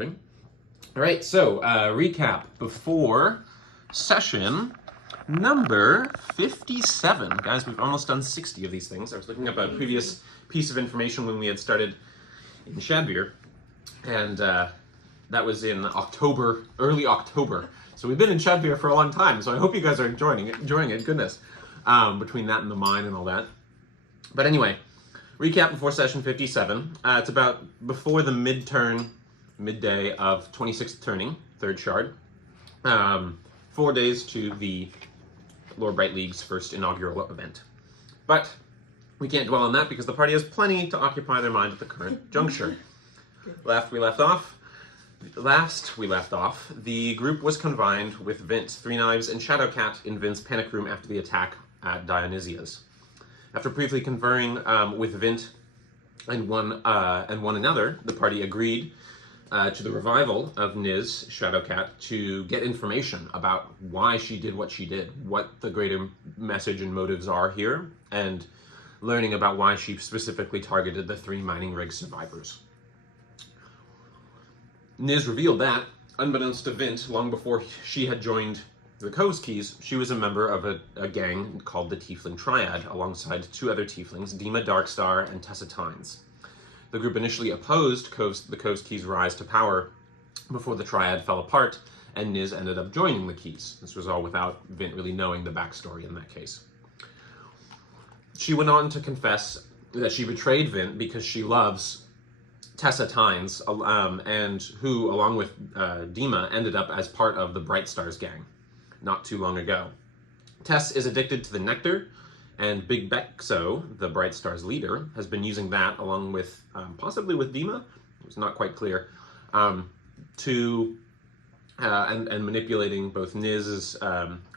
recording. All right, so recap before session number 57. Guys, we've almost done 60 of these things. I was looking up a previous piece of information when we had started in Shadviran, and that was in October, early October. So we've been in Shadviran for a long time, so I hope you guys are enjoying it, goodness, between that and the mine and all that. But anyway, recap before session 57. It's about before the midday of 26th turning, 3rd shard. 4 days to the Lord Bright League's first inaugural event. But we can't dwell on that because the party has plenty to occupy their mind at the current juncture. Last we left off, the group was confined with Vince, Three Knives, and Shadowcat in Vince's panic room after the attack at Dionysia's. After briefly conferring with Vint and one another, the party agreed to the revival of Niz, Shadowcat, to get information about why she did what she did, what the greater message and motives are here, and learning about why she specifically targeted the 3 mining rig survivors. Niz revealed that, unbeknownst to Vint, long before she had joined the Cove's Keys, she was a member of a gang called the Tiefling Triad, alongside 2 other Tieflings, Dima Darkstar and Tessa Tynes. The group initially opposed the Cove's Keys' rise to power before the Triad fell apart, and Niz ended up joining the Keys. This was all without Vint really knowing the backstory in that case. She went on to confess that she betrayed Vint because she loves Tessa Tynes, and who, along with Dima, ended up as part of the Bright Stars gang not too long ago. Tess is addicted to the nectar, and Big Bexo, the Bright Stars leader, has been using that along with, possibly with Dima, it's not quite clear, and manipulating both Niz's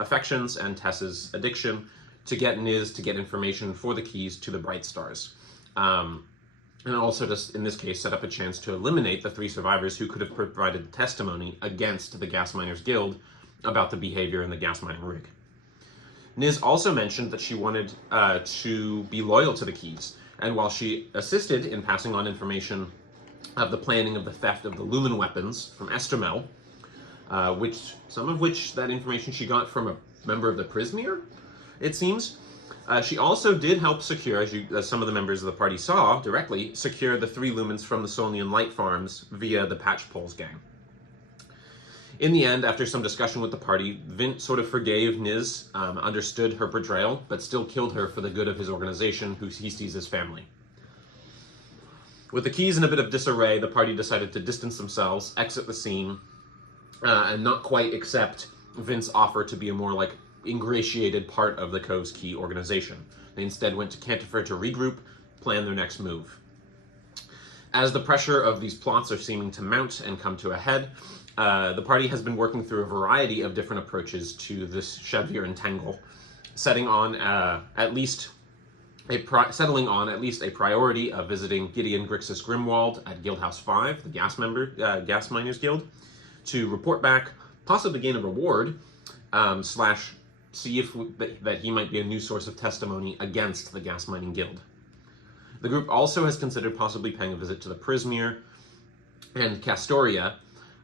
affections and Tess's addiction to get Niz to get information for the keys to the Bright Stars. And also, just in this case, set up a chance to eliminate the 3 survivors who could have provided testimony against the Gas Miners Guild about the behavior in the gas mining rig. Niz also mentioned that she wanted to be loyal to the Keys, and while she assisted in passing on information of the planning of the theft of the Lumen weapons from Estermel, some of which that information she got from a member of the Prismere, it seems, she also did help secure, as some of the members of the party saw directly, secure the 3 lumens from the Solnian Light Farms via the Patch Poles gang. In the end, after some discussion with the party, Vint sort of forgave Niz, understood her betrayal, but still killed her for the good of his organization, who he sees as family. With the Keys in a bit of disarray, the party decided to distance themselves, exit the scene, and not quite accept Vint's offer to be a more ingratiated part of the Cove's Key organization. They instead went to Cantifer to regroup, plan their next move. As the pressure of these plots are seeming to mount and come to a head, the party has been working through a variety of different approaches to this Shadviran Tangle, settling on at least a priority of visiting Gideon Grixxis Grimwald at Guildhouse 5, the Gas Miners Guild, to report back, possibly gain a reward, see if that he might be a new source of testimony against the Gas Mining Guild. The group also has considered possibly paying a visit to the Prismere and Castoria,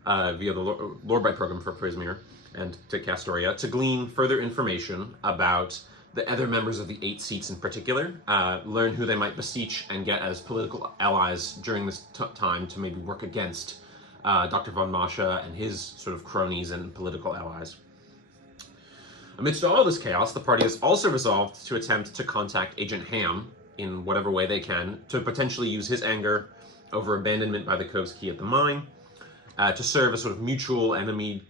via the Lord Bright program for Prismere and to Castoria, to glean further information about the other members of the 8 seats in particular, learn who they might beseech and get as political allies during this time to maybe work against Dr. von Mascha and his sort of cronies and political allies. Amidst all this chaos, the party has also resolved to attempt to contact Agent Ham in whatever way they can to potentially use his anger over abandonment by the Cove's Key at the mine to serve as sort of mutual enemy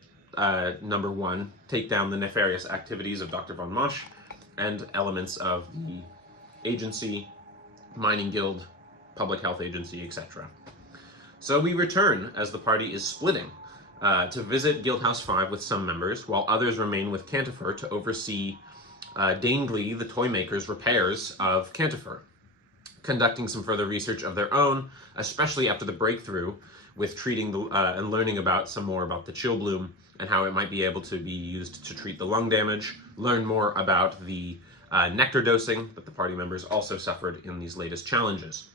number 1, take down the nefarious activities of Dr. von Mosch and elements of the agency, mining guild, public health agency, etc. So we return as the party is splitting to visit Guildhouse 5 with some members, while others remain with Cantifer to oversee Dangley, the toymaker's repairs of Cantifer, conducting some further research of their own, especially after the breakthrough with treating and learning some more about the chill bloom and how it might be able to be used to treat the lung damage, learn more about the nectar dosing that the party members also suffered in these latest challenges.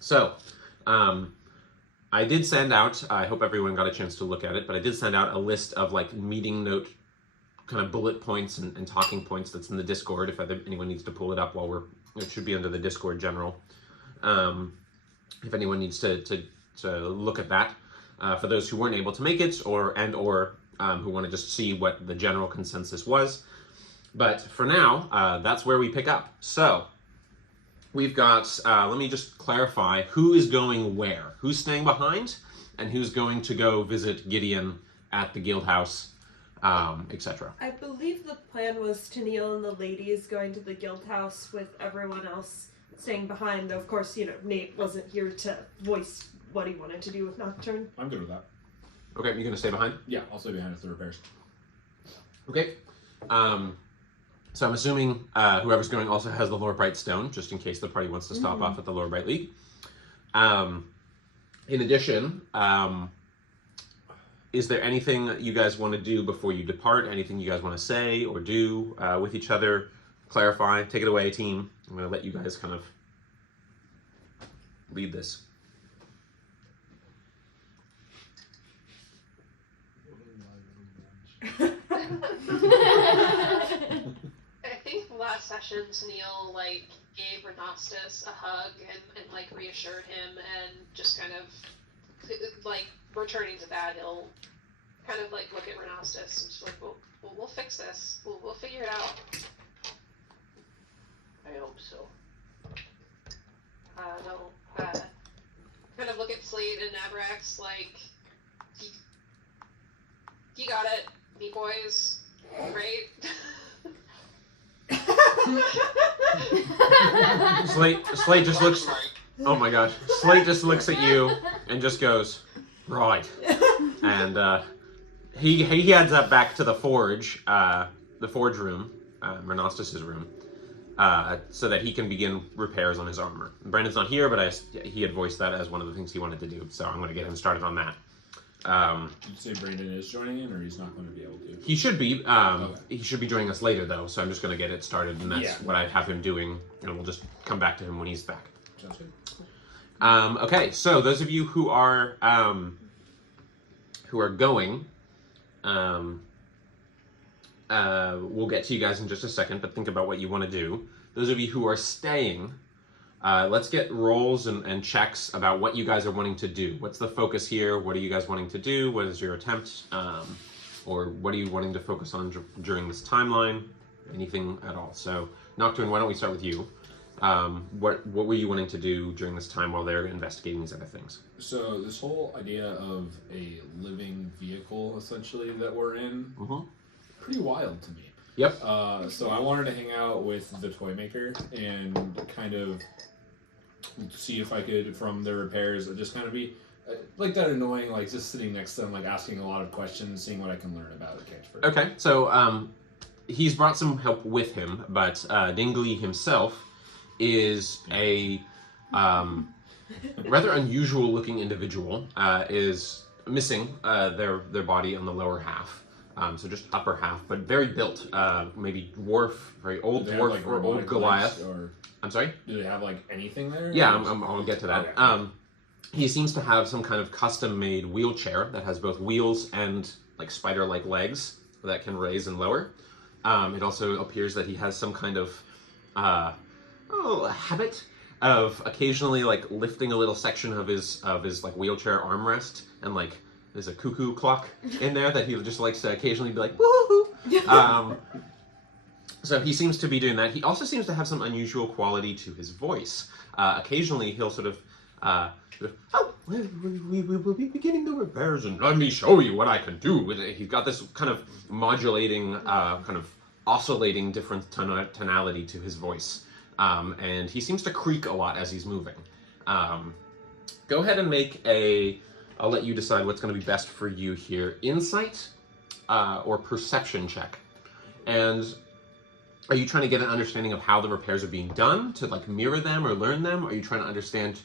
So, I did send out, I hope everyone got a chance to look at it, but I did send out a list of like meeting note kind of bullet points and talking points that's in the Discord if anyone needs to pull it up while it should be under the Discord general. If anyone needs to look at that. For those who weren't able to make it or who want to just see what the general consensus was. But for now, that's where we pick up. So we've got, let me just clarify who is going where. Who's staying behind and who's going to go visit Gideon at the guild house, etc. I believe the plan was Tennille and the ladies going to the guild house with everyone else staying behind. Though, of course, Nate wasn't here to voice what he wanted to do with Nocturne. I'm good with that. Okay, you're going to stay behind? Yeah, I'll stay behind with the repairs. Okay. So I'm assuming whoever's going also has the Lore Bright Stone, just in case the party wants to stop off at the Lore Bright League. In addition, is there anything that you guys want to do before you depart? Anything you guys want to say or do with each other? Clarify. Take it away, team. I'm going to let you guys kind of lead this. I think last session Tennille gave Renastus a hug and reassured him, and just kind of returning to that, he'll kind of look at Renastus and just we'll fix this. We'll figure it out. I hope so. Kind of look at Slate and Abrax you got it, me boys. Great. Slate just looks. Oh my gosh! Slate just looks at you and just goes, right. And he heads up back to the forge room, Renastus' room, so that he can begin repairs on his armor. Brandon's not here, but he had voiced that as one of the things he wanted to do. So I'm going to get him started on that. Did you say Brandon is joining in, or he's not going to be able to? He should be. Okay. He should be joining us later, though. So I'm just going to get it started, and that's what I have him doing, and we'll just come back to him when he's back. Sounds good. Okay, so those of you who are going, we'll get to you guys in just a second, but think about what you want to do. Those of you who are staying, let's get rolls and checks about what you guys are wanting to do. What's the focus here? What are you guys wanting to do? What is your attempt? Or what are you wanting to focus on during this timeline? Anything at all. So, Nocturne, why don't we start with you? What were you wanting to do during this time while they're investigating these other things? So this whole idea of a living vehicle, essentially, that we're in, pretty wild to me. Yep. So I wanted to hang out with the toy maker and kind of see if I could, from the repairs, just kind of be like that annoying, just sitting next to them, asking a lot of questions, seeing what I can learn about the character. Okay, so he's brought some help with him, but Dingley himself is a rather unusual looking individual, is missing their body on the lower half. So just upper half, but very built, maybe dwarf, very old dwarf or old Goliath. I'm sorry? Do they have anything there? Yeah, I'll get to that. Okay. He seems to have some kind of custom-made wheelchair that has both wheels and spider-like legs that can raise and lower. It also appears that he has some kind of habit of occasionally lifting a little section of his wheelchair armrest, and there's a cuckoo clock in there that he just likes to occasionally be like woohoo. So he seems to be doing that. He also seems to have some unusual quality to his voice. Occasionally he'll sort of we will be beginning the repairs, and let me show you what I can do with it. He's got this kind of modulating, kind of oscillating different tonality to his voice. And he seems to creak a lot as he's moving. Go ahead and make I'll let you decide what's going to be best for you here. Insight or perception check. And are you trying to get an understanding of how the repairs are being done, to mirror them or learn them? Are you trying to understand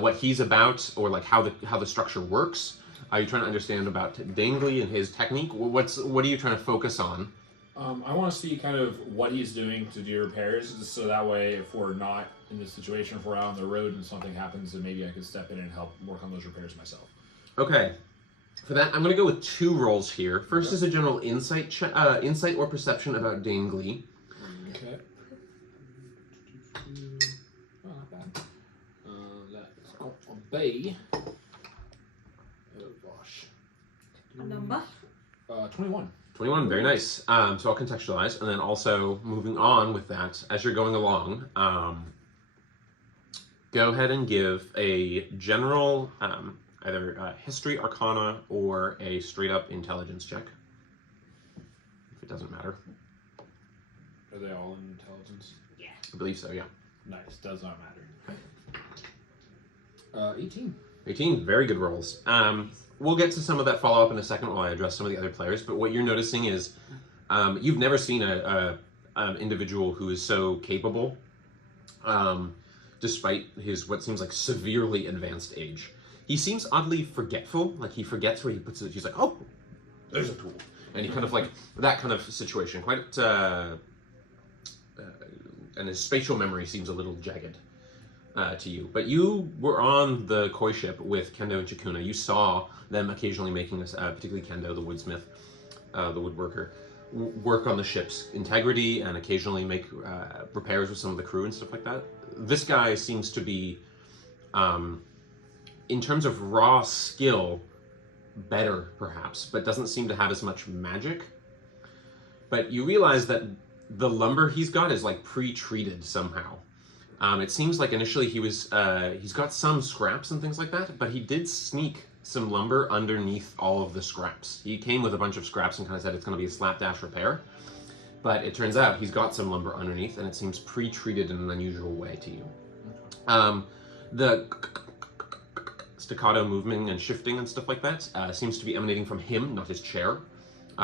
what he's about, or how the structure works? Are you trying to understand about Dingley and his technique? What are you trying to focus on I want to see kind of what he's doing to do repairs, so that way, if we're not in this situation, if we're out on the road and something happens, then maybe I can step in and help work on those repairs myself. Okay. For that, I'm going to go with 2 rolls here. First is a general insight insight or perception about Dangley. Okay. Oh, not bad. That's going to be... Oh, gosh. A number? 21. 21, very nice. So I'll contextualize, and then also moving on with that, as you're going along, go ahead and give a general either history, arcana, or a straight-up intelligence check. If it doesn't matter. Are they all in intelligence? Yeah. I believe so, yeah. Nice, does not matter. 18. 18, very good rolls. We'll get to some of that follow-up in a second while I address some of the other players, but what you're noticing is you've never seen an individual who is so capable, despite his what seems like severely advanced age. He seems oddly forgetful, like he forgets where he puts it. He's like, oh, there's a tool. And he kind of like, that kind of situation. Quite, and his spatial memory seems a little jagged. To you, but you were on the koi ship with Kendo and Chikuna. You saw them occasionally making this, particularly Kendo, the woodsmith, the woodworker, work on the ship's integrity and occasionally make repairs with some of the crew and stuff like that. This guy seems to be, in terms of raw skill, better perhaps, but doesn't seem to have as much magic. But you realize that the lumber he's got is like pre-treated somehow. It seems like initially he's got some scraps and things like that, but he did sneak some lumber underneath all of the scraps. He came with a bunch of scraps and kind of said it's going to be a slapdash repair, but it turns out he's got some lumber underneath, and it seems pre-treated in an unusual way to you. The staccato movement and shifting and stuff like that seems to be emanating from him, not his chair,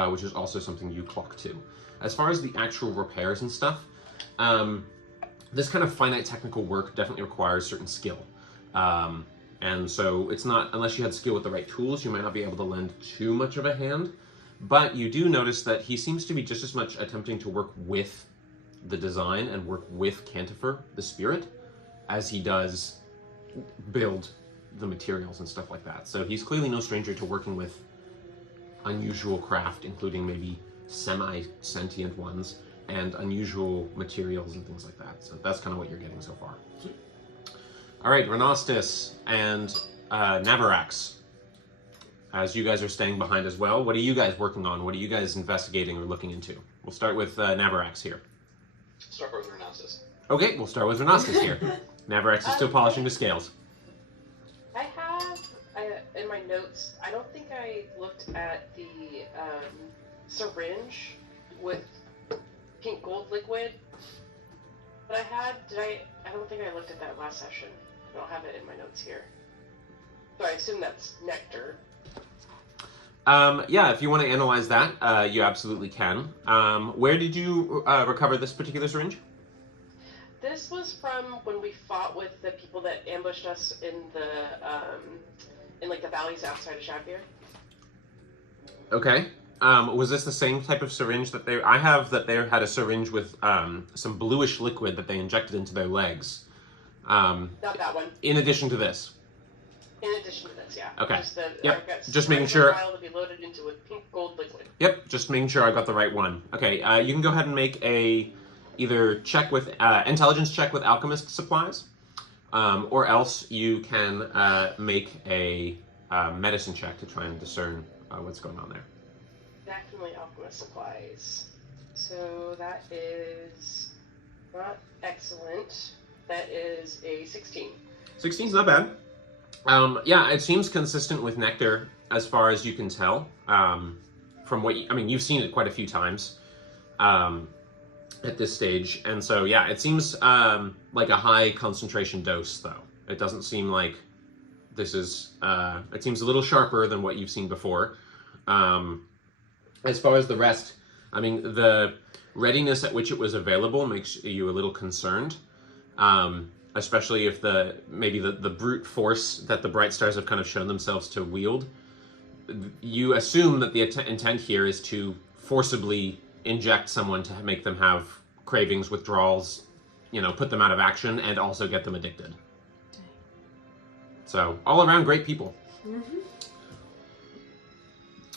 which is also something you clock to. As far as the actual repairs and stuff, this kind of finite technical work definitely requires certain skill. And so it's not, unless you had skill with the right tools, you might not be able to lend too much of a hand. But you do notice that he seems to be just as much attempting to work with the design and work with Cantifer, the spirit, as he does build the materials and stuff like that. So he's clearly no stranger to working with unusual craft, including maybe semi-sentient ones, and unusual materials and things like that. So that's kind of what you're getting so far. All right, Renostis and Navarax, as you guys are staying behind as well, what are you guys working on? What are you guys investigating or looking into? We'll start with Navarax here. Start with Renostis. Okay, we'll start with Renostis here. Navarax is still polishing the scales. I have, in my notes, I don't think I looked at the syringe with pink gold liquid that I had. I don't think I looked at that last session. I don't have it in my notes here. So I assume that's nectar. Yeah, if you want to analyze that, you absolutely can. Where did you recover this particular syringe? This was from when we fought with the people that ambushed us in the valleys outside of Shadviran. Okay. Was this the same type of syringe that I have that they had a syringe with some bluish liquid that they injected into their legs. Not that one. In addition to this. In addition to this, yeah. Okay. Yep. Just making sure. To be loaded into a pink gold liquid. Yep. Just making sure I got the right one. Okay. You can go ahead and make either check with intelligence check with alchemist supplies, or else you can make a medicine check to try and discern what's going on there. Definitely alchemist supplies. So that is not excellent. That is a 16. 16's not bad. Yeah, it seems consistent with nectar as far as you can tell. From what you've seen it quite a few times at this stage, and so yeah, it seems like a high concentration dose, though. It doesn't seem like this is. It seems a little sharper than what you've seen before. As far as the rest, the readiness at which it was available makes you a little concerned. Especially if the brute force that the Bright Stars have kind of shown themselves to wield. You assume that the intent here is to forcibly inject someone to make them have cravings, withdrawals, put them out of action, and also get them addicted. So, all around great people. Mm-hmm.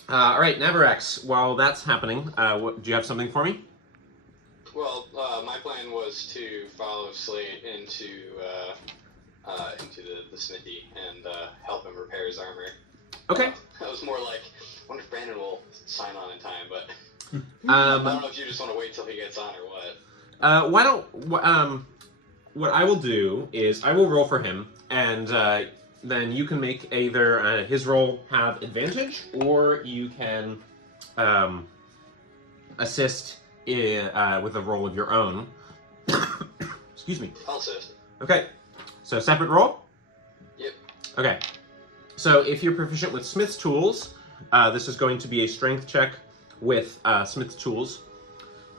All right, Navarex, while that's happening, do you have something for me? Well, my plan was to follow Slate into the smithy and help him repair his armor. Okay. I was more like, I wonder if Brandon will sign on in time, but I Um, don't know if you just want to wait till he gets on or what. what I will do is I will roll for him, and then you can make either his roll have advantage, or you can assist with a roll of your own. Excuse me. I'll assist. Okay, so separate roll? Yep. Okay, so if you're proficient with Smith's tools, this is going to be a strength check with Smith's tools.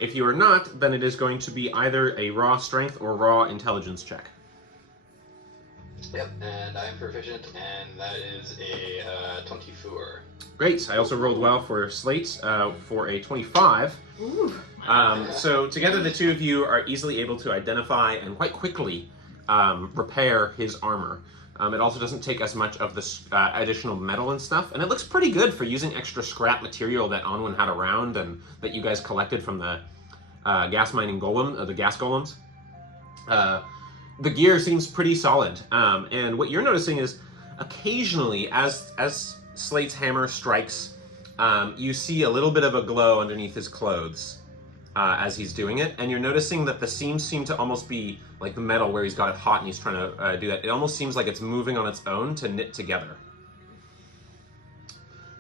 If you are not, then it is going to be either a raw strength or raw intelligence check. Yep, and I am proficient, and that is a 24. Great. I also rolled well for Slate for a 25. Ooh. So together the two of you are easily able to identify and quite quickly repair his armor. It also doesn't take as much of the additional metal and stuff, and it looks pretty good for using extra scrap material that Onwin had around and that you guys collected from the gas mining golem, the gas golems. The gear seems pretty solid, and what you're noticing is occasionally, as Slate's hammer strikes, you see a little bit of a glow underneath his clothes as he's doing it, and you're noticing that the seams seem to almost be like the metal where he's got it hot and he's trying to do that. It almost seems like it's moving on its own to knit together.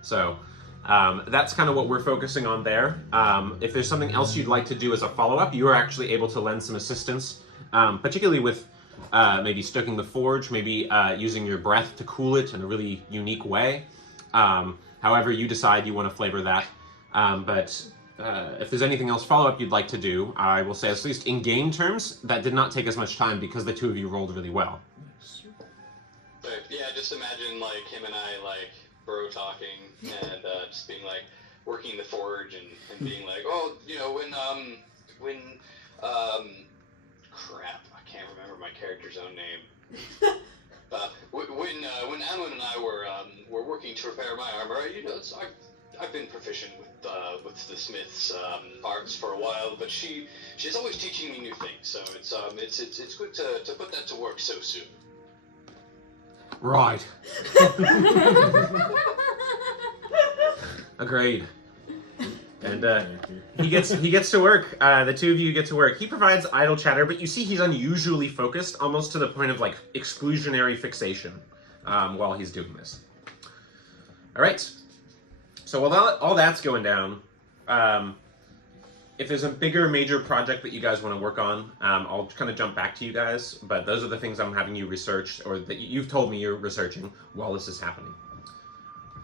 So that's kind of what we're focusing on there. If there's something else you'd like to do as a follow-up, you are actually able to lend some assistance, particularly with maybe stoking the forge, maybe using your breath to cool it in a really unique way. However you decide you want to flavor that. But if there's anything else follow-up you'd like to do, I will say, at least in game terms, that did not take as much time because the two of you rolled really well. So, yeah, just imagine like him and I like bro talking and just being like working the forge and being like, oh, when crap, I can't remember my character's own name. When Anwin and I were working to repair my armor, I've been proficient with the smith's arts for a while, but she's always teaching me new things. So it's good to put that to work so soon. Right. Agreed. And he gets to work. The two of you get to work. He provides idle chatter, but you see he's unusually focused, almost to the point of like exclusionary fixation while he's doing this. All right. So while all that's going down, if there's a bigger major project that you guys want to work on, I'll kind of jump back to you guys. But those are the things I'm having you research, or that you've told me you're researching while this is happening.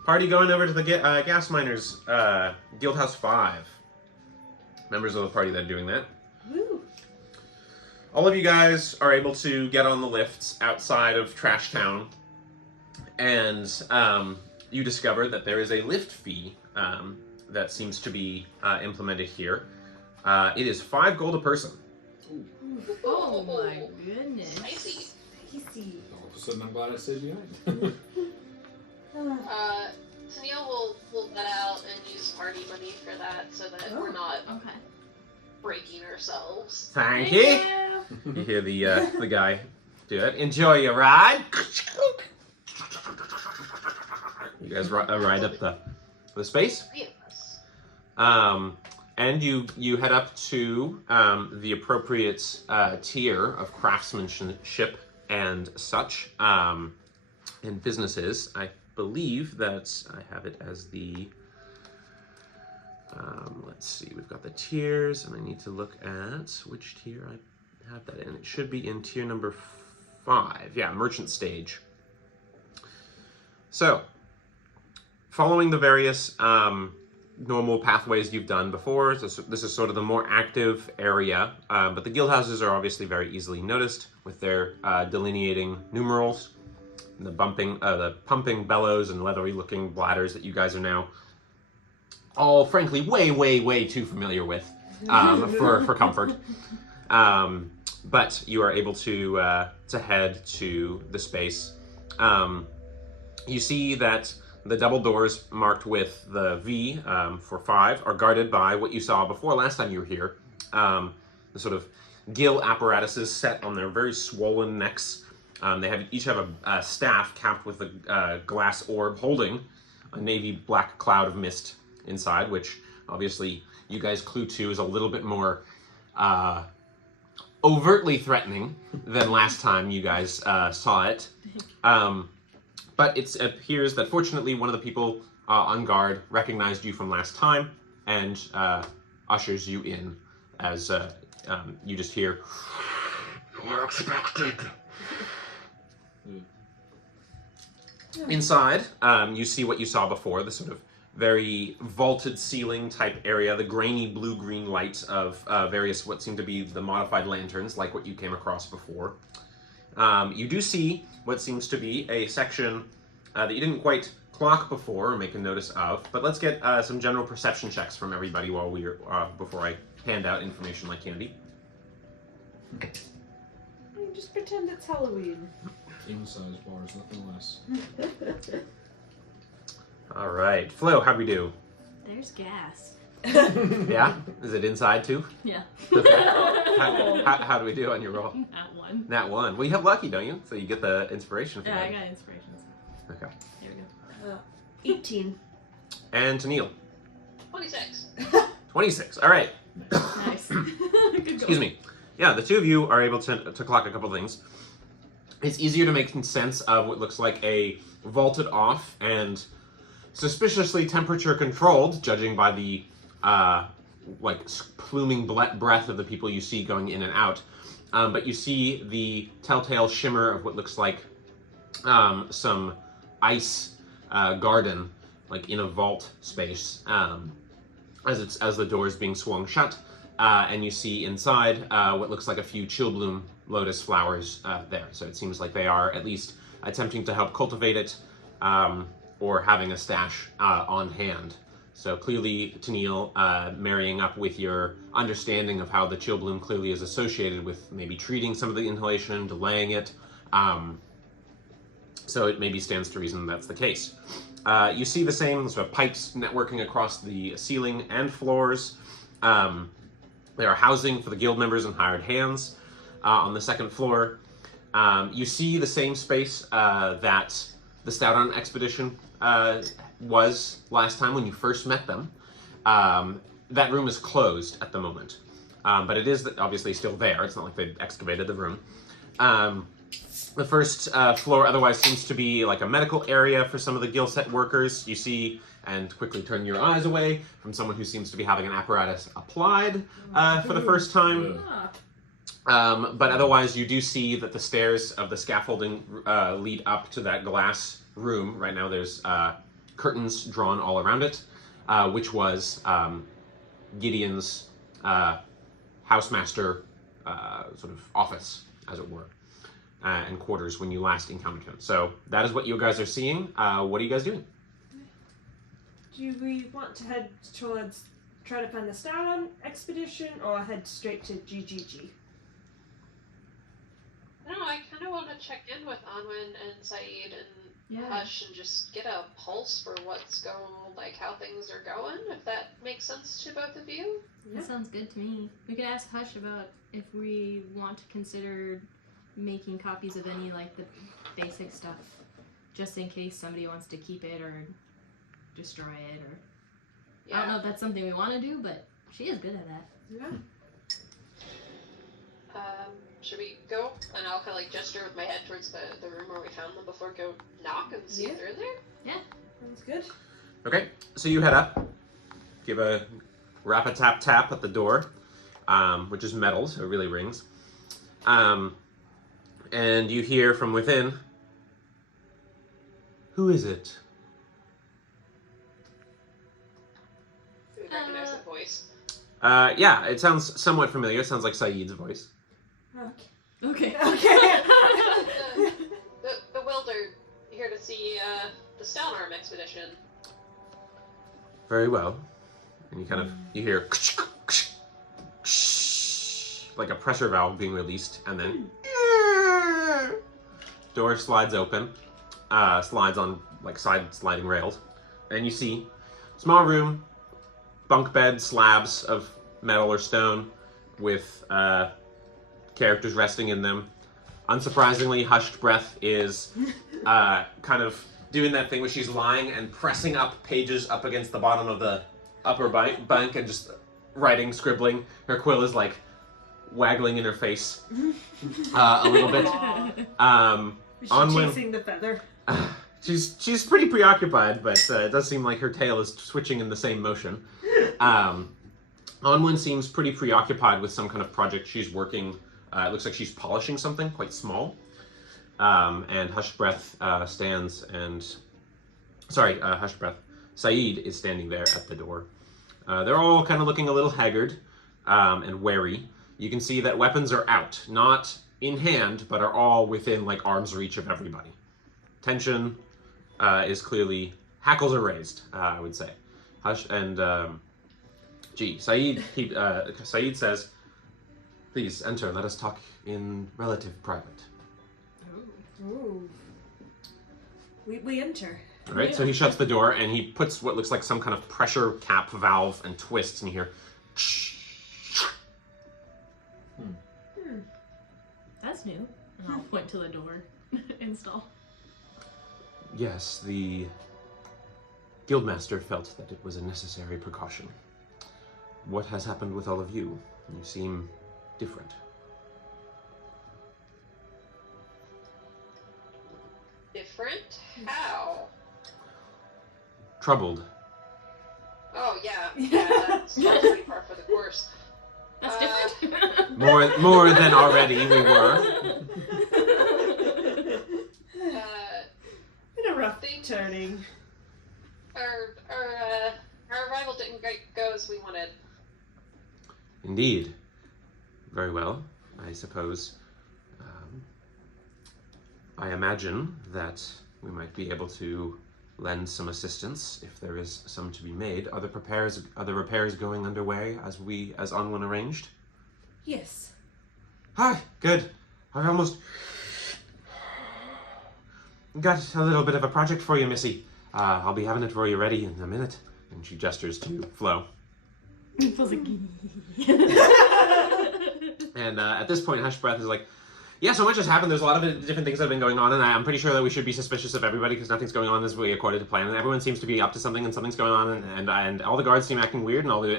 Party going over to the gas miners, Guildhouse 5. Members of the party that are doing that. Woo. All of you guys are able to get on the lifts outside of Trash Town, and you discover that there is a lift fee that seems to be implemented here. It is 5 gold a person. Oh my goodness. Spicy. Spicy. All of a sudden, I'm glad I stayed behind. Tennille will let out and use party money for that so that we're not Okay. breaking ourselves. Thank you. You hear the guy do it. Enjoy your ride. You guys ride up the space. Yes. And you head up to the appropriate tier of craftsmanship and such, and businesses. I believe that I have it as the, let's see, we've got the tiers, and I need to look at which tier I have that in. It should be in tier number 5. Yeah, merchant stage. So, following the various normal pathways you've done before, this is sort of the more active area, but the guild houses are obviously very easily noticed with their delineating numerals, and the pumping bellows and leathery looking bladders that you guys are now all frankly way too familiar with for comfort. But you are able to head to the space. You see that the double doors marked with the V for 5 are guarded by what you saw before last time you were here. The sort of gill apparatuses set on their very swollen necks. They each have a staff capped with a glass orb holding a navy black cloud of mist inside, which obviously you guys clue to is a little bit more overtly threatening than last time you guys saw it. But it appears that fortunately one of the people on guard recognized you from last time and ushers you in as you just hear, "You are expected." Inside, you see what you saw before, the sort of very vaulted ceiling type area, the grainy blue-green light of various what seem to be the modified lanterns, like what you came across before. You do see what seems to be a section that you didn't quite clock before or make a notice of, but let's get some general perception checks from everybody while we're before I hand out information like candy. Just pretend it's Halloween. King-size bars, nothing less. All right, Flo, how'd we do? There's gas. Yeah? Is it inside too? Yeah. Okay. How do we do on your roll? Not one. Nat 1. Well, you have lucky, don't you? So you get the inspiration from Yeah, that. I got inspirations. Okay. There we go. 18. And to Neil. 26. 26. All right. Nice. Good Excuse me. Yeah, the two of you are able to clock a couple things. It's easier to make sense of what looks like a vaulted off and suspiciously temperature controlled, judging by the pluming breath of the people you see going in and out. But you see the telltale shimmer of what looks like some ice garden, like in a vault space, as the door is being swung shut. And you see inside what looks like a few chillbloom lotus flowers there. So it seems like they are at least attempting to help cultivate it or having a stash on hand. So clearly, Tennille, marrying up with your understanding of how the chillbloom clearly is associated with maybe treating some of the inhalation, delaying it. So it maybe stands to reason that's the case. You see the same sort of pipes networking across the ceiling and floors. They are housing for the guild members and hired hands on the second floor. You see the same space that the Stouton expedition was last time when you first met them. That room is closed at the moment, but it is obviously still there. It's not like they excavated the room. The first floor otherwise seems to be like a medical area for some of the Gilset workers. You see, and quickly turn your eyes away from someone who seems to be having an apparatus applied for the first time. But otherwise, you do see that the stairs of the scaffolding lead up to that glass room. Right now, there's curtains drawn all around it, which was Gideon's housemaster sort of office, as it were, and quarters when you last encountered him. So that is what you guys are seeing. What are you guys doing? Do we want to head towards try to find the Stouton expedition or head straight to GGG? I don't know, I kind of want to check in with Anwen and Saeed and Hush and just get a pulse for what's going, like how things are going, if that makes sense to both of you. That sounds good to me. We could ask Hush about if we want to consider making copies of any, like, the basic stuff, just in case somebody wants to keep it or destroy it, or... Yeah. I don't know if that's something we want to do, but she is good at that. Yeah. Should we go? And I'll kind of like gesture with my head towards the room where we found them before go knock and see if they're in there. Yeah. Sounds good. Okay, so you head up, give a rap-a-tap-tap at the door, which is metal, so it really rings. And you hear from within, "Who is it?" Do we recognize the voice? Yeah, it sounds somewhat familiar. It sounds like Saeed's voice. Okay. Okay. Okay. Bewildered, here to see the Stonearm expedition. Very well. And you hear like a pressure valve being released, and then door slides open, slides on like side sliding rails, and you see small room, bunk bed, slabs of metal or stone with characters resting in them. Unsurprisingly, Hushed Breath is kind of doing that thing where she's lying and pressing up pages up against the bottom of the upper bunk and just writing, scribbling. Her quill is like waggling in her face a little bit. Is she chasing the feather? She's pretty preoccupied, but it does seem like her tail is switching in the same motion. Onwin seems pretty preoccupied with some kind of project she's working. It looks like she's polishing something quite small. And Hushed Breath stands and... Sorry, Hushed Breath. Saeed is standing there at the door. They're all kind of looking a little haggard and wary. You can see that weapons are out. Not in hand, but are all within like arm's reach of everybody. Tension is clearly... Hackles are raised, I would say. Saeed says, "Please enter, let us talk in relative private." Ooh. We enter. All right, so he shuts the door and he puts what looks like some kind of pressure cap valve and twists, and you hear... That's new. And I'll point to the door. Install. Yes, the Guildmaster felt that it was a necessary precaution. What has happened with all of you? You seem different. Different? How? Troubled. Oh, yeah, that's pretty par for the course. That's different. More than already we were. In a rough turning. Our arrival didn't go as we wanted. Indeed. Very well, I suppose. I imagine that we might be able to lend some assistance if there is some to be made. Are the repairs going underway as Onwin arranged? Yes. Hi, good. I've almost got a little bit of a project for you, Missy. I'll be having it for you ready in a minute. And she gestures to Flo. And at this point, Hushed Breath is like, yeah, so much has happened. There's a lot of different things that have been going on, and I'm pretty sure that we should be suspicious of everybody because nothing's going on as we according to plan. And everyone seems to be up to something, and something's going on, and all the guards seem acting weird, and all the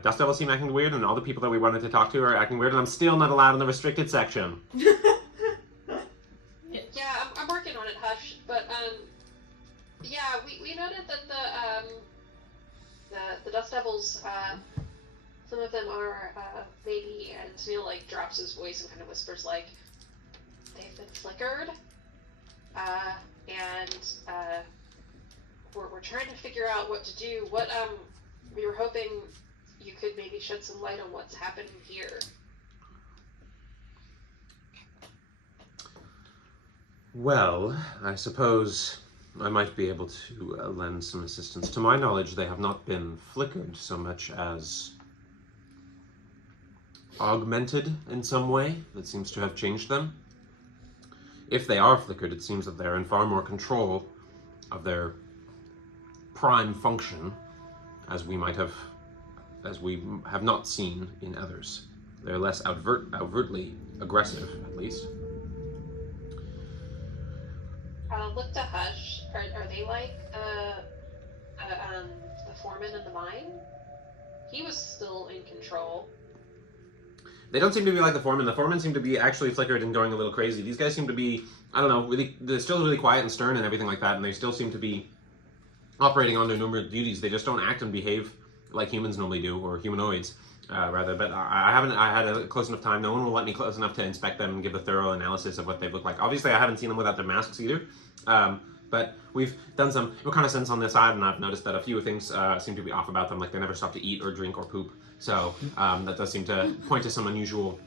Dust Devils seem acting weird, and all the people that we wanted to talk to are acting weird, and I'm still not allowed in the restricted section. Yeah, I'm working on it, Hush. But yeah, we noted that the Dust Devils, some of them are maybe, and Neil like drops his voice and kind of whispers like, they've been flickered, and we're trying to figure out what to do. What we were hoping you could maybe shed some light on what's happening here. Well, I suppose I might be able to lend some assistance. To my knowledge, they have not been flickered so much as augmented in some way that seems to have changed them. If they are flickered, it seems that they're in far more control of their prime function as we have not seen in others. They're less overtly aggressive, at least. Look to Hush. Are they like the foreman in the mine? He was still in control. They don't seem to be like the foreman. The foreman seem to be actually flickered and going a little crazy. These guys seem to be, I don't know, they're still really quiet and stern and everything like that, and they still seem to be operating on their normal duties. They just don't act and behave like humans normally do, or humanoids, rather. But I had a close enough time. No one will let me close enough to inspect them and give a thorough analysis of what they look like. Obviously, I haven't seen them without their masks either. But we've done some reconnaissance on this side, and I've noticed that a few things seem to be off about them, like they never stop to eat or drink or poop. So that does seem to point to some unusual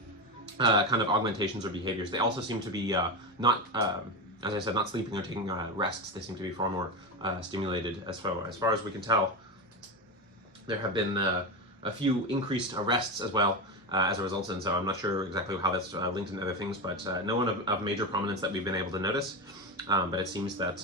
kind of augmentations or behaviors. They also seem to be not, as I said, not sleeping or taking rests. They seem to be far more stimulated as far as we can tell. there have been a few increased arrests as well as a result, and so I'm not sure exactly how that's linked into other things, but no one of major prominence that we've been able to notice. But it seems that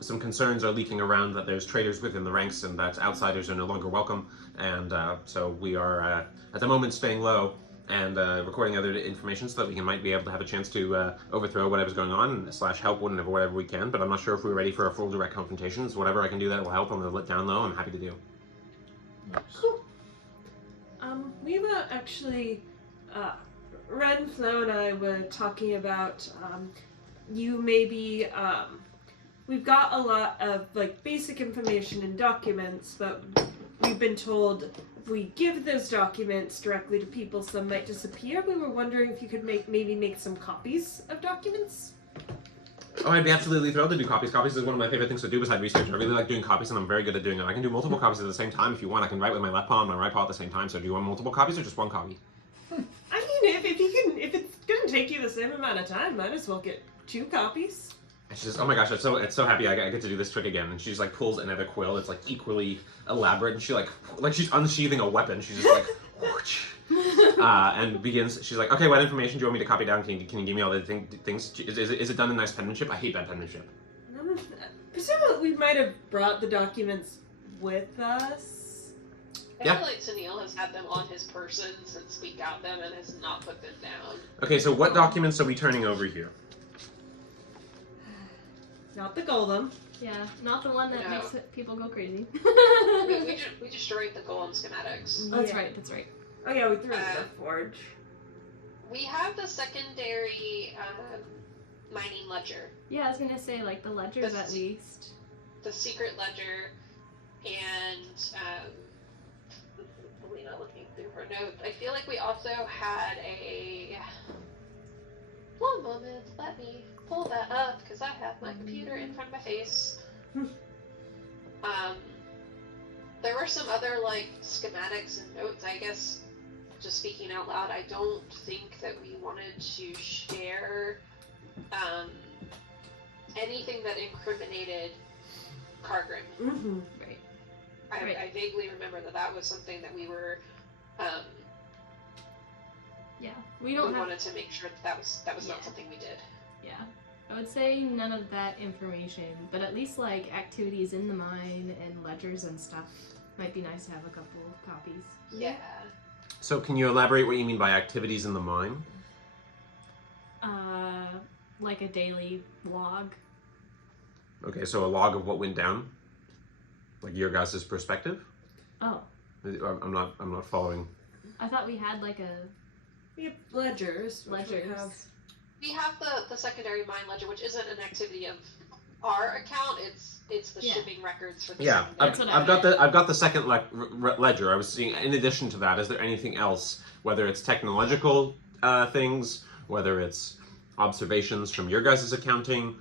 some concerns are leaking around that there's traitors within the ranks and that outsiders are no longer welcome, and so we are at the moment staying low and recording other information so that we might be able to have a chance to overthrow whatever's going on / help whatever we can. But I'm not sure if we're ready for a full direct confrontation. So whatever I can do that will help on the let down low, I'm happy to do. Cool. We were actually, Ren, Flo, and I were talking about you maybe. We've got a lot of like basic information and documents, but we've been told if we give those documents directly to people, some might disappear. We were wondering if you could maybe make some copies of documents. Oh, I'd be absolutely thrilled to do copies. Copies is one of my favorite things to do beside research. I really like doing copies, and I'm very good at doing it. I can do multiple copies at the same time if you want. I can write with my left paw and my right paw at the same time. So do you want multiple copies or just one copy? I mean, if it's gonna take you the same amount of time, might as well get 2 copies. And she says, "Oh my gosh, it's so happy I get to do this trick again." And she just like pulls another quill that's like equally elaborate, and she like she's unsheathing a weapon. She's just like, whoosh, and begins. She's like, "Okay, what information do you want me to copy down? Can you give me all the things? Is it done in nice penmanship? I hate bad penmanship." Presumably, we might have brought the documents with us. I Yeah. feel like Tennille has had them on his person since we got them and has not put them down. Okay, so what documents are we turning over here? Not the golem. Yeah, not the one that No. makes people go crazy. We destroyed the golem schematics. That's Yeah. right, that's right. Oh yeah, we threw it in the forge. We have the secondary mining ledger, Yeah, I was gonna say, like, the ledgers at least. the secret ledger, and Lena looking through her notes. I feel like we also had a. One moment, let me pull that up because I have my computer in front of my face. There were some other like schematics and notes. I guess, just speaking out loud, I don't think that we wanted to share anything that incriminated Cargrim. Mm-hmm. Right. I vaguely remember that was something that we were. Yeah. We don't have... wanted to make sure that was Yeah. not something we did. Yeah. I would say none of that information, but at least, like, activities in the mine and ledgers and stuff might be nice to have a couple of copies. Yeah. So can you elaborate what you mean by activities in the mine? Like a daily log. Okay, so a log of what went down, like your guys' perspective. Oh, I'm not following. I thought we had, like, a... We have ledgers. which we Ledgers. have. We have the secondary mine ledger, which isn't an activity of our account. It's the Yeah. shipping records for the Yeah, secondary. That's what I've got the second ledger. I was seeing. In addition to that, is there anything else? Whether it's technological things, whether it's observations from your guys' accounting,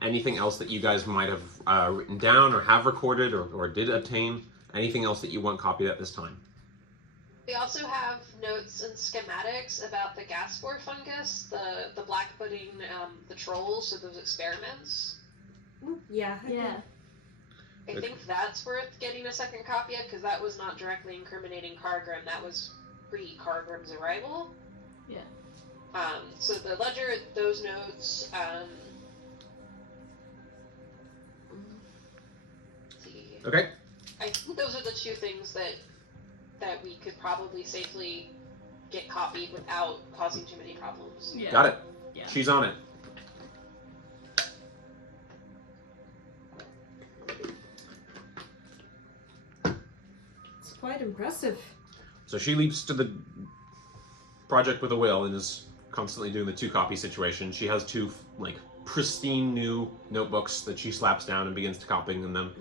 anything else that you guys might have written down or have recorded or did obtain, anything else that you want copied at this time? We also have notes and schematics about the gas spore fungus, the black pudding, the trolls, so those experiments. Yeah. Yeah. I Okay. think that's worth getting a second copy of, because that was not directly incriminating Cargrim. That was pre-Cargrim's arrival. Yeah. So the ledger, those notes, let's see. Okay. I think those are the 2 things that we could probably safely get copied without causing too many problems. Yeah. Got it. Yeah. She's on it. It's quite impressive. So she leaps to the project with a will and is constantly doing the 2 copy situation. She has 2 like pristine new notebooks that she slaps down and begins to copying them.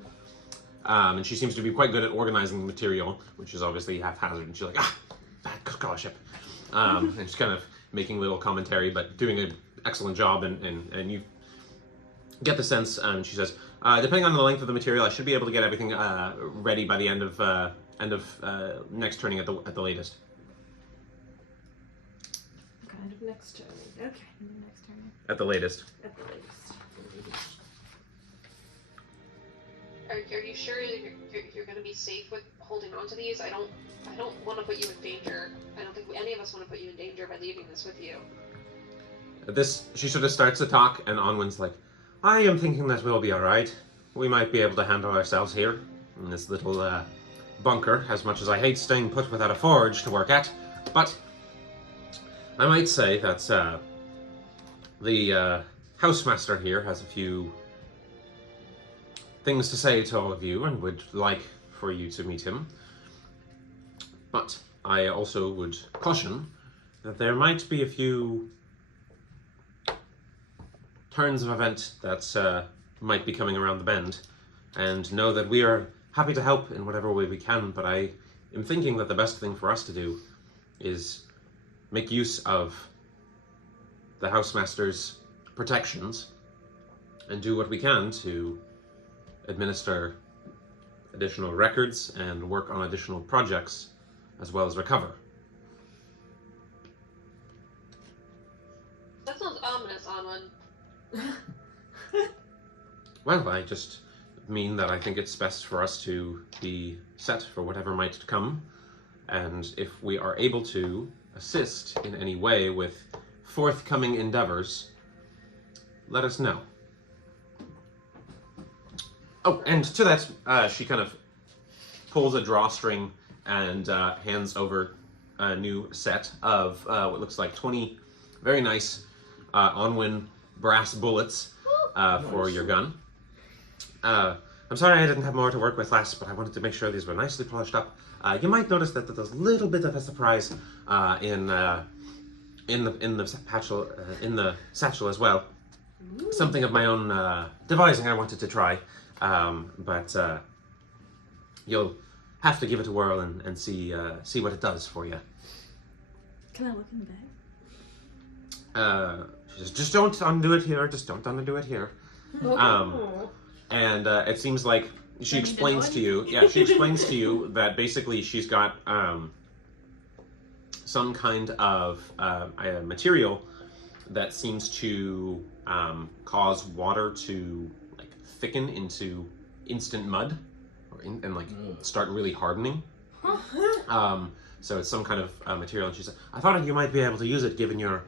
And she seems to be quite good at organizing the material, which is obviously haphazard. And she's like, bad scholarship. And she's kind of making little commentary, but doing an excellent job. And you get the sense, she says, depending on the length of the material, I should be able to get everything ready by the end of next turning at the latest. Kind of next turn. Okay. Next turn. At the latest. At the latest. Are you sure you're going to be safe with holding on to these? I don't want to put you in danger. I don't think any of us want to put you in danger by leaving this with you. She sort of starts to talk, and Onwin's like, I am thinking that we'll be alright. We might be able to handle ourselves here in this little bunker, as much as I hate staying put without a forge to work at. But I might say that the housemaster here has a few things to say to all of you and would like for you to meet him. But I also would caution that there might be a few turns of event that might be coming around the bend, and know that we are happy to help in whatever way we can, but I am thinking that the best thing for us to do is make use of the housemaster's protections and do what we can to administer additional records and work on additional projects, as well as recover. That sounds ominous, Anwen. Well, I just mean that I think it's best for us to be set for whatever might come, and if we are able to assist in any way with forthcoming endeavors, let us know. Oh, and to that, she kind of pulls a drawstring and hands over a new set of what looks like 20 very nice Onwin brass bullets for your gun. I'm sorry I didn't have more to work with last, but I wanted to make sure these were nicely polished up. You might notice that there's a little bit of a surprise in the satchel as well. Ooh. Something of my own devising I wanted to try, but you'll have to give it a whirl and see what it does for you. Can I look in the bag? She says, just don't undo it here. Just don't undo it here. Oh. And it seems like she explains to you. Yeah, she explains to you that basically she's got some kind of a material that seems to cause water to like thicken into instant mud, and like start really hardening. So it's some kind of material. And she said, "I thought you might be able to use it, given your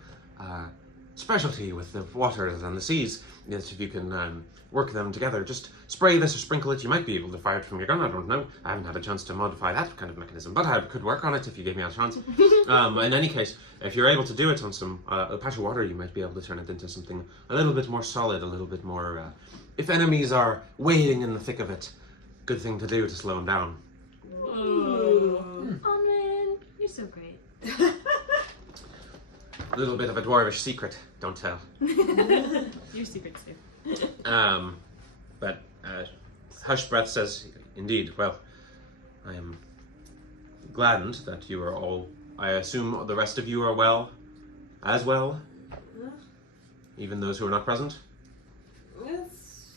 specialty with the waters and the seas. Yes, if you can work them together, just spray this or sprinkle it. You might be able to fire it from your gun. I don't know. I haven't had a chance to modify that kind of mechanism, but I could work on it if you gave me a chance. In any case, if you're able to do it on some a patch of water, you might be able to turn it into something a little bit more solid, a little bit more. If enemies are wading in the thick of it, good thing to do to slow them down." Ooh. Oh man, you're so great. A little bit of a dwarvish secret. Don't tell. Your secret's safe. But Hush Breath says, "Indeed. Well, I am gladdened that you are all. I assume the rest of you are well, as well, even those who are not present." It's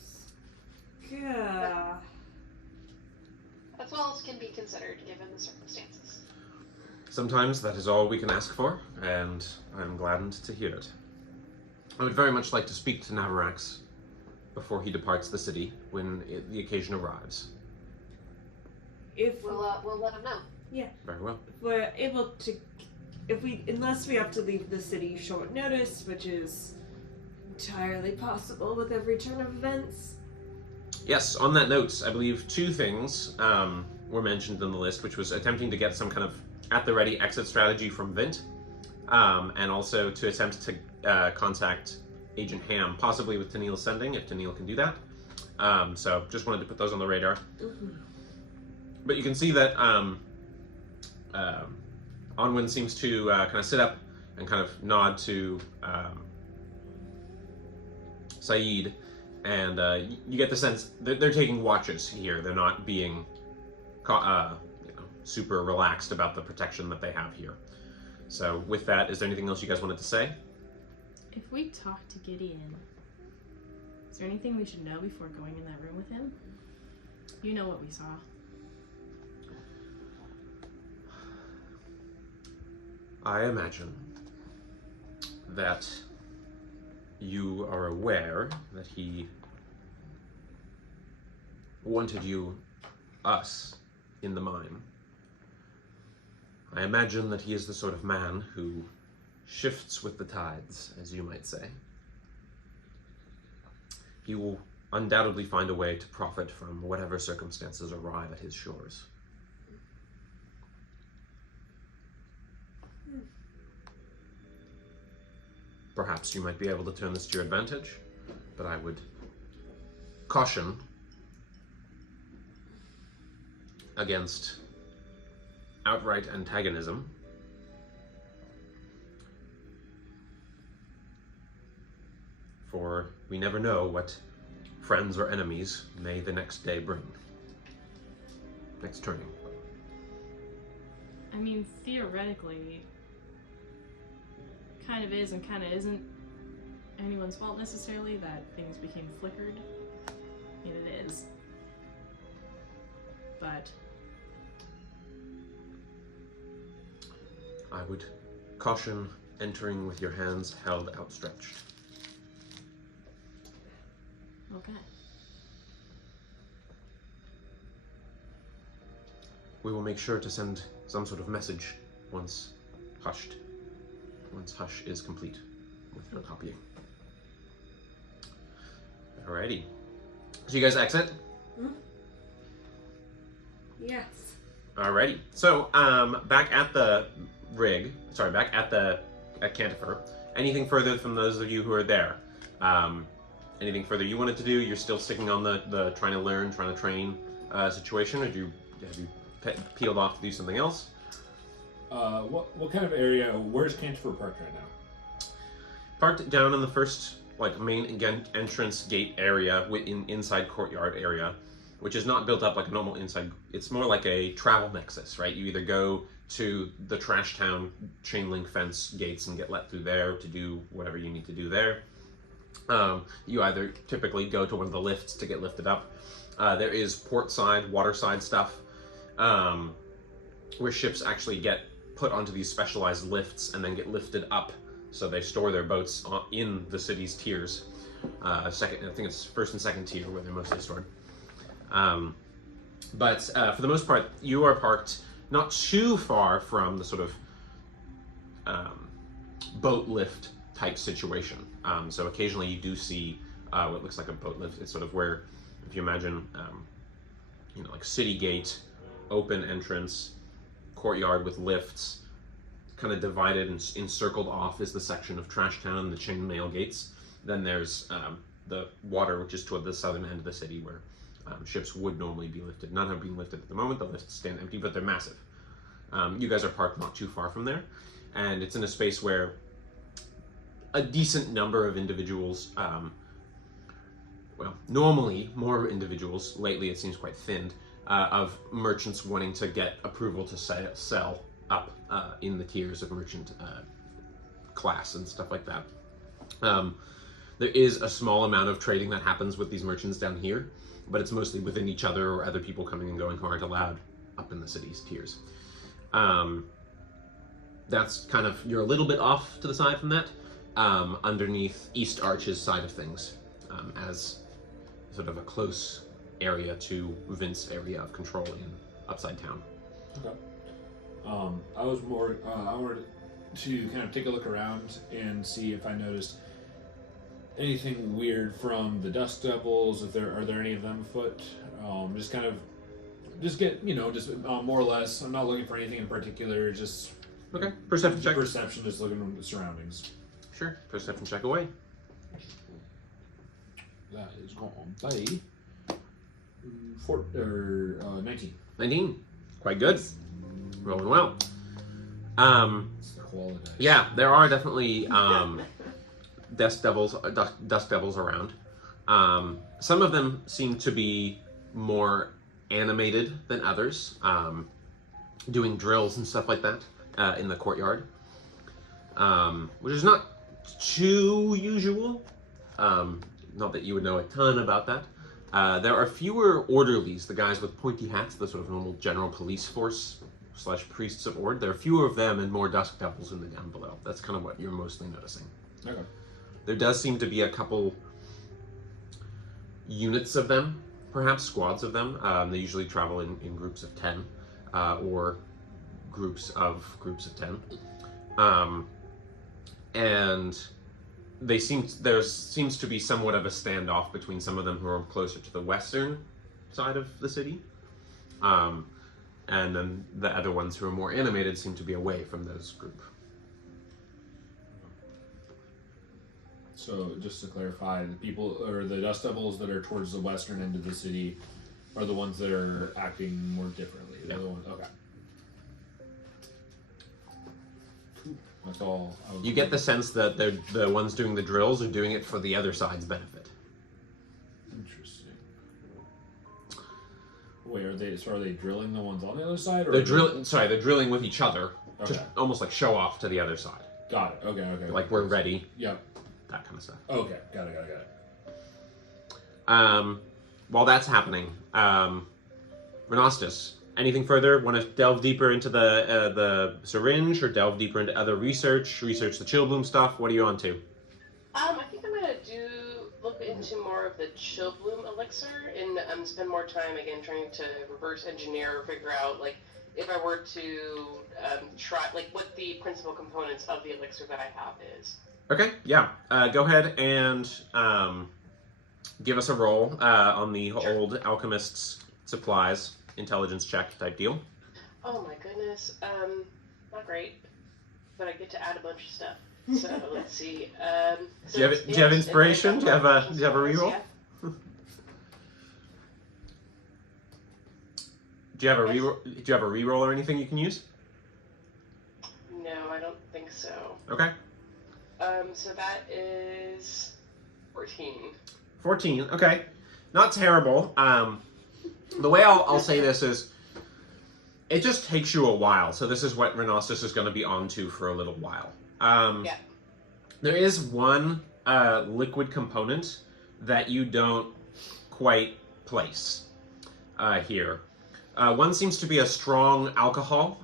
yeah. As well as can be considered given the circumstances. Sometimes that is all we can ask for, and I'm gladdened to hear it. I would very much like to speak to Navarax before he departs the city when the occasion arrives. If We'll let him know. Very well. we're able to, unless we have to leave the city short notice, which is entirely possible with every turn of events. Yes, on that note, I believe two things were mentioned in the list, which was attempting to get some kind of at-the-ready exit strategy from Vint, and also to attempt to contact Agent Ham, possibly with Tennille's sending, if Tennille can do that. So just wanted to put those on the radar. Mm-hmm. But you can see that Onwin seems to kind of sit up and kind of nod to Saeed, and you get the sense that they're taking watches here. They're not being super relaxed about the protection that they have here. So with that, is there anything else you guys wanted to say? If we talk to Gideon, is there anything we should know before going in that room with him? You know what we saw. I imagine that you are aware that he wanted us, in the mine. I imagine that he is the sort of man who shifts with the tides, as you might say. He will undoubtedly find a way to profit from whatever circumstances arrive at his shores. Perhaps you might be able to turn this to your advantage, but I would caution against outright antagonism. For we never know what friends or enemies may the next day bring. Next turning. I mean, theoretically, kind of is and kind of isn't anyone's fault necessarily that things became flickered. I mean, it is. But I would caution entering with your hands held outstretched. okay. We will make sure to send some sort of message once hush is complete with your copying. Alrighty. So you guys exit? Yes. Alrighty. So, back at the at Cantifer. Anything further from those of you who are there? Anything further you wanted to do? You're still sticking on the trying to learn, trying to train situation, or have you peeled off to do something else? What kind of area? Where's Cantifer parked right now? Parked down in the first main entrance gate area inside courtyard area, which is not built up like a normal inside. It's more like a travel nexus, right? You either go to the trash town chain link fence gates and get let through there to do whatever you need to do there. You either typically go to one of the lifts to get lifted up. There is port side, water side stuff, where ships actually get put onto these specialized lifts and then get lifted up. So they store their boats in the city's tiers. I think it's first and second tier where they're mostly stored. But for the most part, you are parked not too far from the sort of boat lift type situation. So occasionally you do see what looks like a boat lift. It's sort of where, if you imagine, like city gate, open entrance, courtyard with lifts, kind of divided and encircled off is the section of Trash Town, the chainmail gates. Then there's the water, which is toward the southern end of the city, where ships would normally be lifted. None are being lifted at the moment. The lifts stand empty, but they're massive. You guys are parked not too far from there, and it's in a space where a decent number of individuals, normally more individuals, lately it seems quite thinned, of merchants wanting to get approval to sell up in the tiers of merchant class and stuff like that. There is a small amount of trading that happens with these merchants down here, but it's mostly within each other or other people coming and going who aren't allowed up in the city's tiers. That's kind of, you're a little bit off to the side from that, underneath East Arch's side of things, as sort of a close area to Vince's area of control in Upside Town. Okay. I wanted to kind of take a look around and see if I noticed anything weird from the Dust Devils. Are there any of them afoot? More or less. I'm not looking for anything in particular. Just okay. Perception check. Perception, just looking at the surroundings. Sure. Perception check away. That is going by 19. 19. Quite good. Rolling well. Quality. Yeah, there are definitely dust devils around. Some of them seem to be more animated than others, doing drills and stuff like that in the courtyard, which is not too usual. Not that you would know a ton about that. There are fewer orderlies, the guys with pointy hats, the sort of normal general police force / priests of Ord. There are fewer of them and more Dusk Devils in the down below. That's kind of what you're mostly noticing. Okay. There does seem to be a couple units of them perhaps squads of them. They usually travel in groups of 10, or groups of 10. And there seems to be somewhat of a standoff between some of them who are closer to the western side of the city. And then the other ones who are more animated seem to be away from those group. So, just to clarify, the people, or the Dust Devils that are towards the western end of the city are the ones that are acting more differently. Yeah. The ones, okay. Cool. That's all. You get the sense that the ones doing the drills are doing it for the other side's benefit. Interesting. Wait, are they drilling the ones on the other side? Or They're drilling with each other, Okay. just almost like show off to the other side. Got it. Okay. Like, we're ready. Yep. That kind of stuff. Okay. Got it. While that's happening, Renostus, anything further? Want to delve deeper into the syringe, or delve deeper into other research the Chillbloom stuff? What are you on to? I think I'm gonna look into more of the Chillbloom elixir and spend more time again trying to reverse engineer or figure out like if I were to try like what the principal components of the elixir that I have is. Okay, yeah. Go ahead and give us a roll on the old alchemist's supplies intelligence check type deal. Oh my goodness, not great, but I get to add a bunch of stuff. So let's see. Do you have inspiration? Do you have a reroll? Yeah. Do you have a reroll? Do you have a reroll or anything you can use? No, I don't think so. Okay. So that is 14. 14. Okay. Not terrible. The way I'll say this is, it just takes you a while. So this is what Renostus is going to be on to for a little while. Yeah. There is one liquid component that you don't quite place here. One seems to be a strong alcohol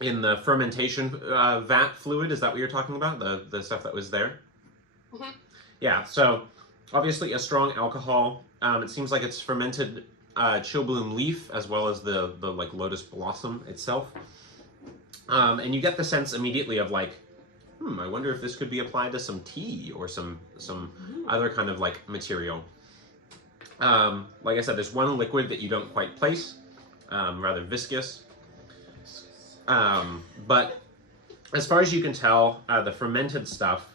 in the fermentation vat fluid. Is that what you're talking about? The stuff that was there? Mm-hmm. Yeah, so obviously a strong alcohol. It seems like it's fermented chillbloom leaf as well as the like lotus blossom itself. And you get the sense immediately of like, I wonder if this could be applied to some tea or some other kind of like material. Like I said, there's one liquid that you don't quite place, rather viscous. But as far as you can tell, the fermented stuff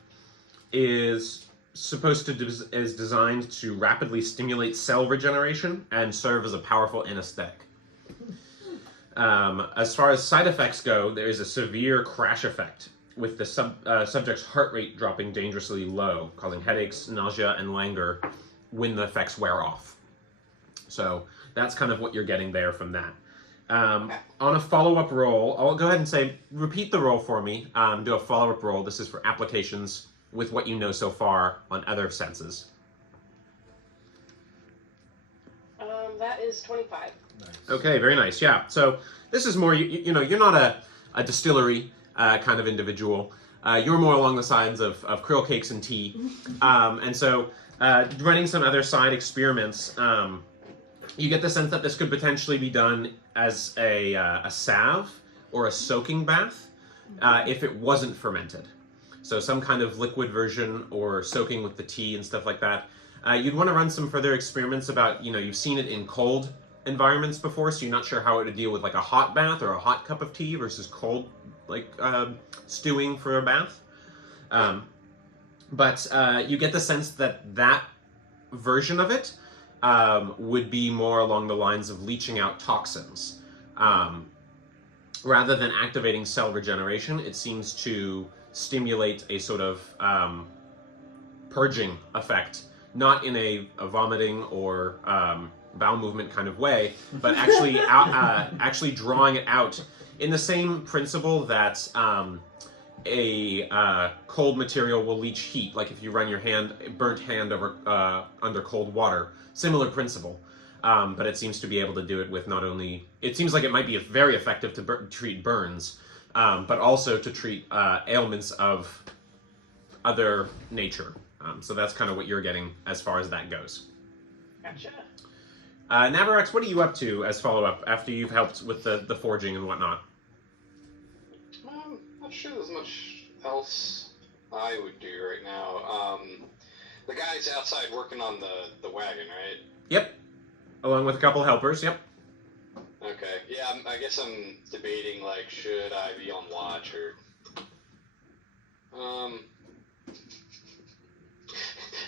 is is designed to rapidly stimulate cell regeneration and serve as a powerful anesthetic. As far as side effects go, there is a severe crash effect with the subject's heart rate dropping dangerously low, causing headaches, nausea, and languor when the effects wear off. So that's kind of what you're getting there from that. On a follow-up roll, I'll go ahead and say, repeat the roll for me. Do a follow-up roll. This is for applications with what you know so far on other senses. That is 25. Nice. Okay, very nice. Yeah. So this is more, you know, you're not a distillery kind of individual. You're more along the sides of krill cakes and tea. And so running some other side experiments, you get the sense that this could potentially be done as a salve or a soaking bath if it wasn't fermented. So some kind of liquid version or soaking with the tea and stuff like that. You'd want to run some further experiments about, you know, you've seen it in cold environments before, so you're not sure how it would deal with like a hot bath or a hot cup of tea versus cold, like stewing for a bath. But you get the sense that that version of it would be more along the lines of leaching out toxins. Rather than activating cell regeneration, it seems to stimulate a sort of purging effect, not in a vomiting or bowel movement kind of way, but actually actually drawing it out in the same principle that a cold material will leach heat, like if you run your burnt hand over under cold water. Similar principle, but it seems to be able to do it with not only, it seems like it might be very effective to treat burns, but also to treat ailments of other nature. So that's kind of what you're getting as far as that goes. Gotcha. Navarex, what are you up to as follow-up after you've helped with the forging and whatnot? Not sure there's much else I would do right now. The guy's outside working on the wagon, right? Yep. Along with a couple helpers, yep. Okay. Yeah, I guess I'm debating, like, should I be on watch or...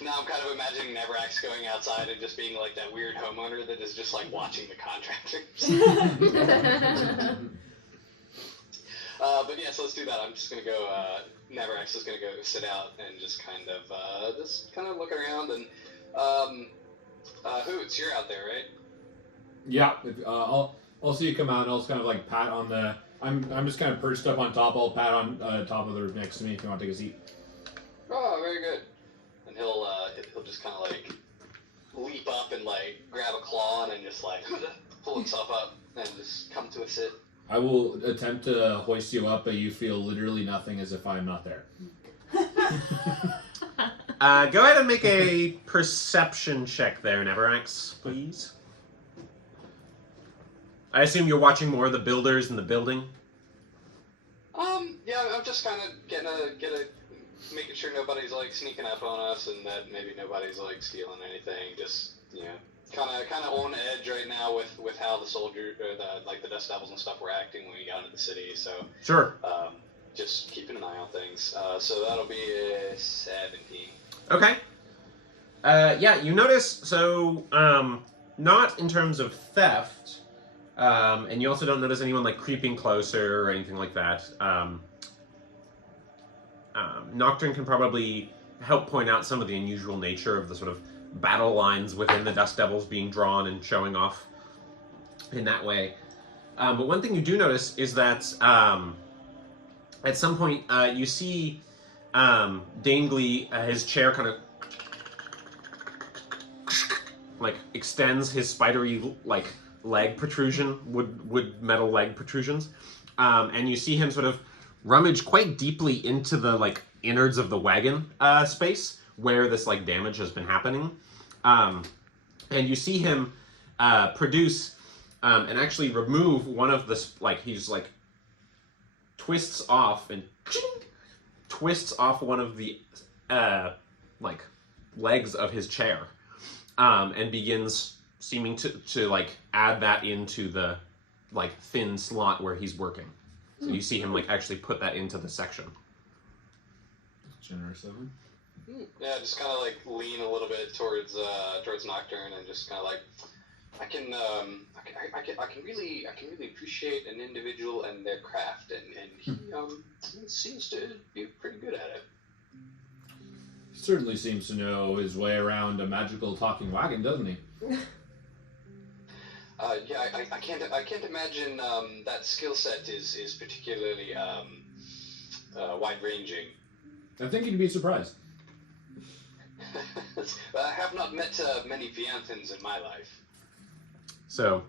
Now I'm kind of imagining Neverax going outside and just being like that weird homeowner that is just like watching the contractors. But yeah, so let's do that. I'm just gonna go. Neverax is gonna go sit out and just kind of look around and Hoots, you're out there, right? Yeah. I'll see you come out and I'll just kind of like pat on the. I'm just kind of perched up on top. I'll pat on top of the roof next to me if you want to take a seat. Oh, very good. And he'll just kind of like leap up and like grab a claw and just like pull himself up and just come to a sit. I will attempt to hoist you up, but you feel literally nothing as if I'm not there. Go ahead and make a perception check there, Neverax, please. I assume you're watching more of the builders in the building? Yeah, I'm just kind of making sure nobody's like sneaking up on us and that maybe nobody's like stealing anything. Just, you know, kind of on edge right now with how the soldier, or the Dust Devils and stuff were acting when we got into the city. So Sure. Just keeping an eye on things. So that'll be a 17. Okay. Yeah, you notice, so, not in terms of theft, and you also don't notice anyone, like, creeping closer or anything like that. Nocturne can probably help point out some of the unusual nature of the sort of battle lines within the Dust Devils being drawn and showing off in that way. But one thing you do notice is that, at some point, you see Dangley, his chair kind of like extends his spidery like leg protrusion, wood metal leg protrusions, and you see him sort of rummage quite deeply into the like innards of the wagon space where this like damage has been happening, and you see him produce and actually remove one of the like he's like twists off and twists off one of the like legs of his chair, and begins seeming to like add that into the like thin slot where he's working. So you see him like actually put that into the section. Generous of him. Yeah, just kind of like lean a little bit towards Nocturne and just kind of like I can really appreciate an individual and their craft, and he seems to be pretty good at it. He certainly seems to know his way around a magical talking wagon, doesn't he? Yeah, I can't imagine that skill set is particularly wide ranging. I think you'd be surprised. I have not met many Vianthans in my life. So,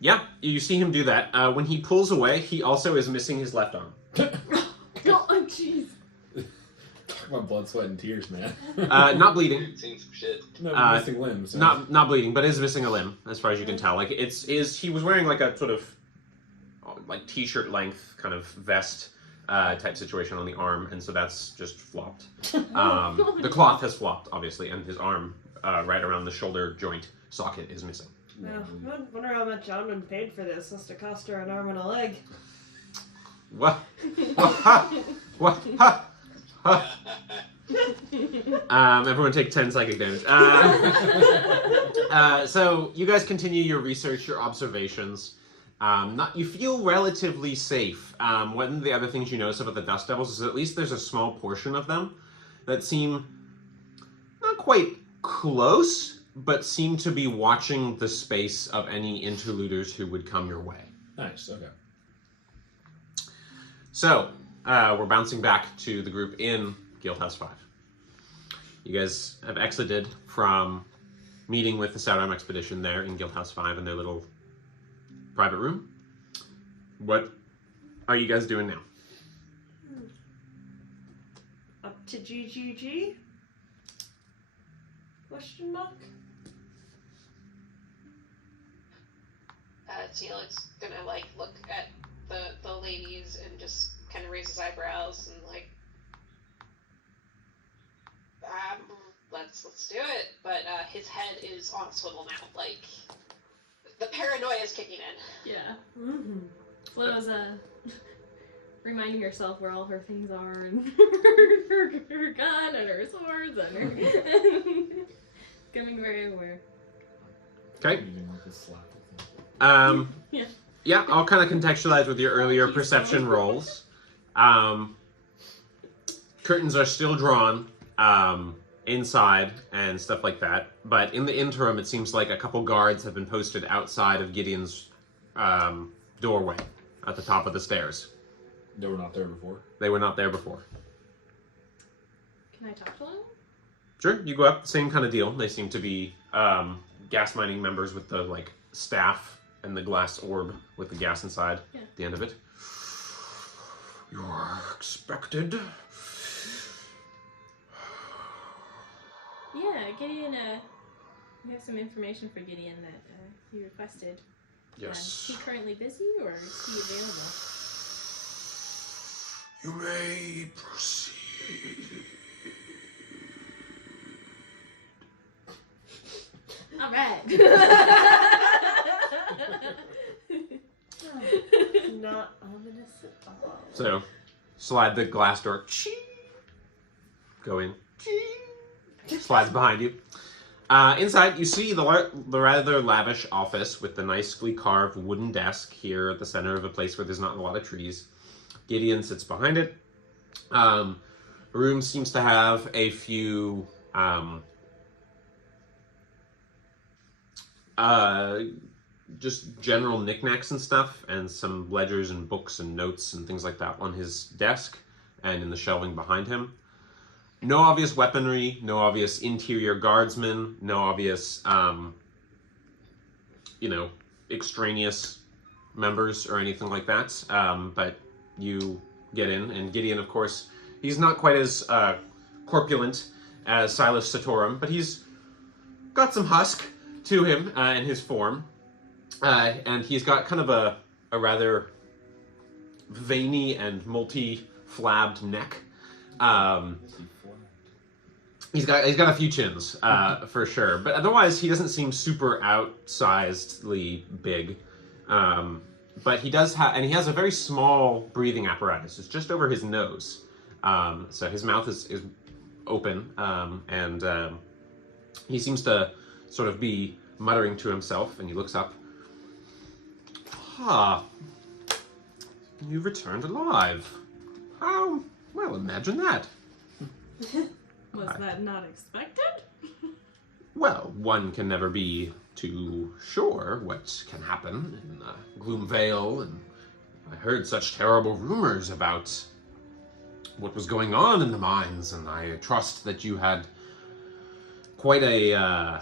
yeah, you see him do that. When he pulls away, he also is missing his left arm. Oh, jeez. Talk about blood, sweat, and tears, man. Not bleeding. Seen some shit. No, missing limbs. Not bleeding, but is missing a limb, as far as you can tell. Like he was wearing like a sort of like t-shirt length kind of vest type situation on the arm, and so that's just flopped. The cloth has flopped, obviously, and his arm right around the shoulder joint socket is missing. Well, I wonder how much Almond paid for this. Must have cost her an arm and a leg. What? What? Ha! Ha! Everyone take 10 psychic damage. So you guys continue your research, your observations. You feel relatively safe. One of the other things you notice about the Dust Devils is at least there's a small portion of them that seem not quite close, but seem to be watching the space of any interluders who would come your way. Nice, okay. So, we're bouncing back to the group in Guildhouse 5. You guys have exited from meeting with the Sauron expedition there in Guildhouse 5 in their little private room. What are you guys doing now? Up to GGG? Question mark? Tneel's gonna like look at the ladies and just kind of raise his eyebrows and like, let's do it. But his head is on a swivel now. Like the paranoia is kicking in. Yeah. Mm-hmm. Flo's reminding herself where all her things are and her gun and her swords and her becoming very aware. Okay. Even like a slap. Yeah. Yeah, I'll kind of contextualize with your earlier perception rolls. Curtains are still drawn inside and stuff like that, but in the interim, it seems like a couple guards have been posted outside of Gideon's doorway at the top of the stairs. They were not there before. They were not there before. Can I talk to them? Sure, you go up, same kind of deal. They seem to be gas mining members with the like staff and the glass orb with the gas inside at the end of it. You are expected. Yeah, Gideon, we have some information for Gideon that he requested. Yes. Is he currently busy or is he available? You may proceed. All right. Not ominous at all. So, slide the glass door. Go in. Slides behind you. Inside, you see the rather lavish office with the nicely carved wooden desk here at the center of a place where there's not a lot of trees. Gideon sits behind it. The room seems to have a few just general knickknacks and stuff, and some ledgers and books and notes and things like that on his desk and in the shelving behind him. No obvious weaponry, no obvious interior guardsmen, no obvious, extraneous members or anything like that. But you get in, and Gideon, of course, he's not quite as corpulent as Silas Satorum, but he's got some husk to him in his form. And he's got kind of a rather veiny and multi-flabbed neck. He's got a few chins, for sure. But otherwise, he doesn't seem super outsizedly big. But he does have, and he has a very small breathing apparatus. It's just over his nose. So his mouth is open, and he seems to sort of be muttering to himself, and he looks up. Ah, you returned alive. How? Well, imagine that. Was that not expected? Well, one can never be too sure what can happen in Gloomvale, and I heard such terrible rumors about what was going on in the mines, and I trust that you had quite a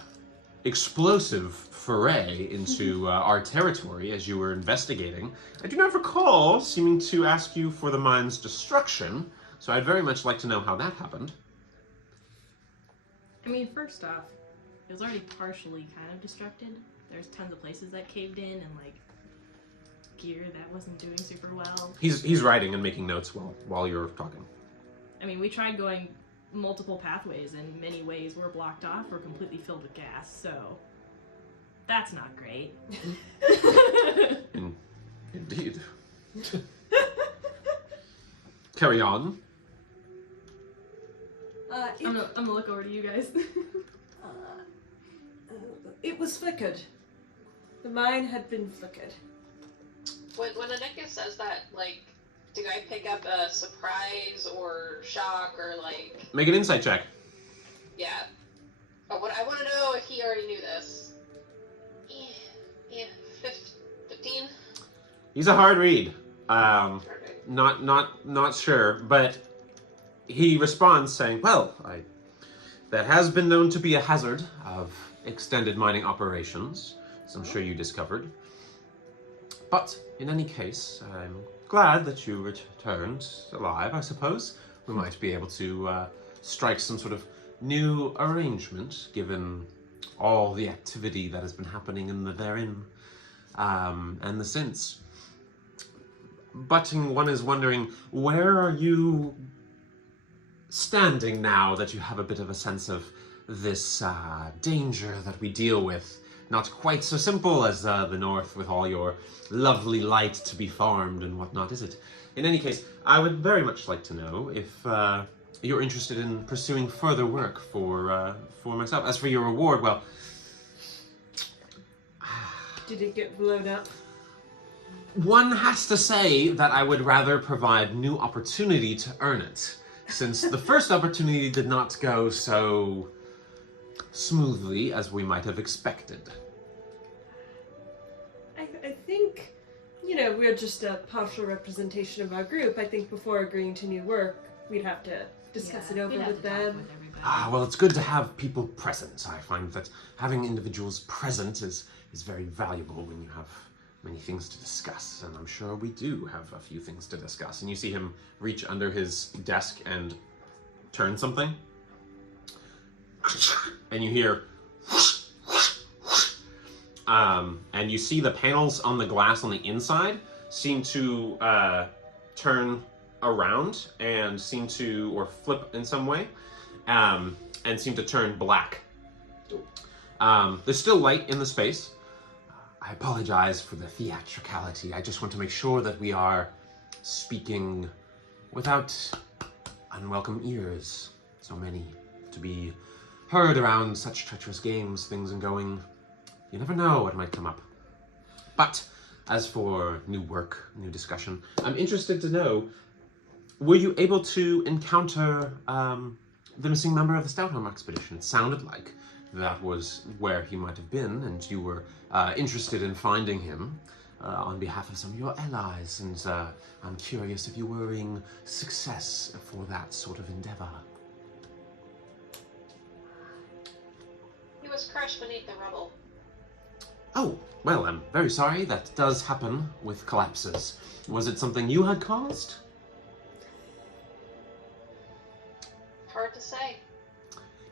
explosive foray into our territory as you were investigating. I do not recall seeming to ask you for the mine's destruction, so I'd very much like to know how that happened. I mean, first off, it was already partially kind of destructed. There's tons of places that caved in and like gear that wasn't doing super well. He's writing and making notes while you're talking. I mean, we tried going multiple pathways and many ways were blocked off or completely filled with gas, so that's not great. Indeed. Carry on. I'm gonna look over to you guys. It was flickered. The mine had been flickered. When Aneka says that, like, do I pick up a surprise or shock or like? Make an insight check. Yeah. But what I want to know if he already knew this. Yeah, 15. He's a hard read. Not sure, but he responds saying, "Well, that has been known to be a hazard of extended mining operations, as I'm sure you discovered. But in any case, I'm glad that you returned alive. I suppose we might be able to strike some sort of new arrangement, given all the activity that has been happening in the therein. and the synths. But one is wondering, where are you standing now that you have a bit of a sense of this danger that we deal with? Not quite so simple as the north with all your lovely light to be farmed and whatnot, is it? In any case, I would very much like to know if you're interested in pursuing further work for myself. As for your reward, well... Did it get blown up? One has to say that I would rather provide new opportunity to earn it, since the first opportunity did not go so smoothly as we might have expected. I think, you know, we're just a partial representation of our group. I think before agreeing to new work, we'd have to discuss it over with them. Well, it's good to have people present. I find that having individuals present is very valuable when you have many things to discuss, and I'm sure we do have a few things to discuss. And you see him reach under his desk and turn something, and you hear and you see the panels on the glass on the inside seem to turn around and seem to, or flip in some way, and seem to turn black. There's still light in the space. I apologize for the theatricality. I just want to make sure that we are speaking without unwelcome ears. So many to be heard around such treacherous games, things and going. You never know what might come up. But as for new work, new discussion, I'm interested to know, were you able to encounter the missing member of the Stoutholm expedition? It sounded like that was where he might have been, and you were interested in finding him on behalf of some of your allies, and I'm curious if you were in success for that sort of endeavor. He was crushed beneath the rubble. Oh, well, I'm very sorry. That does happen with collapses. Was it something you had caused? Hard to say.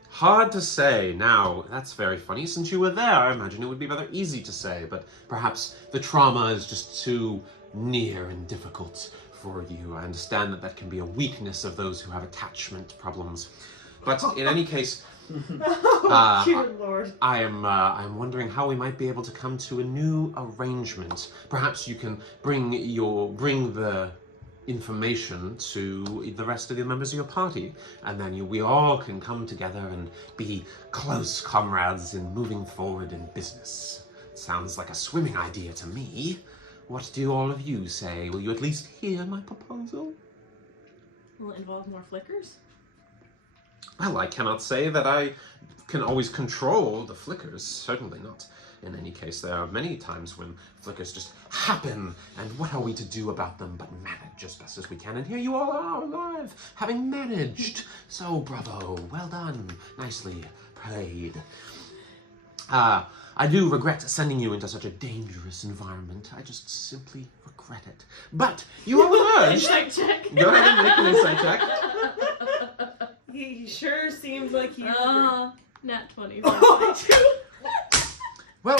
Hard to say. Now, that's very funny. Since you were there, I imagine it would be rather easy to say, but perhaps the trauma is just too near and difficult for you. I understand that that can be a weakness of those who have attachment problems. But in any case, Oh, dear Lord. I'm wondering how we might be able to come to a new arrangement. Perhaps you can bring the information to the rest of the members of your party, and then we all can come together and be close comrades in moving forward in business. Sounds like a swimming idea to me. What do all of you say? Will you at least hear my proposal? Will it involve more flickers? Well, I cannot say that I can always control the flickers, certainly not. In any case, there are many times when flickers just happen, and what are we to do about them but manage as best as we can? And here you all are, alive, having managed. So, bravo, well done, nicely played. I do regret sending you into such a dangerous environment. I just simply regret it. But you all emerged. Insight check. Go ahead and make an insight check. He sure seems like he's... Nat 20. Well,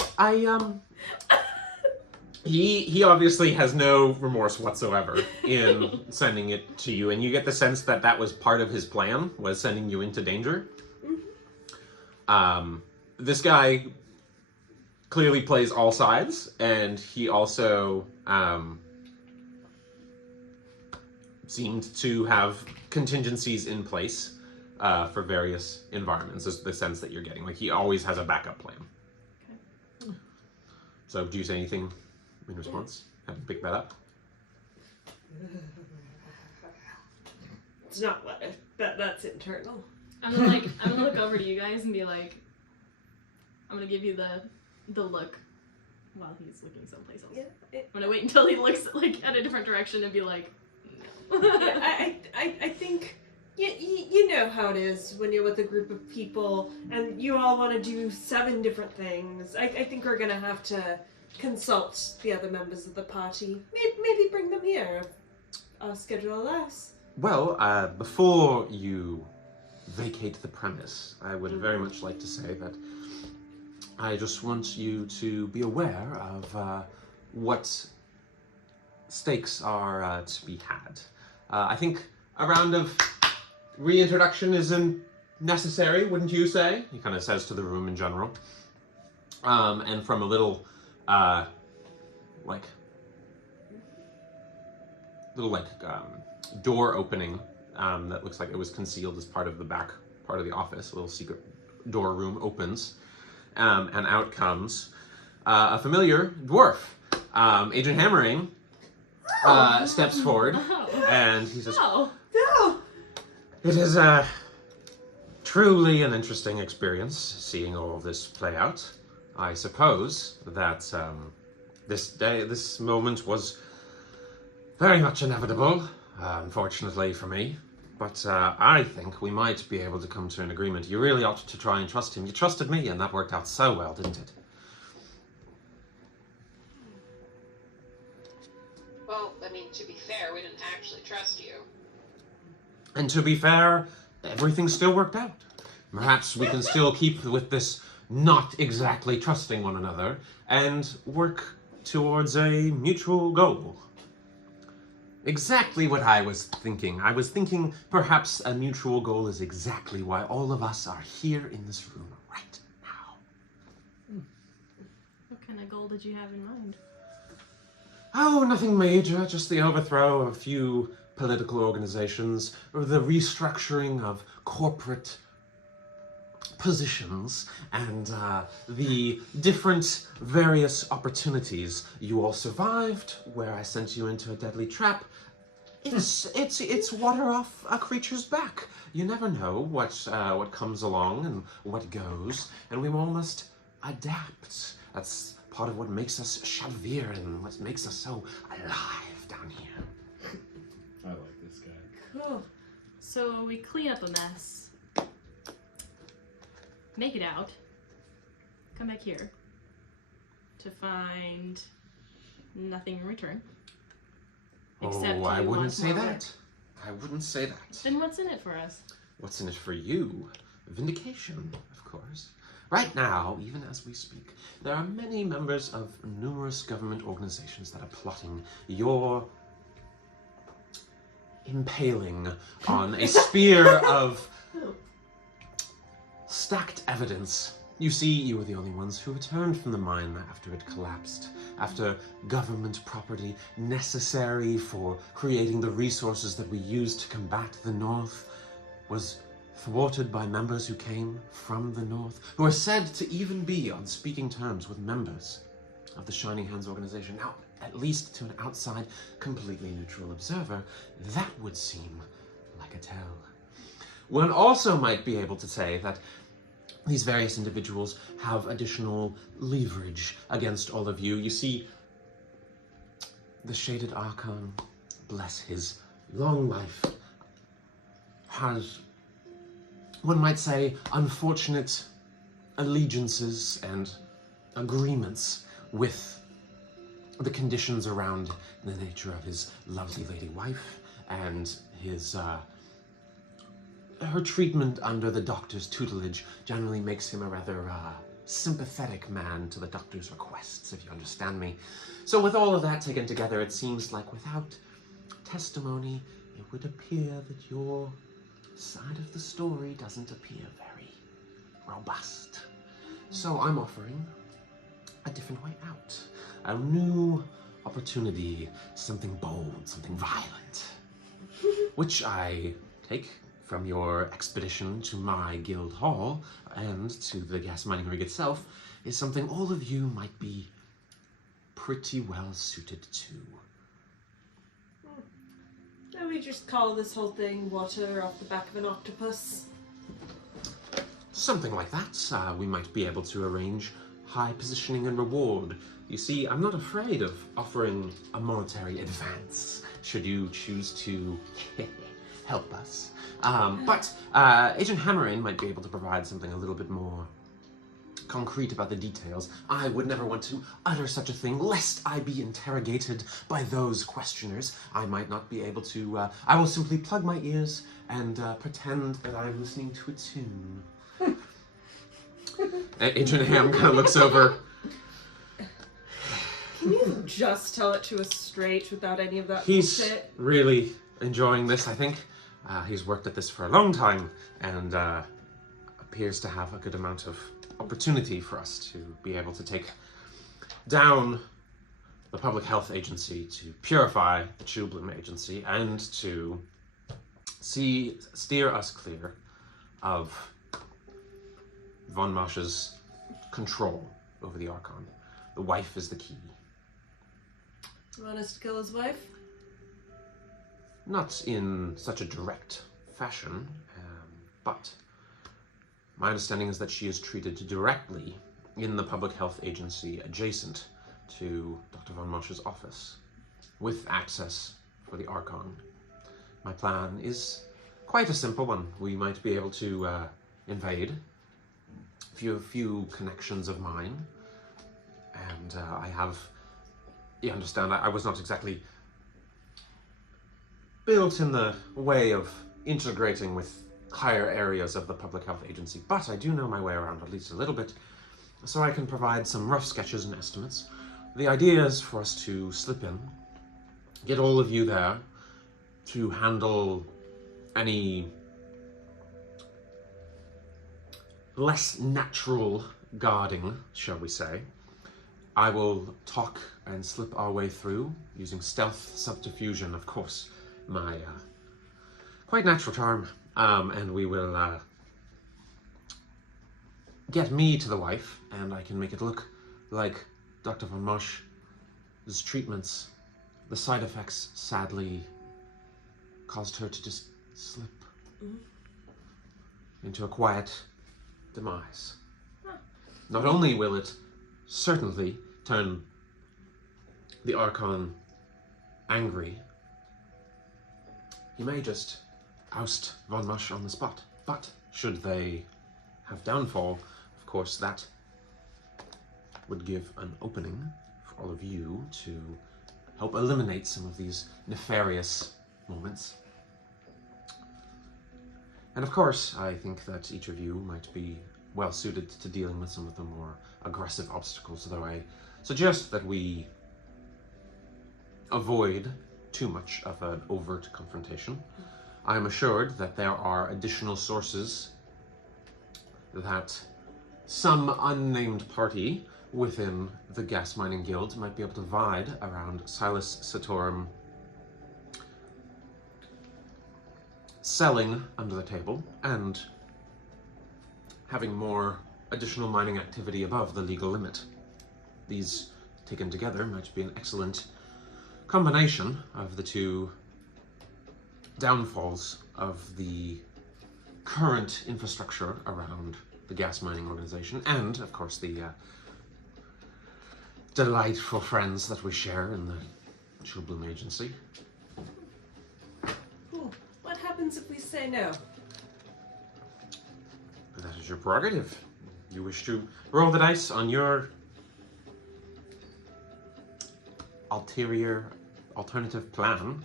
he obviously has no remorse whatsoever in sending it to you, and you get the sense that that was part of his plan, was sending you into danger. This guy clearly plays all sides, and he also seemed to have contingencies in place for various environments, is the sense that you're getting. Like, he always has a backup plan. Okay. So, do you say anything in response? Have you picked that up? It's not what that's internal. I'm gonna look over to you guys and be like, I'm gonna give you the look while he's looking someplace else. Yeah, I'm gonna wait until he looks like at a different direction and be like, no. yeah, I think you know how it is when you're with a group of people and you all want to do 7 different things. I think we're gonna have to consult the other members of the party. Maybe bring them here. Our schedule allows. Well, before you vacate the premise, I would very much like to say that I just want you to be aware of what stakes are to be had. I think a round of reintroduction isn't necessary, wouldn't you say? He kind of says to the room in general. And from a little, door opening that looks like it was concealed as part of the back part of the office, a little secret door room opens, and out comes a familiar dwarf. Agent Hammering steps forward, and he says, No! "It is truly an interesting experience seeing all of this play out. I suppose that this moment was very much inevitable, unfortunately for me. But I think we might be able to come to an agreement. You really ought to try and trust him. You trusted me, and that worked out so well, didn't it?" Well, I mean, to be fair, we didn't actually trust you. And to be fair, everything still worked out. Perhaps we can still keep with this not exactly trusting one another and work towards a mutual goal. Exactly what I was thinking. I was thinking perhaps a mutual goal is exactly why all of us are here in this room right now. What kind of goal did you have in mind? Oh, nothing major, just the overthrow of a few political organizations, or the restructuring of corporate positions, and the different various opportunities. You all survived, where I sent you into a deadly trap. It's water off a creature's back. You never know what comes along and what goes, and we all must adapt. That's part of what makes us Shadviran, what makes us so alive down here. I like this guy. Cool. So we clean up a mess, make it out, come back here to find nothing in return. Except I you wouldn't want say more that. work. I wouldn't say that. Then what's in it for us? What's in it for you? Vindication, of course. Right now, even as we speak, there are many members of numerous government organizations that are plotting your impaling on a spear of stacked evidence. You see, you were the only ones who returned from the mine after it collapsed, after government property necessary for creating the resources that we used to combat the North was thwarted by members who came from the North, who are said to even be on speaking terms with members of the Shining Hands organization. Now, at least to an outside, completely neutral observer, that would seem like a tell. One also might be able to say that these various individuals have additional leverage against all of you. You see, the Shaded Archon, bless his long life, has, one might say, unfortunate allegiances and agreements with the conditions around the nature of his lovely lady wife and his, her treatment under the doctor's tutelage generally makes him a rather sympathetic man to the doctor's requests, if you understand me. So with all of that taken together, it seems like without testimony, it would appear that your side of the story doesn't appear very robust. So I'm offering a different way out. A new opportunity, something bold, something violent, which I take from your expedition to my guild hall and to the gas mining rig itself, is something all of you might be pretty well suited to. Can we just call this whole thing water off the back of an octopus? Something like that. We might be able to arrange high positioning and reward. You see, I'm not afraid of offering a monetary advance, should you choose to help us. But Agent Hammering might be able to provide something a little bit more concrete about the details. I would never want to utter such a thing, lest I be interrogated by those questioners. I might not be able to, I will simply plug my ears and pretend that I'm listening to a tune. Agent Ham kind of looks over. Can you just tell it to us straight without any of that He's bullshit? really enjoying this, I think. He's worked at this for a long time and appears to have a good amount of opportunity for us to be able to take down the Public Health Agency, to purify the Children Agency, and to steer us clear of Von Mosch's control over the Archon. The wife is the key. Want us to kill his wife? Not in such a direct fashion, but my understanding is that she is treated directly in the Public Health Agency adjacent to Dr. Von Mosch's office, with access for the Archon. My plan is quite a simple one. We might be able to invade a few connections of mine, and you understand, I was not exactly built in the way of integrating with higher areas of the Public Health Agency, but I do know my way around at least a little bit, so I can provide some rough sketches and estimates. The idea is for us to slip in, get all of you there to handle any less natural guarding, shall we say. I will talk and slip our way through using stealth, subterfuge, and of course my quite natural charm, and we will get me to the wife, and I can make it look like Dr. Von Mosch's treatments, the side effects sadly caused her to just slip into a quiet demise. Not only will it certainly turn the Archon angry, he may just oust Von Mosch on the spot. But should they have downfall, of course, that would give an opening for all of you to help eliminate some of these nefarious moments. And of course, I think that each of you might be well suited to dealing with some of the more aggressive obstacles, though I suggest that we avoid too much of an overt confrontation. I am assured that there are additional sources that some unnamed party within the gas mining guild might be able to vide around Silas Satorum selling under the table and having more additional mining activity above the legal limit. These taken together might be an excellent combination of the two downfalls of the current infrastructure around the gas mining organization, and of course the delightful friends that we share in the Chillbloom Agency. Cool. What happens if we say no? That is your prerogative. You wish to roll the dice on your alternative plan.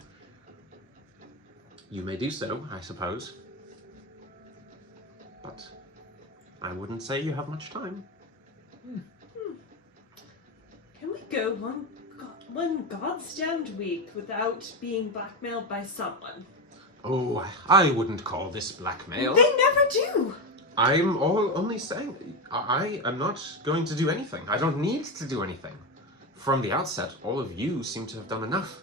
You may do so, I suppose. But I wouldn't say you have much time. Can we go one God's damned week without being blackmailed by someone? Oh, I wouldn't call this blackmail. They never do! I'm only saying, I am not going to do anything. I don't need to do anything. From the outset, all of you seem to have done enough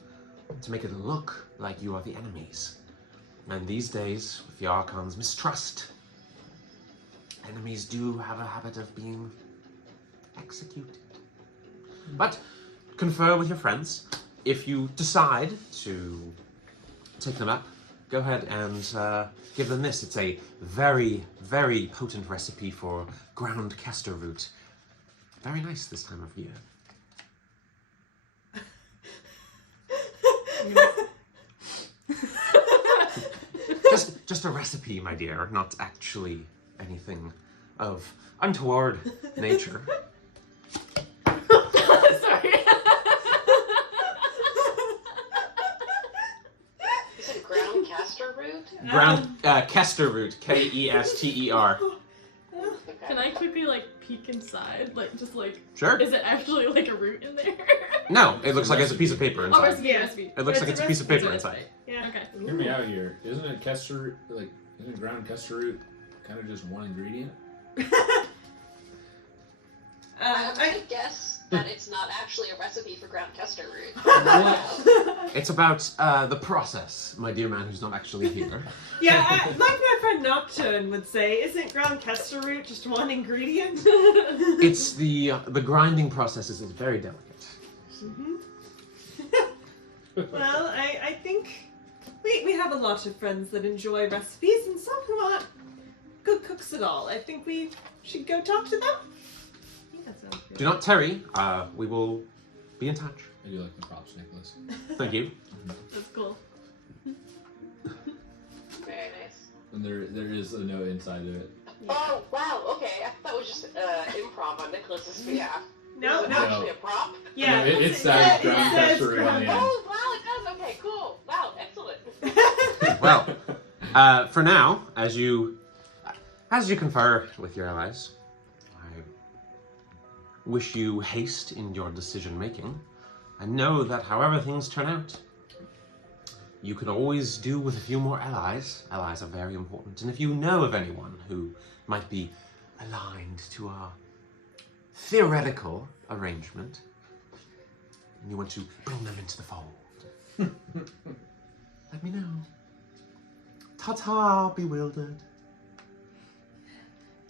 to make it look like you are the enemies. And these days, with the Archon's mistrust, enemies do have a habit of being executed. But confer with your friends. If you decide to take them up, go ahead and give them this. It's a very, very potent recipe for ground castor root. Very nice this time of year. Just a recipe, my dear, not actually anything of untoward nature. Sorry. Is it ground castor root? Ground castor root, Kester. Can I quickly, like, inside? Like, just like, Sure. is it actually like a root in there? No, it looks like it's a piece of paper Oh, inside. recipe, recipe. It looks like it's a piece of paper It's a inside. Yeah. Okay. Hear me out here. Isn't it Kester like? Isn't ground Kester root kind of just one ingredient? I guess that it's not actually a recipe for ground custard root. It's about the process, my dear man who's not actually here. Yeah, like my friend Nocturne would say, isn't ground castor root just one ingredient? It's the grinding process is very delicate. Mm-hmm. Well, I think we have a lot of friends that enjoy recipes and some who aren't good cooks at all. I think we should go talk to them. I think that sounds good. Do not tarry. We will be in touch. I do like the props, Nicholas. Thank you. That's cool. Very nice. And there is a note inside of it. Oh, wow, okay. I thought that was just improv on Nicholas's behalf. No, Is it no. actually a prop? Yeah, No, it it says ground it says castor root on the end. Oh, wow, it does. Okay, cool. Wow, excellent. Well, for now, as you confer with your allies, I wish you haste in your decision making, and know that however things turn out, you can always do with a few more allies. Allies are very important, and if you know of anyone who might be aligned to our theoretical arrangement, and you want to bring them into the fold, let me know. Ta-ta, Beewildered.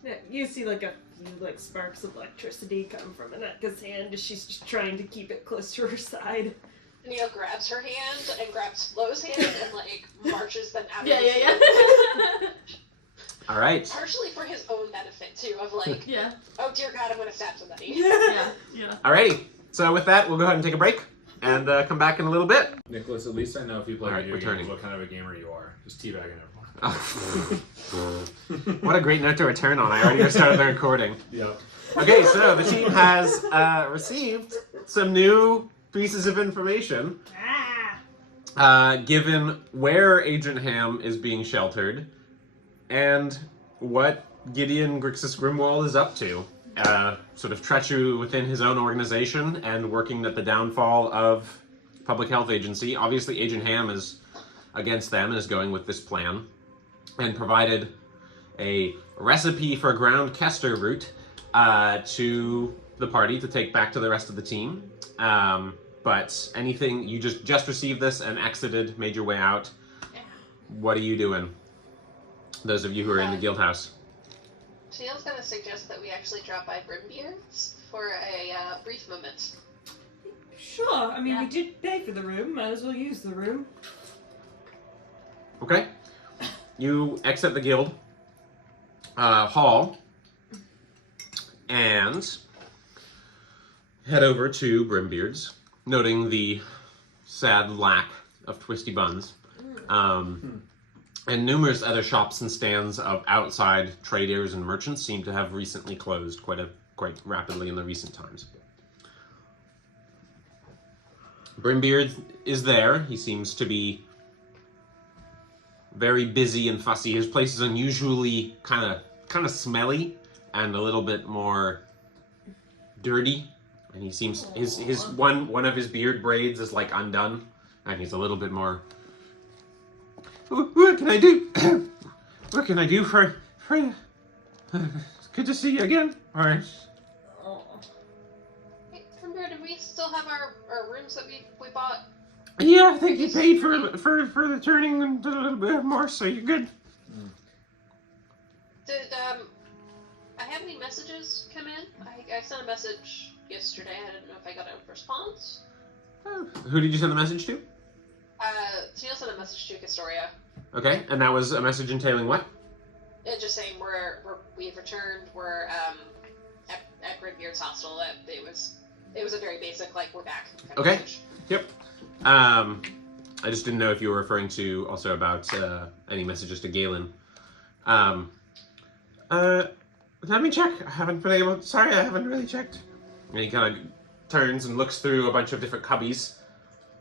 Yeah, you see like a few like sparks of electricity come from Anetka's hand as she's just trying to keep it close to her side. Neo grabs her hand and grabs Flo's hand and like marches them out. Yeah, of the yeah, room. yeah. All right. Partially for his own benefit too, of like, Yeah, oh dear God, I'm gonna stab somebody. yeah, yeah. Alrighty. So with that, we'll go ahead and take a break and come back in a little bit. Nicholas, at least I know if you play All right, video returning. games, what kind of a gamer you are. Just teabagging everyone. What a great note to return on. I already started the recording. Yep. Okay, so the team has received some new pieces of information given where Agent Ham is being sheltered and what Gideon Grixxis Grimwald is up to. Sort of treachery within his own organization and working at the downfall of Public Health Agency. Obviously, Agent Ham is against them and is going with this plan, and provided a recipe for ground Kester root to the party to take back to the rest of the team. But anything, you just received this and exited, made your way out. What are you doing? Those of you who are in the guild house. Tennille's gonna suggest that we actually drop by Brimbeard's for a brief moment. Sure, I mean Yeah. we did pay for the room, might as well use the room. Okay. You exit the guild hall and head over to Brimbeard's, noting the sad lack of twisty buns. And numerous other shops and stands of outside traders and merchants seem to have recently closed quite rapidly in the recent times. Brimbeard is there. He seems to be very busy and fussy. His place is unusually kind of smelly and a little bit more dirty. And he seems his one of his beard braids is like undone, and he's a little bit more. What can I do? What can I do for? It's good to see you again. All right. Hey, Brimbeard, do we still have our rooms that we bought? Yeah, I think you paid for the turning and a little bit more, so you're good. Did I have any messages come in? I sent a message yesterday. I didn't know if I got a response. Who did you send the message to? Tennille sent a message to Castoria. Okay, and that was a message entailing what? Just saying we've returned. We're at Grimbeard's hostel. It was a very basic like we're back. Kind of Okay. message. Yep. I just didn't know if you were referring to also about any messages to Galen. Let me check. I haven't been able. Sorry, I haven't really checked. And he kind of turns and looks through a bunch of different cubbies.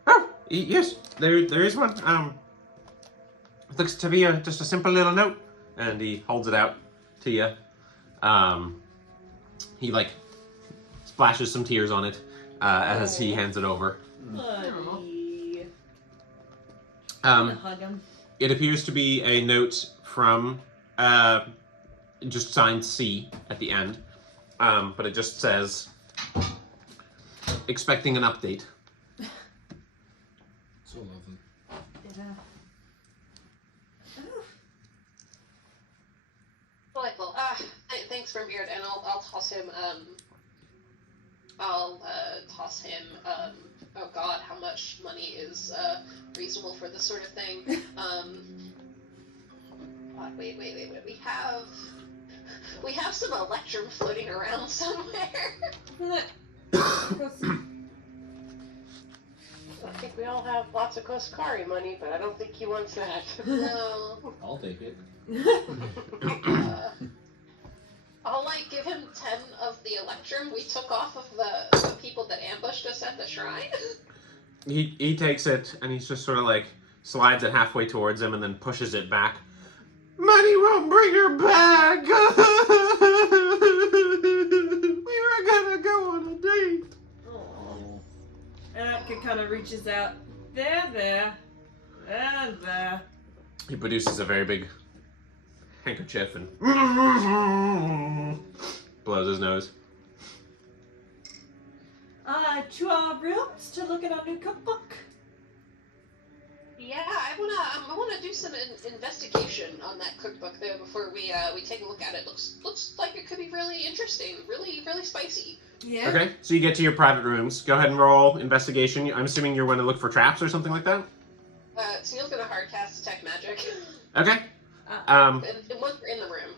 Oh, yes, there is one. It looks to be just a simple little note, and he holds it out to you. He like splashes some tears on it as he hands it over. Buddy. Um, Hug him. It appears to be a note from just signed C at the end, but it just says expecting an update. So lovely. Delightful. Thanks for Beard, and I'll toss him. I'll toss him. Oh God, how much money is reasonable for this sort of thing? Wait. We have some electrum floating around somewhere. I think we all have lots of Koskari money, but I don't think he wants that. No. I'll take it. I'll give him 10 of the electrum we took off of the people that ambushed us at the shrine. He takes it and he's just sort of slides it halfway towards him and then pushes it back. Money won't bring her back. We were gonna go on a date. Oh. Anka kind of reaches out. There. He produces a very big handkerchief and blows his nose. 2 rooms to look at our new cookbook. Yeah, I wanna do some investigation on that cookbook though before we take a look at it. Looks like it could be really interesting, really spicy. Yeah. Okay, so you get to your private rooms. Go ahead and roll investigation. I'm assuming you're going to look for traps or something like that? Sneal's gonna hard cast detect magic. Okay. And once we're in the room.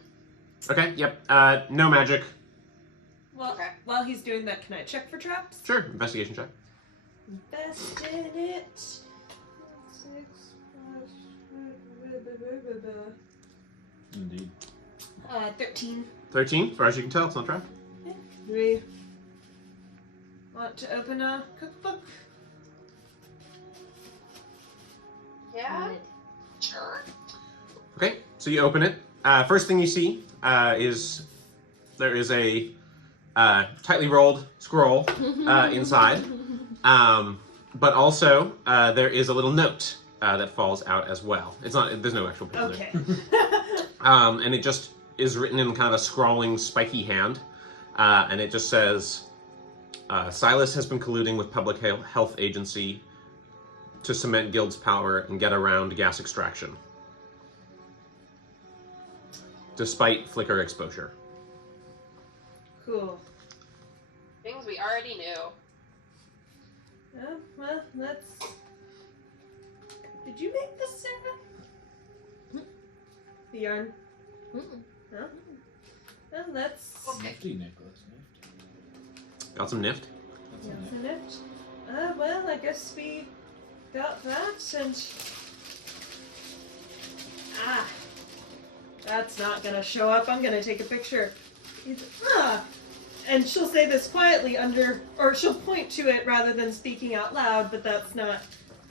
Okay, yep. No magic. Well, Okay. while he's doing that, can I check for traps? Sure, investigation check. Invest in it. 6 Indeed. 13. 13, as far as you can tell, it's not trapped. 3. Want to open a cookbook? Yeah. Sure. Okay, so you open it. First thing you see is there is a tightly rolled scroll inside, but also there is a little note that falls out as well. It's not. There's no actual paper Okay. there. And it just is written in kind of a scrawling, spiky hand, and it just says, "Silas has been colluding with Public Health Agency to cement Guild's power and get around gas extraction, despite flicker exposure." Cool. Things we already knew. Well, let's... Did you make this, Sarah? The yarn? No? Well, let's... Nifty necklace. Got some nift? That's Yeah, a isn't it? Well, I guess we got that, and... That's not gonna show up. I'm gonna take a picture. And she'll say this quietly or she'll point to it rather than speaking out loud, but that's not...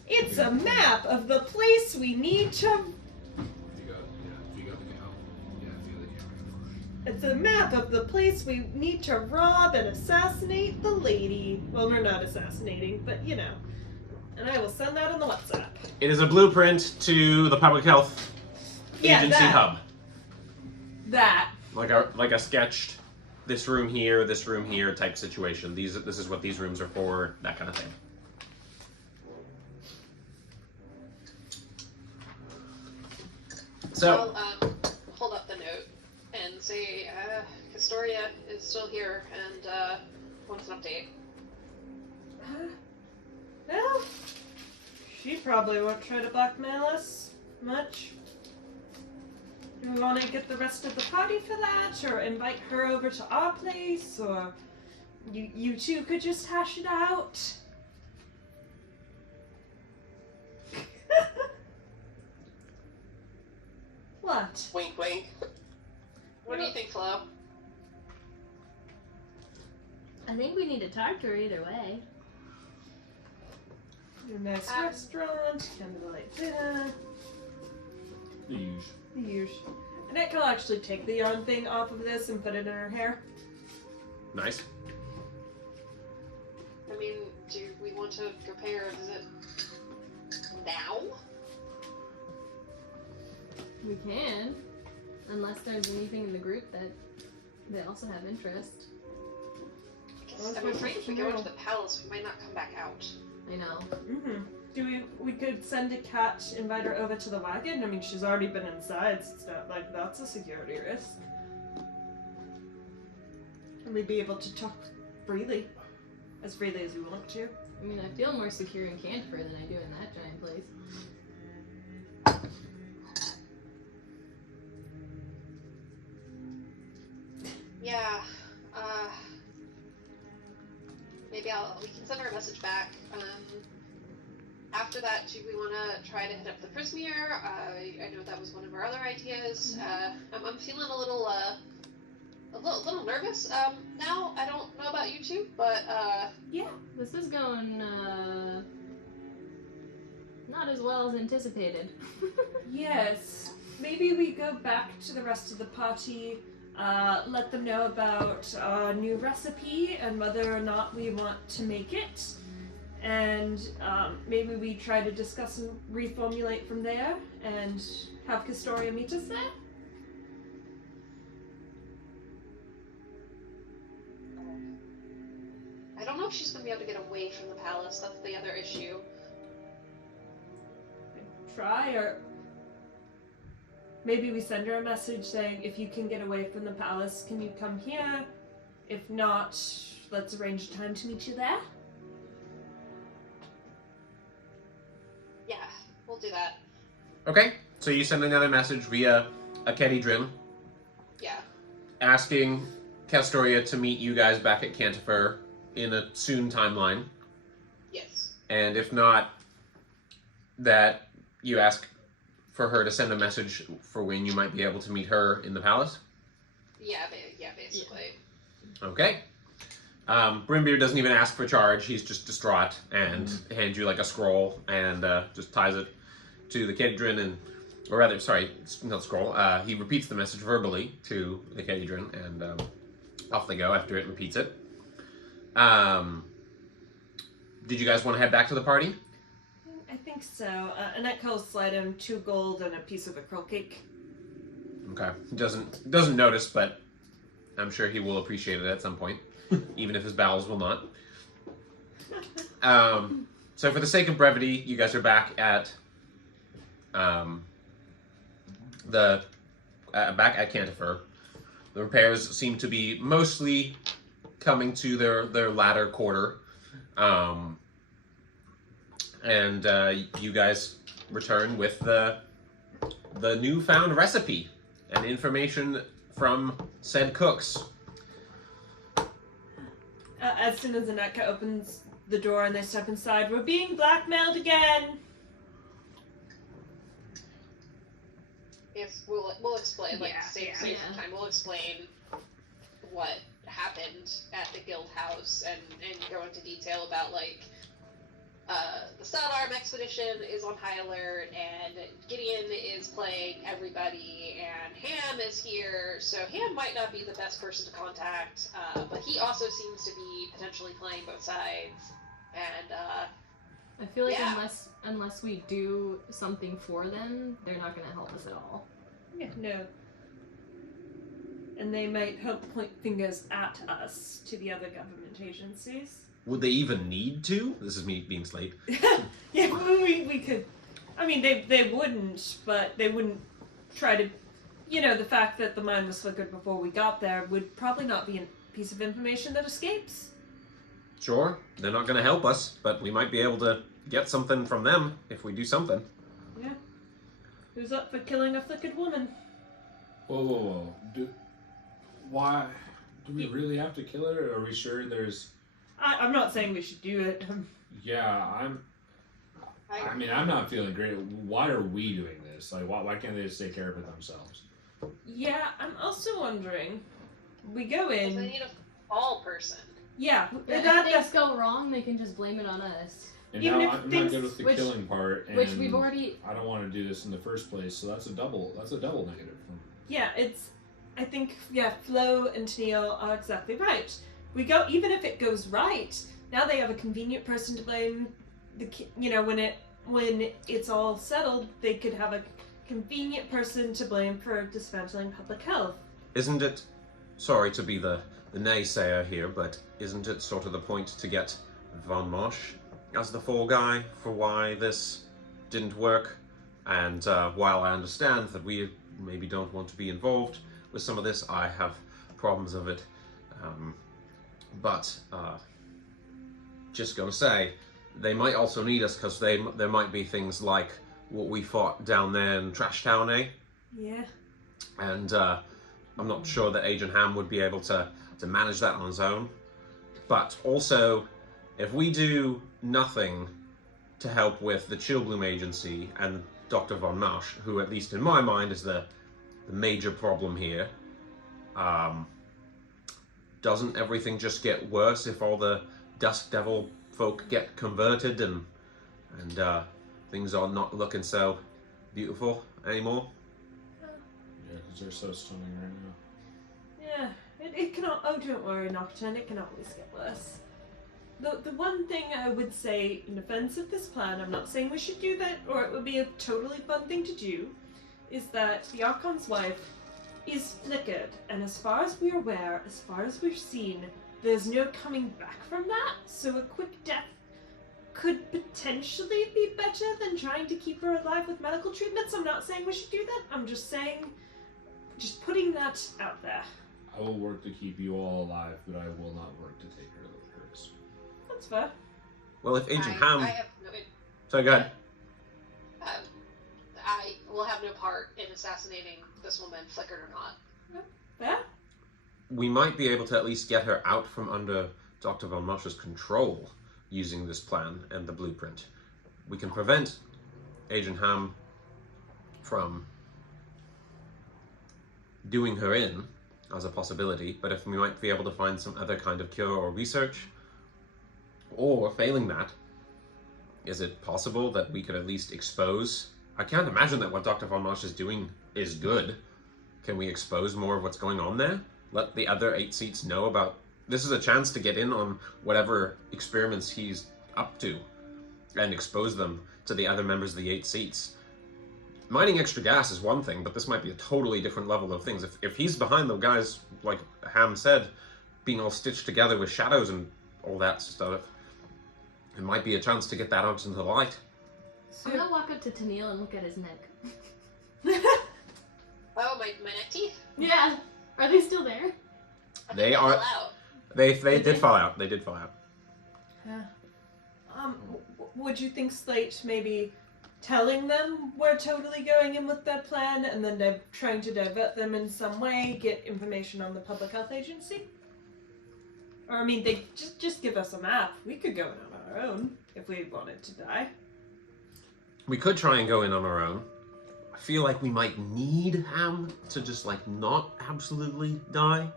It's a map of the place we need to... If you got the camera. It's a map of the place we need to rob and assassinate the lady. Well, we're not assassinating, but you know. And I will send that on the WhatsApp. It is a blueprint to the Public Health Agency hub. That. Like a sketched this room here type situation. This is what these rooms are for, that kind of thing. So I'll hold up the note and say, Historia is still here and wants an update. Well, she probably won't try to blackmail us much. Do we want to get the rest of the party for that, or invite her over to our place, or you two could just hash it out? What? Wink, wink. What do you think, Flo? I think we need to talk to her either way. A nice restaurant, candlelight dinner. The usual. The usual. And I can actually take the yarn thing off of this and put it in her hair. Nice. I mean, do we want to go pay her a visit now? We can, unless there's anything in the group that they also have interest. I'm afraid if we go into the palace, we might not come back out. I know. Do we could send a cat, invite her over to the wagon? I mean, she's already been inside, so it's not like that's a security risk. And we'd be able to talk freely. As freely as we want to. I mean, I feel more secure in Canterbury than I do in that giant place. Yeah, maybe we can send her a message back. After that, do we want to try to hit up the Prismere? I know that was one of our other ideas. I'm feeling a little nervous now. I don't know about you two, but yeah, this is going not as well as anticipated. Yes, maybe we go back to the rest of the party, let them know about our new recipe and whether or not we want to make it, and maybe we try to discuss and reformulate from there, and have Castoria meet us there. I don't know if she's going to be able to get away from the palace. That's the other issue. Try, or maybe we send her a message saying, if you can get away from the palace, can you come here? If not, let's arrange a time to meet you there. Yeah, we'll do that. Okay, so you send another message via a Shadviran Yeah. asking Castoria to meet you guys back at Canterbury in a soon timeline. Yes. And if not, that you ask for her to send a message for when you might be able to meet her in the palace? Yeah, basically. Okay. Brimbeer doesn't even ask for charge. He's just distraught and hands you like a scroll and just ties it to the Shadviran and, or rather, sorry, not scroll. He repeats the message verbally to the Shadviran and off they go after it repeats it. Did you guys want to head back to the party? I think so. Annette will slide him 2 gold and a piece of a krill cake. Okay. He doesn't notice, but I'm sure he will appreciate it at some point, even if his bowels will not. So for the sake of brevity, you guys are back at back at Canterbury. The repairs seem to be mostly coming to their latter quarter. And you guys return with the newfound recipe and information from said cooks. As soon as Annette opens the door and they step inside, we're being blackmailed again! Yes, we'll explain, like, Yeah, save yeah. some time. We'll explain what happened at the guild house and go into detail about, like, the Salarm expedition is on high alert, and Gideon is playing everybody, and Ham is here, so Ham might not be the best person to contact, but he also seems to be potentially playing both sides, and, I feel like Yeah. unless we do something for them, they're not going to help us at all. Yeah, no. And they might help point fingers at us to the other government agencies. Would they even need to? This is me being Slate. Yeah, we could. I mean, they wouldn't, but they wouldn't try to. You know, the fact that the mine was flickered before we got there would probably not be a piece of information that escapes. Sure, they're not going to help us, but we might be able to get something from them if we do something. Yeah. Who's up for killing a flickered woman? Whoa. Why? Do we really have to kill her? Are we sure there's... I'm not saying we should do it. Yeah, I mean, I'm not feeling great. Why are we doing this? Like, why can't they just take care of it themselves? Yeah, I'm also wondering. We go because in. they need a fall person. Yeah, If that- things go wrong, they can just blame it on us. And Even now if I'm not things- good with the which- killing part, and Which we've already... I don't want to do this in the first place, so that's a double negative. Yeah, I think, Flo and Tennille are exactly right. even if it goes right, now they have a convenient person to blame. When it's all settled, they could have a convenient person to blame for dismantling public health. Isn't it, sorry to be the naysayer here, but isn't it sort of the point to get Von Marsh as the fall guy for why this didn't work? And while I understand that we maybe don't want to be involved with some of this, I have problems of it. But just gonna say, they might also need us because there might be things like what we fought down there in Trash Town, eh? Yeah. And I'm not sure that Agent Ham would be able to manage that on his own. But also, if we do nothing to help with the Chillbloom Agency and Dr. Von Marsh, who at least in my mind is the major problem here, doesn't everything just get worse if all the Dusk Devil folk get converted and things are not looking so beautiful anymore? Yeah, because they're so stunning right now. Yeah, it can. Oh, don't worry, Nocturne. It can always get worse. The one thing I would say in defense of this plan, I'm not saying we should do that, or it would be a totally fun thing to do, is that the Archon's wife is flickered, and as far as we're aware, as far as we've seen, there's no coming back from that. So a quick death could potentially be better than trying to keep her alive with medical treatments. I'm not saying we should do that. I'm just saying, just putting that out there. I will work to keep you all alive, but I will not work to take her hers. That's fair. Well, if Agent I Ham... have no, Sorry, go ahead. I will have no part in assassinating this woman, flickered or not. Fair? We might be able to at least get her out from under Dr. Von Marsh's control using this plan and the blueprint. We can prevent Agent Ham from doing her in as a possibility, but if we might be able to find some other kind of cure or research, or failing that, is it possible that we could at least expose? I can't imagine that what Dr. Von Marsh is doing is good. Can we expose more of what's going on there? Let the other 8 seats know about... This is a chance to get in on whatever experiments he's up to and expose them to the other members of the 8 seats. Mining extra gas is one thing, but this might be a totally different level of things. If he's behind the guys, like Ham said, being all stitched together with shadows and all that stuff, it might be a chance to get that out into the light. I'm gonna walk up to Tennille and look at his neck. Oh, my neck teeth? Yeah. Are they still there? They are. Out. They did fall out. They did fall out. Yeah. Would you think Slate maybe telling them we're totally going in with their plan and then they're trying to divert them in some way, get information on the public health agency? Or, I mean, they just give us a map. We could go in on our own if we wanted to die. We could try and go in on our own. I feel like we might need Ham to just, like, not absolutely die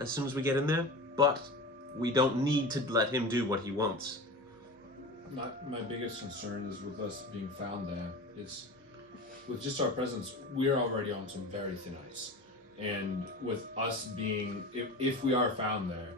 as soon as we get in there, but we don't need to let him do what he wants. My biggest concern is with us being found there. It's with just our presence, we're already on some very thin ice. And with us being, if we are found there,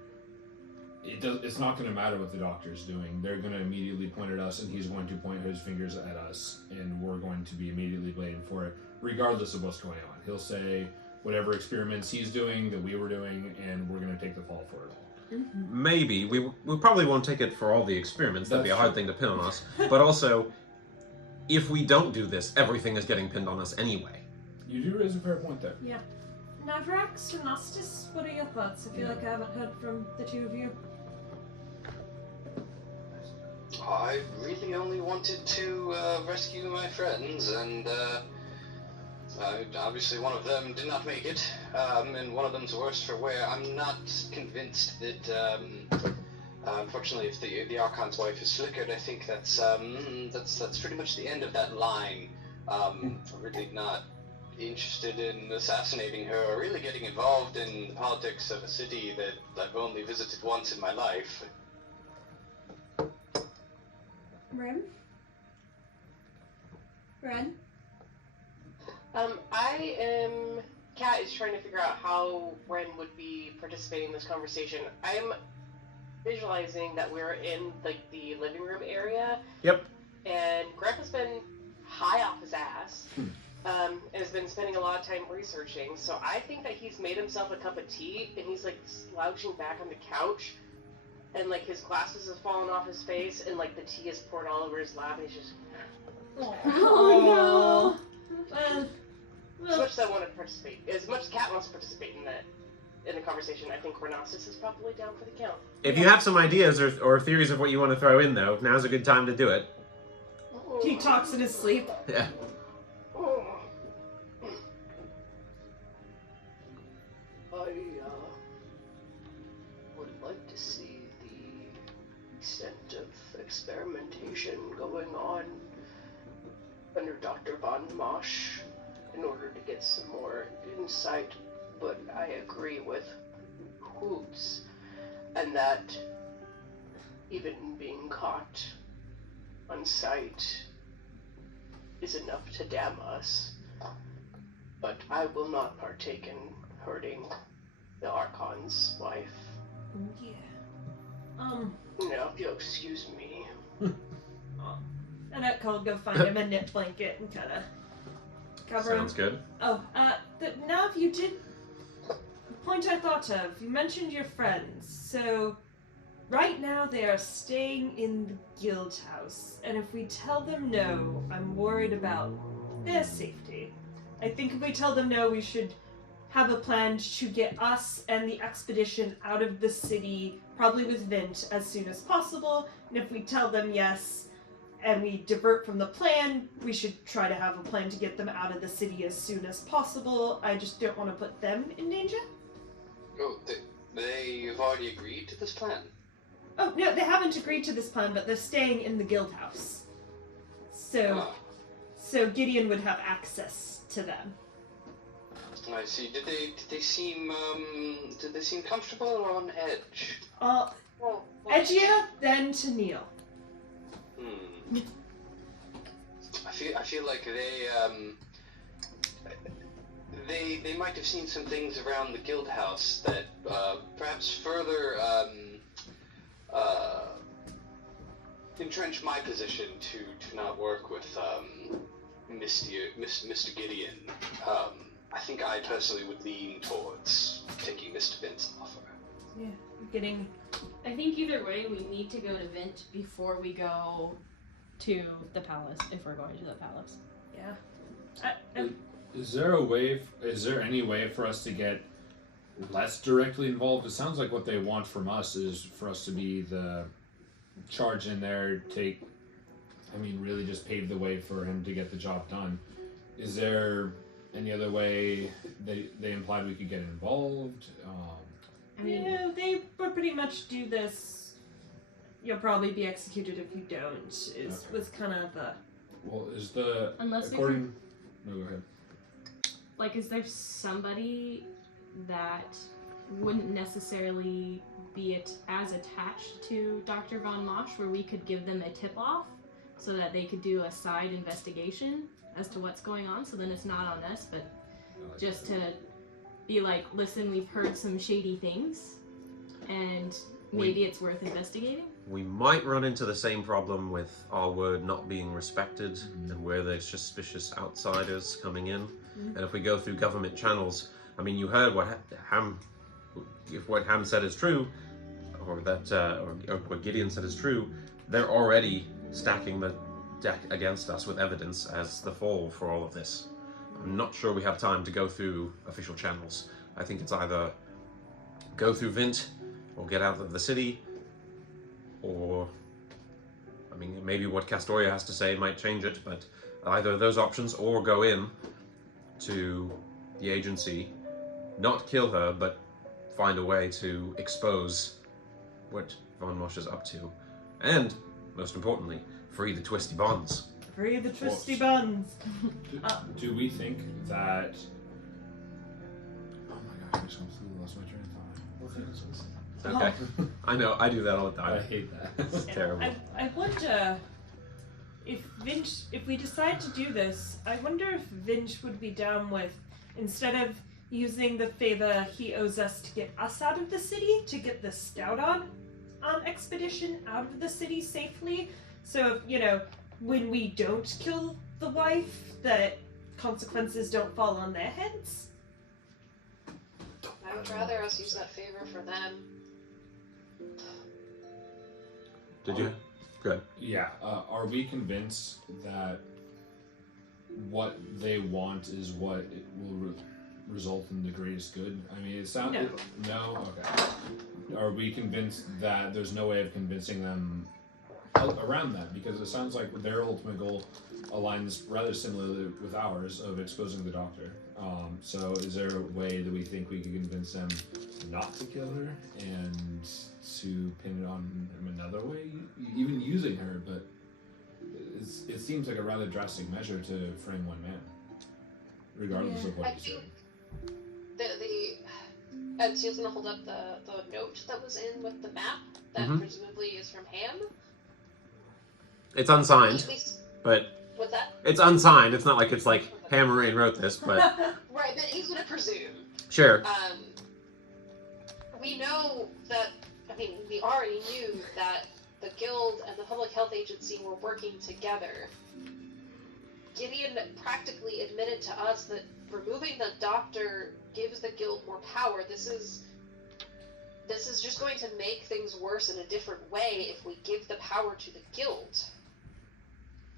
it's not going to matter what the doctor's doing. They're going to immediately point at us, and he's going to point his fingers at us, and we're going to be immediately blamed for it, regardless of what's going on. He'll say whatever experiments he's doing that we were doing, and we're going to take the fall for it all. Mm-hmm. Maybe. We probably won't take it for all the experiments. That'd be a hard thing to pin on us. But also, if we don't do this, everything is getting pinned on us anyway. You do raise a fair point there. Yeah. Navrax or Nostis, what are your thoughts? I feel like I haven't heard from the two of you. I really only wanted to rescue my friends, and obviously one of them did not make it, and one of them's worse for wear. I'm not convinced that, unfortunately, if the Archon's wife is flickered, I think that's pretty much the end of that line. I'm really not interested in assassinating her or really getting involved in the politics of a city that I've only visited once in my life. Ren? Kat is trying to figure out how Ren would be participating in this conversation. I'm visualizing that we're in like the living room area. Yep. And Grandpa's been high off his ass. And has been spending a lot of time researching. So I think that he's made himself a cup of tea and he's like slouching back on the couch, and like his glasses have fallen off his face, and like the tea is poured all over his lap, and he's just. Oh no. As much as I want to participate, as much as Kat wants to participate in the conversation, I think Renastus is probably down for the count. If you have some ideas or theories of what you want to throw in, though, now's a good time to do it. He talks in his sleep. Yeah. I would like to see the extent of experimentation going on under Dr. Von Mosch in order to get some more insight, but I agree with Hoots, and that even being caught on sight is enough to damn us. But I will not partake in hurting the Archon's wife. Yeah. Now, if you'll excuse me. And I'll go find him a knit blanket and kind of cover him. Sounds good. Oh, now if you did... The point I thought of, you mentioned your friends, so... Right now they are staying in the guild house, and if we tell them no, I'm worried about their safety. I think if we tell them no, we should have a plan to get us and the expedition out of the city, probably with Vint, as soon as possible, and if we tell them yes, and we divert from the plan, we should try to have a plan to get them out of the city as soon as possible. I just don't want to put them in danger. Oh, they've already agreed to this plan? Oh, no, they haven't agreed to this plan, but they're staying in the guild house. So Gideon would have access to them. I see. Did they seem comfortable or on edge? Edgier than to Neil. I feel like they might have seen some things around the guild house that perhaps further entrench my position to not work with Mr. Gideon. I think I personally would lean towards taking Mr. Vint's offer. Yeah, getting... I think either way, we need to go to Vint before we go to the palace, if we're going to the palace. Yeah. Is there any way for us to get less directly involved? It sounds like what they want from us is for us to be the charge in there, really just pave the way for him to get the job done. Is there any other way they implied we could get involved? They pretty much do this. You'll probably be executed if you don't. Was kind of the. Well, is the unless according? No, go ahead. Like, is there somebody that wouldn't necessarily be as attached to Dr. Von Mosch, where we could give them a tip-off so that they could do a side investigation as to what's going on, so then it's not on us, but just to be like, listen, we've heard some shady things, and maybe it's worth investigating? We might run into the same problem with our word not being respected, and where there's suspicious outsiders coming in. And if we go through government channels, you heard what if what Ham said is true, or what Gideon said is true, they're already stacking the deck against us with evidence as the fall for all of this. I'm not sure we have time to go through official channels. I think it's either go through Vint, or get out of the city, or, maybe what Castoria has to say might change it, but either of those options, or go in to the agency, not kill her, but find a way to expose what Von Mosch is up to, and, most importantly, free the twisty bonds. Free the twisty bonds. Do we think that... Oh my gosh, I just completely lost my train of thought. Okay. I know, I do that all the time. I hate that. It's terrible. I wonder if we decide to do this, I wonder if Vinch would be down with, instead of using the favor he owes us to get us out of the city, to get the scout on, expedition out of the city safely. So, when we don't kill the wife, that consequences don't fall on their heads. I would rather us use that favor for them. Did you? Good. Yeah. Are we convinced that what they want is what it will result in the greatest good? I mean, it sounds... No? Okay. Are we convinced that there's no way of convincing them around that? Because it sounds like their ultimate goal aligns rather similarly with ours of exposing the doctor. So is there a way that we think we could convince them not to kill her and to pin it on him another way? Even using her, but it seems like a rather drastic measure to frame one man, regardless of what you say. And she's gonna hold up the note that was in with the map that presumably is from Ham. It's unsigned, but... What's that? It's unsigned. It's not like it's like Hammerrain wrote this, but... Right, but he's gonna presume. Sure. We know that, we already knew that the Guild and the Public Health Agency were working together. Gideon practically admitted to us that removing the doctor gives the Guild more power. This is just going to make things worse in a different way if we give the power to the Guild.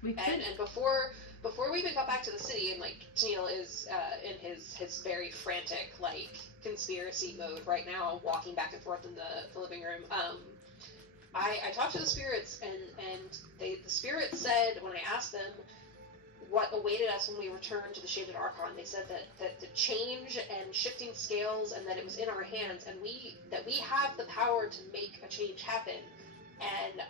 And before we even got back to the city, and Tennille is in his very frantic conspiracy mode right now, walking back and forth in the living room. I talked to the spirits, and the spirits said, when I asked them what awaited us when we returned to the Shaded Archon, they said that the change and shifting scales, and that it was in our hands, and that we have the power to make a change happen. And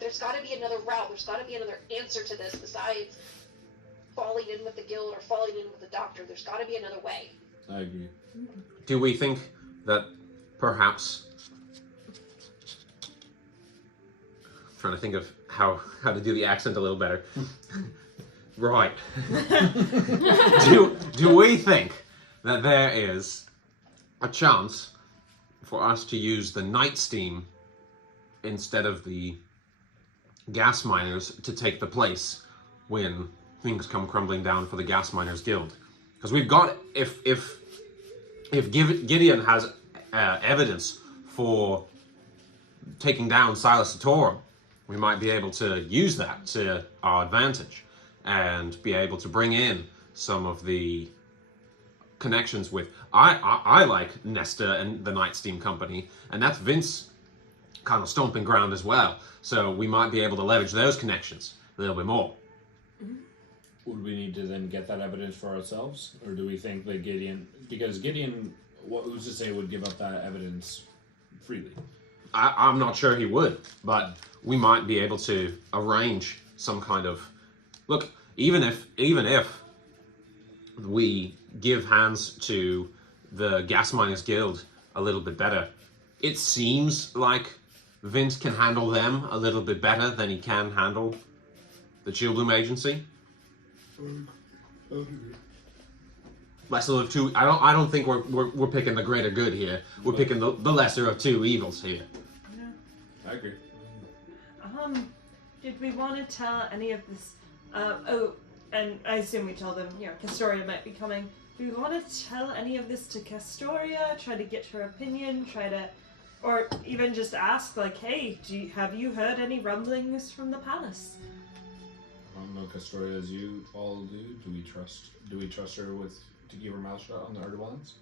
there's got to be another route. There's got to be another answer to this besides falling in with the Guild or falling in with the Doctor. There's got to be another way. I agree. Do we think that perhaps... I'm trying to think of how to do the accent a little better. Right. do we think that there is a chance for us to use the night steam instead of the gas miners to take the place when things come crumbling down for the gas miners guild? Because we've got, if Gideon has evidence for taking down Silas Satorum, we might be able to use that to our advantage and be able to bring in some of the connections with... I like Nesta and the Night Steam Company, and that's Vince kind of stomping ground as well. So we might be able to leverage those connections a little bit more. Would we need to then get that evidence for ourselves? Or do we think that Gideon... Because Gideon, who's to say, would give up that evidence freely? I'm not sure he would, but we might be able to arrange some kind of... Look, even if we give hands to the Gas Miners Guild a little bit better, it seems like Vince can handle them a little bit better than he can handle the Chillbloom Agency. Lesser of two... I don't think we're picking the greater good here. We're picking the lesser of two evils here. I agree. Did we want to tell any of this? And I assume we told them, Castoria might be coming. Do we want to tell any of this to Castoria? Try to get her opinion? Or even just ask, hey, have you heard any rumblings from the palace? I don't know Castoria as you all do. Do we trust her to keep her mouth shut on the Erdwellings?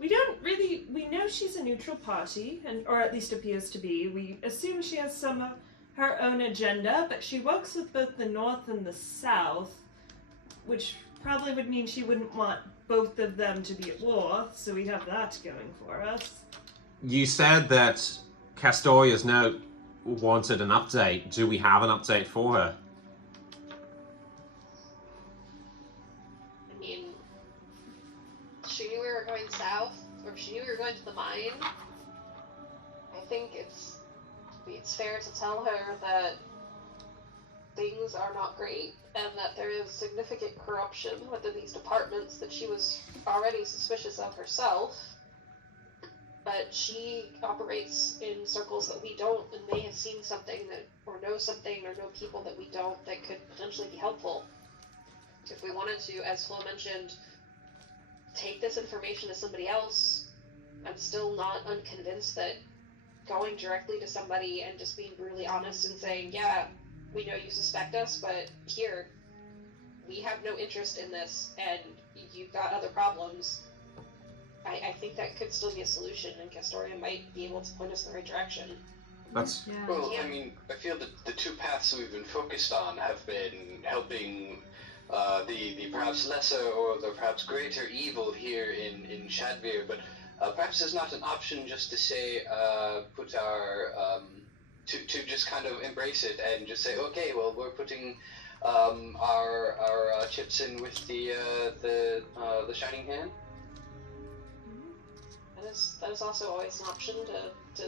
We know she's a neutral party, or at least appears to be. We assume she has some of her own agenda, but she works with both the North and the South, which probably would mean she wouldn't want both of them to be at war, so we have that going for us. You said that Castoria's note wanted an update. Do we have an update for her? She knew we were going south, or she knew we were going to the mine. I think it's fair to tell her that things are not great, and that there is significant corruption within these departments that she was already suspicious of herself. but she operates in circles that we don't, and may have seen something that, or know something, or know people that we don't, that could potentially be helpful. If we wanted to, as Flo mentioned, take this information to somebody else, I'm still not unconvinced that going directly to somebody and just being brutally honest and saying, yeah, we know you suspect us, but here, we have no interest in this, and you've got other problems. I think that could still be a solution, and Castoria might be able to point us in the right direction. That's Yeah. Well, Yeah. I mean, I feel that the two paths we've been focused on have been helping the perhaps lesser or the perhaps greater evil here in Shadvir, but perhaps there's not an option just to say, put our, to just kind of embrace it and just say, okay, well, we're putting our chips in with the Shining Hand. That is also always an option to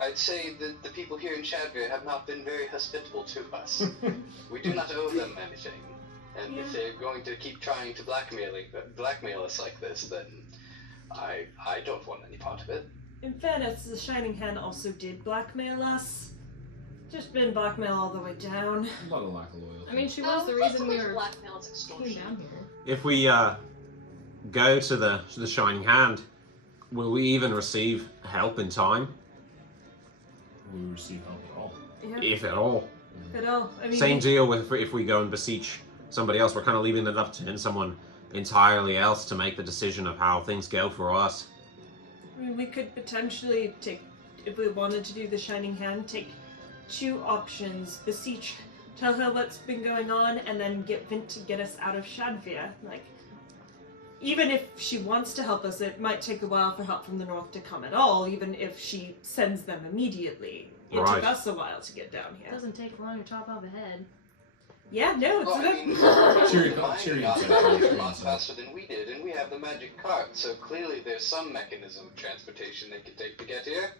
I'd say that the people here in Shadvir have not been very hospitable to us. We do not owe them anything. And if they're going to keep trying to blackmail us like this, then I don't want any part of it. In fairness, the Shining Hand also did blackmail us. Just been blackmail all the way down. A lot of lack of loyalty. I mean, she was the reason we were blackmail, it's came extortion. down here. if we go to the Shining Hand, will we even receive help in time, We receive help at all. Yeah. if at all? At all. I mean, Same deal with if we go and beseech somebody else. We're kind of leaving it up to someone entirely else to make the decision of how things go for us. I mean, we could potentially take, if we wanted to do the Shining Hand, take two options. Beseech, tell her what's been going on, and then get Vint to get us out of Shadvir. Like, even if she wants to help us, it might take a while for help from the north to come at all, even if she sends them immediately. It Right. took us a while to get down It here. doesn't take long to chop off a head. Yeah, no, it's Well, I mean, Cheerio, mine cheerio, got cheerio, there a cheerio. lot faster than we did, and we have the magic cart, so clearly there's some mechanism of transportation they could take to get here.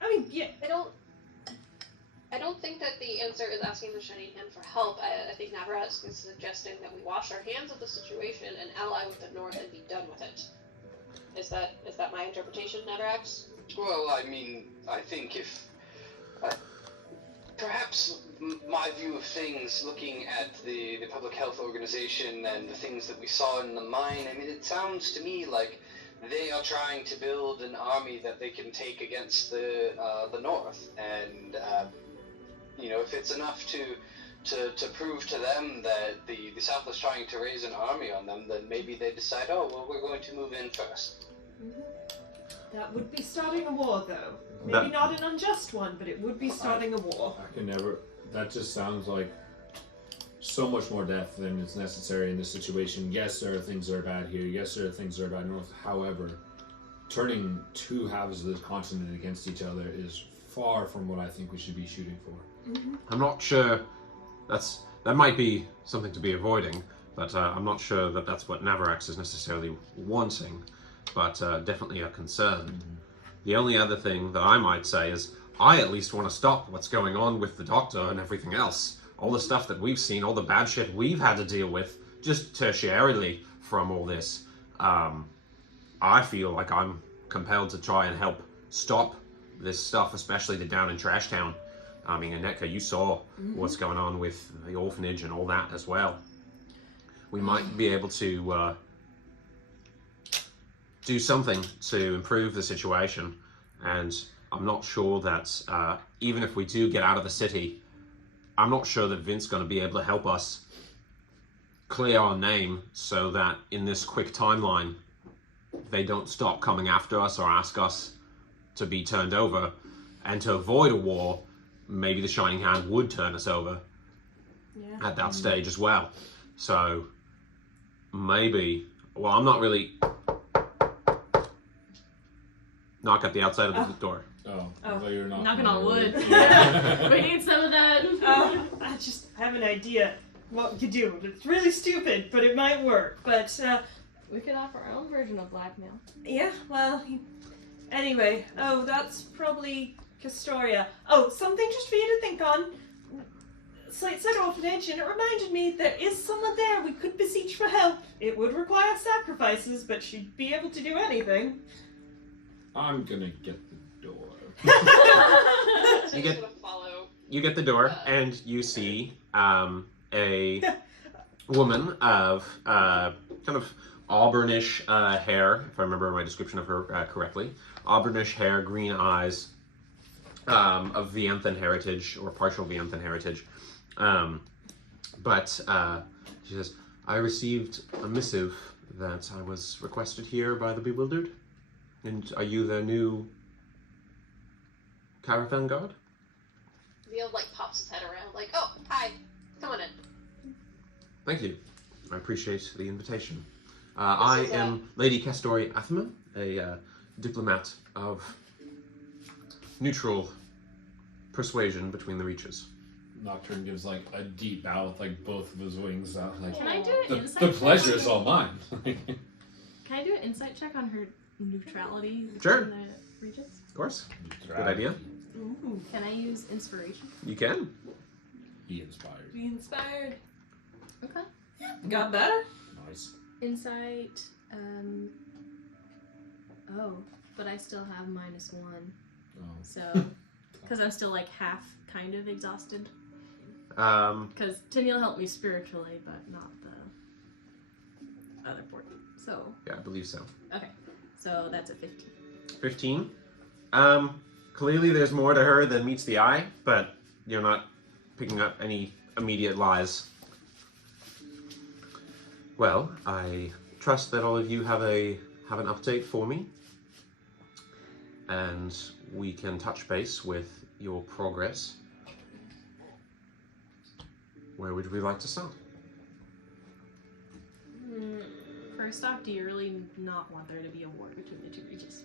I mean, yeah, I don't think that the answer is asking the Shining Hand for help. I think Navarax is suggesting that we wash our hands of the situation and ally with the North and be done with it. Is that my interpretation, Navarax? Well, I mean, I think if... perhaps my view of things, looking at the public health organization and the things that we saw in the mine, I mean, it sounds to me like they are trying to build an army that they can take against the North, and you know, if it's enough to prove to them that the South is trying to raise an army on them, then maybe they decide, oh, well, we're going to move in first. that would be starting a war, though. Maybe not an unjust one, but it would be starting a war. I can never. That just sounds like so much more death than is necessary in this situation. Yes, there are things that are bad here. Yes, there are things that are bad north. However, turning two halves of this continent against each other is far from what I think we should be shooting for. I'm not sure that might be something to be avoiding, but I'm not sure that that's what Navarax is necessarily wanting, but definitely a concern. The only other thing that I might say is I at least want to stop what's going on with the Doctor and everything else. All the stuff that we've seen, all the bad shit we've had to deal with, just tertiarily from all this. I feel like I'm compelled to try and help stop this stuff, especially the down in Trash Town. I mean, Anetka, you saw what's going on with the orphanage and all that as well. We might be able to do something to improve the situation, and I'm not sure that even if we do get out of the city, I'm not sure that Vince's going to be able to help us clear our name so that in this quick timeline they don't stop coming after us or ask us to be turned over. And to avoid a war, maybe the Shining Hand would turn us over at that stage as well. So maybe, well, I'm not really... Knock at the outside of the door. Oh, I thought you were Knocking on wood. Yeah. We need some of that. I just have an idea what we could do. It's really stupid, but it might work. But, We could offer our own version of blackmail. yeah, well, anyway. Oh, that's probably Castoria. Oh, something just for you to think on. Slateside Orphanage, and it reminded me there is someone there we could beseech for help. It would require sacrifices, but she'd be able to do anything. I'm gonna get the door. So You he's get- gonna follow. You get the door, and you see a woman of kind of auburnish hair, if I remember my description of her correctly. Auburnish hair, green eyes, of Vianthan heritage, or partial Vianthan heritage. But she says, I received a missive that I was requested here by the Beewildered. And are you the new caravan guard? Neil like pops his head around, like, "Oh, hi, come on in." Thank you. I appreciate the invitation. I is, am Lady Kestori Athma, a diplomat of neutral persuasion between the reaches. Nocturne gives like a deep bow with like both of his wings out. Like, Can I do an insight the check pleasure on is her- all mine. Can I do an insight check on her neutrality Sure. in the regions? Of course. Good idea. Ooh, Can I use inspiration? You can. He inspired. be inspired. Okay. Got better? Nice. Insight. Oh, but I still have -1, Oh. so because I'm still like half kind of exhausted. Um, Because Tennille helped me spiritually, but not the other portion. So yeah, I believe so. okay, so that's a 15. 15. Clearly there's more to her than meets the eye, but you're not picking up any immediate lies. Well, I trust that all of you have an update for me, and we can touch base with your progress. Where would we like to start? First off, do you really not want there to be a war between the two regions?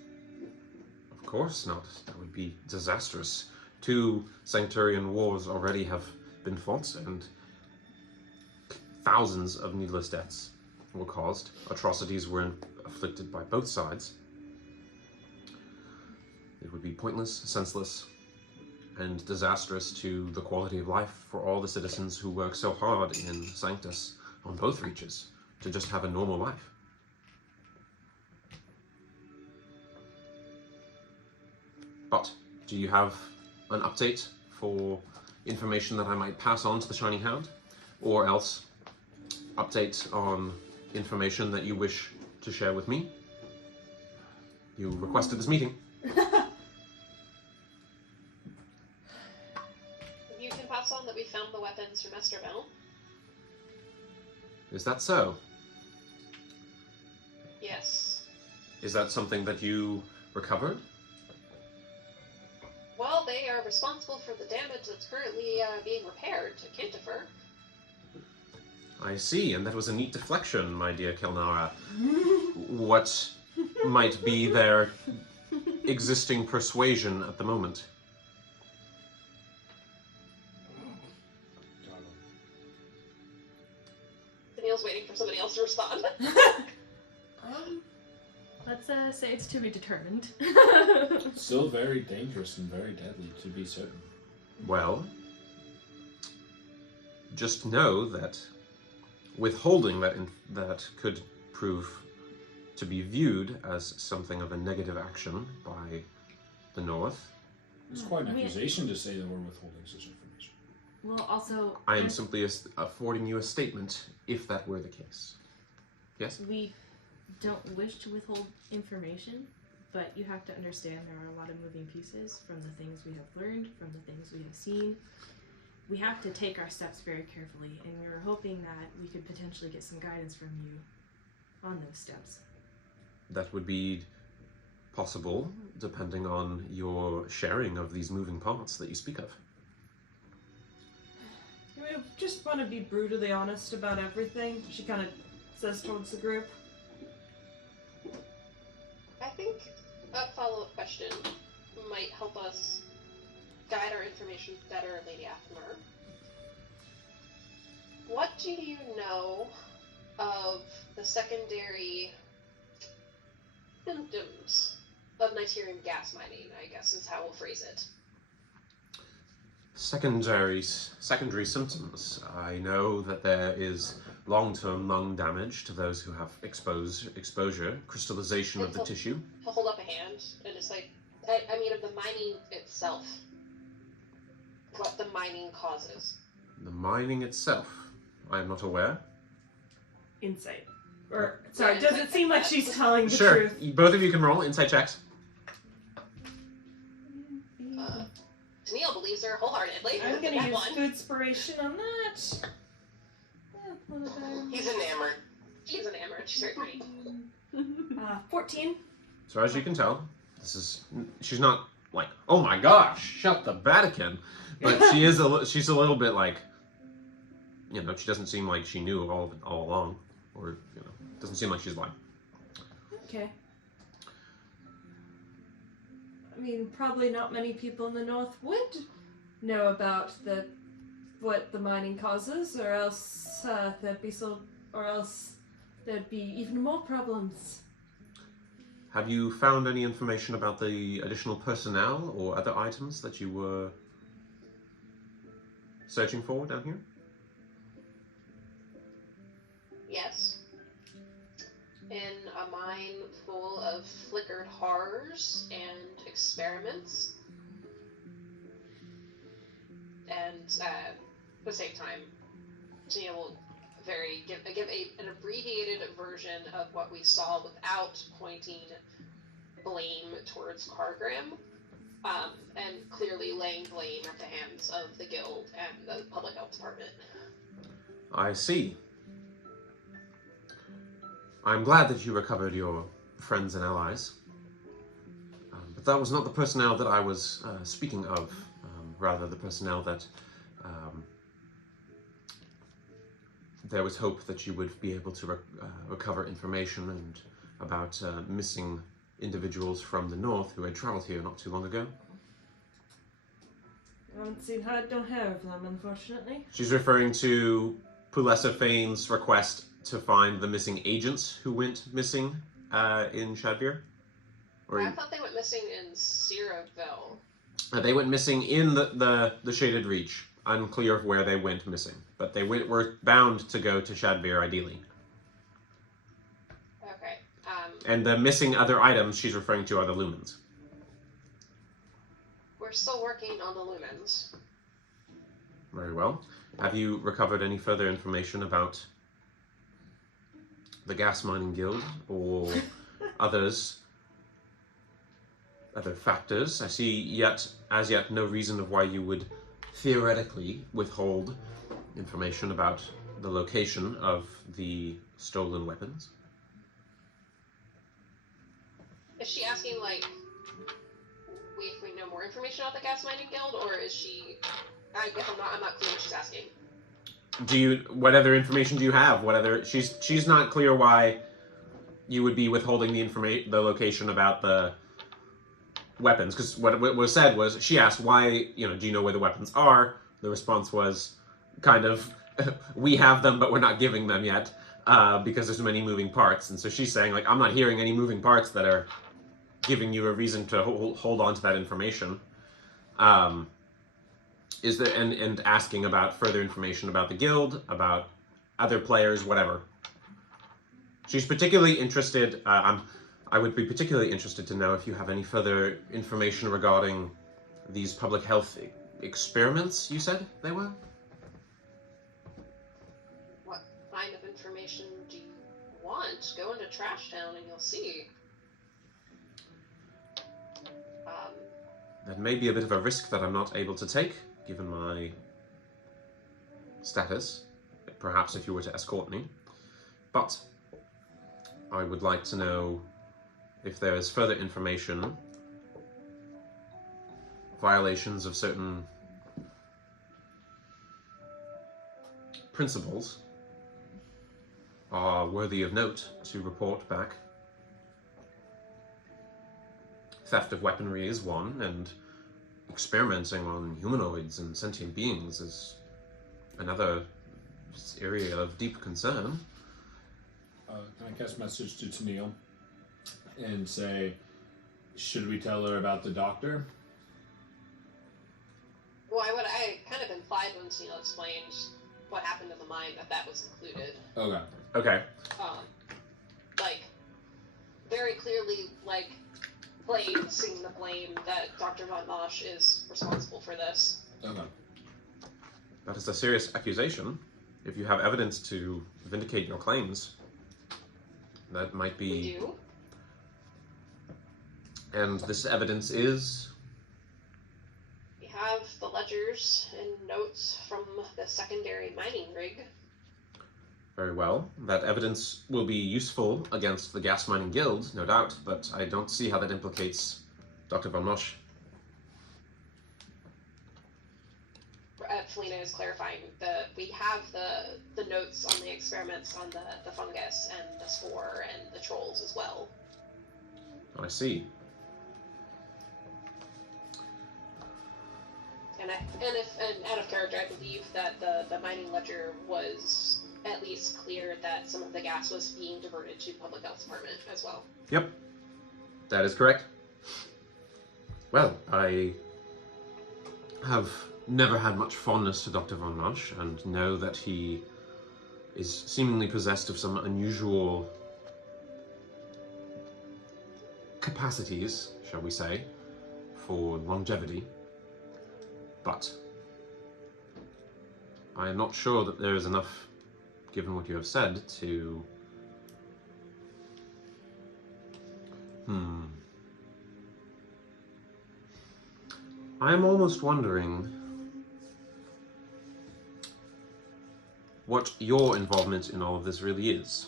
Of course not. That would be disastrous. 2 Sancturian wars already have been fought, and thousands of needless deaths were caused. Atrocities were afflicted by both sides. It would be pointless, senseless, and disastrous to the quality of life for all the citizens who work so hard in Sanctus on both reaches to just have a normal life. But do you have an update for information that I might pass on to the Shining Hound? Or else update on information that you wish to share with me? You requested this meeting. You can pass on that we found the weapons from Esterville. Is that so? Yes. Is that something that you recovered? Well, they are responsible for the damage that's currently being repaired to Kintifer. I see, and that was a neat deflection, my dear Kelnara. What might be their existing persuasion at the moment? Daniel's waiting for somebody else to respond. Let's say it's to be determined. Still very dangerous and very deadly, to be certain. Well, just know that withholding that could prove to be viewed as something of a negative action by the North. It's quite an I mean- accusation to say that we're withholding such information. Well, also, I am simply affording you a statement, if that were the case. Yes? we don't wish to withhold information, but you have to understand there are a lot of moving pieces from the things we have learned, from the things we have seen. We have to take our steps very carefully, and we were hoping that we could potentially get some guidance from you on those steps. That would be possible, depending on your sharing of these moving parts that you speak of. We just want to be brutally honest about everything, she kind of says towards the group. I think a follow-up question might help us guide our information better, Lady Athmer. What do you know of the secondary symptoms of Niturium gas mining, I guess is how we'll phrase it? Secondary symptoms. I know that there is long-term lung damage to those who have exposure, crystallization of the tissue. He'll hold up a hand and just like, I mean, of the mining itself, what the mining causes. The mining itself, I am not aware. Insight. Or, sorry, does it seem like she's telling the Sure, truth? both of you can roll insight checks. Neil believes her wholeheartedly. I'm gonna use one. foodspiration on that. He's enamored. She's enamored. She's very pretty. 14. So as you can tell, she's not like, oh my gosh, shut the Vatican, but she's a little bit like, you know, she doesn't seem like she knew all along, or you know, doesn't seem like she's lying. Okay. I mean, probably not many people in the north would know about what the mining causes, or else there'd be even more problems. Have you found any information about the additional personnel or other items that you were searching for down here? Yes. In a mine full of flickered horrors and experiments. And at the same time, Tina will give an abbreviated version of what we saw without pointing blame towards Cargram, and clearly laying blame at the hands of the guild and the public health department. I see. I'm glad that you recovered your friends and allies. But that was not the personnel that I was speaking of. Rather, the personnel that there was hope that you would be able to recover information and about missing individuals from the north who had traveled here not too long ago. I don't have them, unfortunately. She's referring to Pulessa Fane's request to find the missing agents who went missing in Shadvir. I thought they went missing in Ceraville. They went missing in the Shaded Reach. Unclear of where they went missing, but they were bound to go to Shadvir ideally. Okay. And the missing other items she's referring to are the lumens. We're still working on the lumens. Very well. Have you recovered any further information about the Gas Mining Guild or other factors? I see as yet no reason of why you would theoretically withhold information about the location of the stolen weapons. Is she asking, like, if we know more information about the Gas Mining Guild, or is she... I guess I'm not clear what she's asking. What other information do you have? She's not clear why you would be withholding the location about the weapons, because what was said was, she asked why, do you know where the weapons are? The response was kind of, we have them, but we're not giving them yet, because there's many moving parts. And so she's saying, like, I'm not hearing any moving parts that are giving you a reason to hold on to that information. Is there, and asking about further information about the guild, about other players, whatever. She's particularly interested, I would be particularly interested to know if you have any further information regarding these public health experiments, you said they were? What kind of information do you want? Go into Trash Town and you'll see. That may be a bit of a risk that I'm not able to take, given my status, perhaps if you were to escort me. But I would like to know if there is further information, violations of certain principles are worthy of note to report back. Theft of weaponry is one, and experimenting on humanoids and sentient beings is another area of deep concern. Can I cast a message to Tennille and say, should we tell her about the doctor? Well, I kind of implied when Tennille explained what happened in the mine, that was included. Okay. Okay. Like, very clearly, like, placing the blame that Dr. Von Mosch is responsible for this. Okay. That is a serious accusation. If you have evidence to vindicate your claims, that might be... We do. And this evidence is... We have the ledgers and notes from the secondary mining rig. Very well. That evidence will be useful against the Gas Mining Guild, no doubt, but I don't see how that implicates Dr. Von Mosch. Felina is clarifying that we have the notes on the experiments on the fungus and the spore and the trolls as well. I see. And out of character, I believe that the mining ledger was at least clear that some of the gas was being diverted to the public health department as well. Yep. That is correct. Well, I have never had much fondness to Dr. Von Mosch and know that he is seemingly possessed of some unusual capacities, shall we say, for longevity. But I am not sure that there is enough, given what you have said, to... I am almost wondering what your involvement in all of this really is.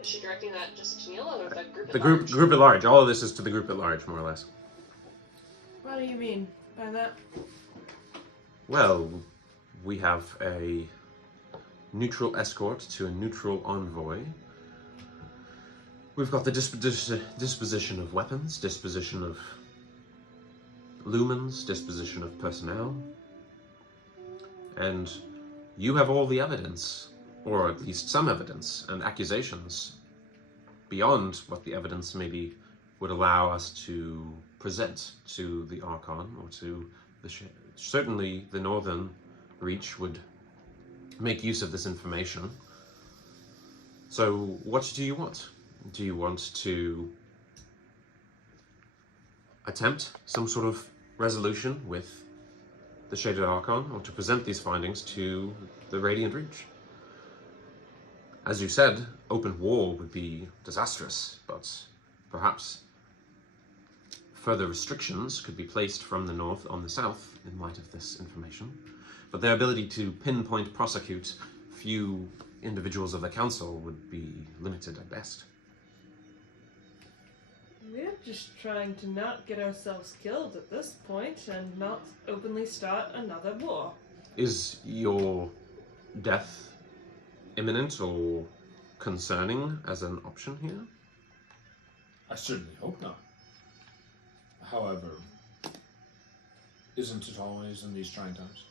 Is she directing that just to Neil or the group? The group at large. All of this is to the group at large, more or less. What do you mean by that? Well, we have a neutral escort to a neutral envoy. We've got the disposition of weapons, disposition of lumens, disposition of personnel. And you have all the evidence, or at least some evidence, and accusations beyond what the evidence maybe would allow us to present to the Archon or to the certainly the Northern Reach would make use of this information. So what do you want? Do you want to attempt some sort of resolution with the Shaded Archon, or to present these findings to the Radiant Reach? As you said, open war would be disastrous, but perhaps further restrictions could be placed from the north on the south in light of this information. But their ability to pinpoint prosecute few individuals of the council would be limited at best. We're just trying to not get ourselves killed at this point and not openly start another war. Is your death imminent or concerning as an option here? I certainly hope not. However, isn't it always in these trying times?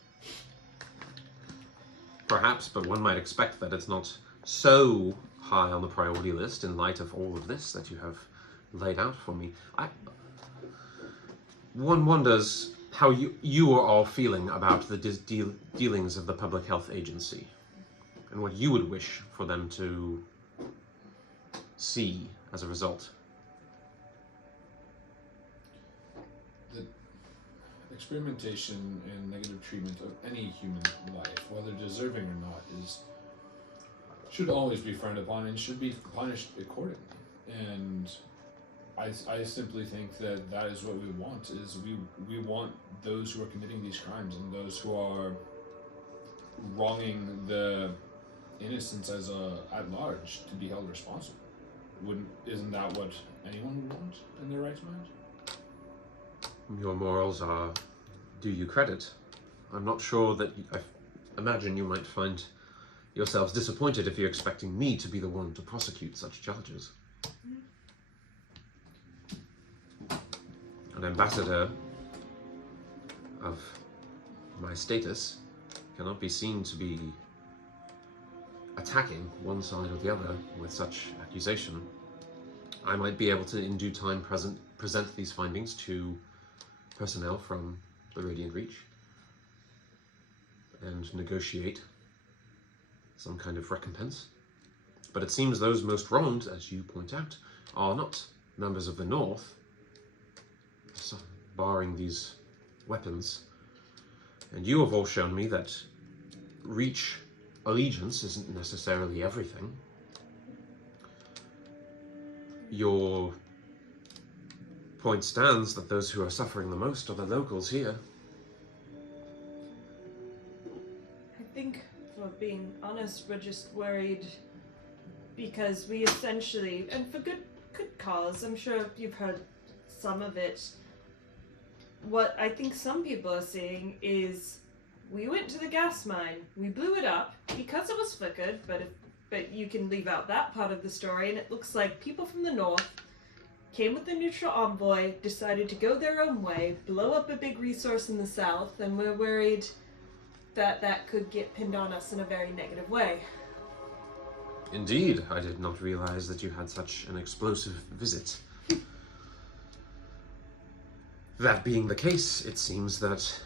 Perhaps, but one might expect that it's not so high on the priority list in light of all of this that you have laid out for me. One wonders how you are all feeling about the dealings of the Public Health Agency, and what you would wish for them to see as a result. The experimentation and negative treatment of any human life, whether deserving or not, should always be frowned upon and should be punished accordingly. And I simply think that that is what we want, is we want those who are committing these crimes and those who are wronging the innocents at large to be held responsible. Isn't that what anyone would want in their right mind? Your morals do you credit. I'm not sure that I imagine you might find yourselves disappointed if you're expecting me to be the one to prosecute such charges. An ambassador of my status cannot be seen to be attacking one side or the other with such accusation. I might be able to, in due time, present these findings to personnel from the Radiant Reach and negotiate some kind of recompense. But it seems those most wronged, as you point out, are not members of the North, barring these weapons. And you have all shown me that Reach allegiance isn't necessarily everything. Your point stands that those who are suffering the most are the locals here. I think, for being honest, we're just worried because we essentially, and for good cause, I'm sure you've heard some of it. What I think some people are seeing is we went to the gas mine, we blew it up because it was flickered, but you can leave out that part of the story, and it looks like people from the north came with the neutral envoy, decided to go their own way, blow up a big resource in the south, and we're worried that that could get pinned on us in a very negative way. Indeed, I did not realize that you had such an explosive visit. That being the case, it seems that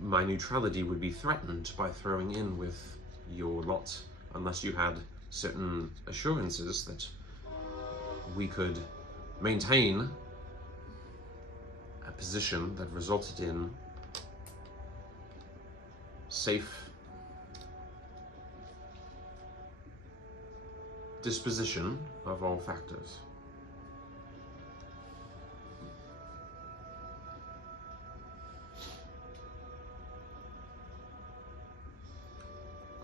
my neutrality would be threatened by throwing in with your lot, unless you had certain assurances that we could maintain a position that resulted in safe disposition of all factors.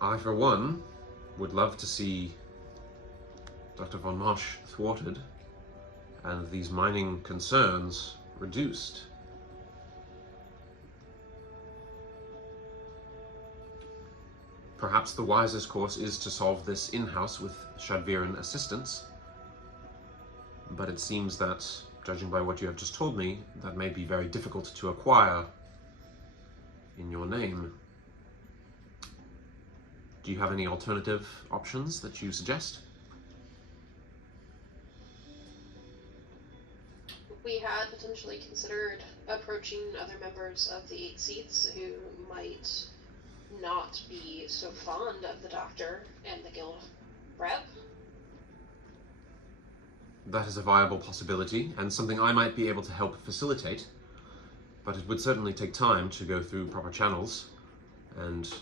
I, for one, would love to see Dr. von Marsh thwarted and these mining concerns reduced. Perhaps the wisest course is to solve this in-house with Shadviran assistance, but it seems that, judging by what you have just told me, that may be very difficult to acquire in your name. Do you have any alternative options that you suggest? We had potentially considered approaching other members of the 8 Seats who might not be so fond of the Doctor and the Guild rep. That is a viable possibility, and something I might be able to help facilitate, but it would certainly take time to go through proper channels and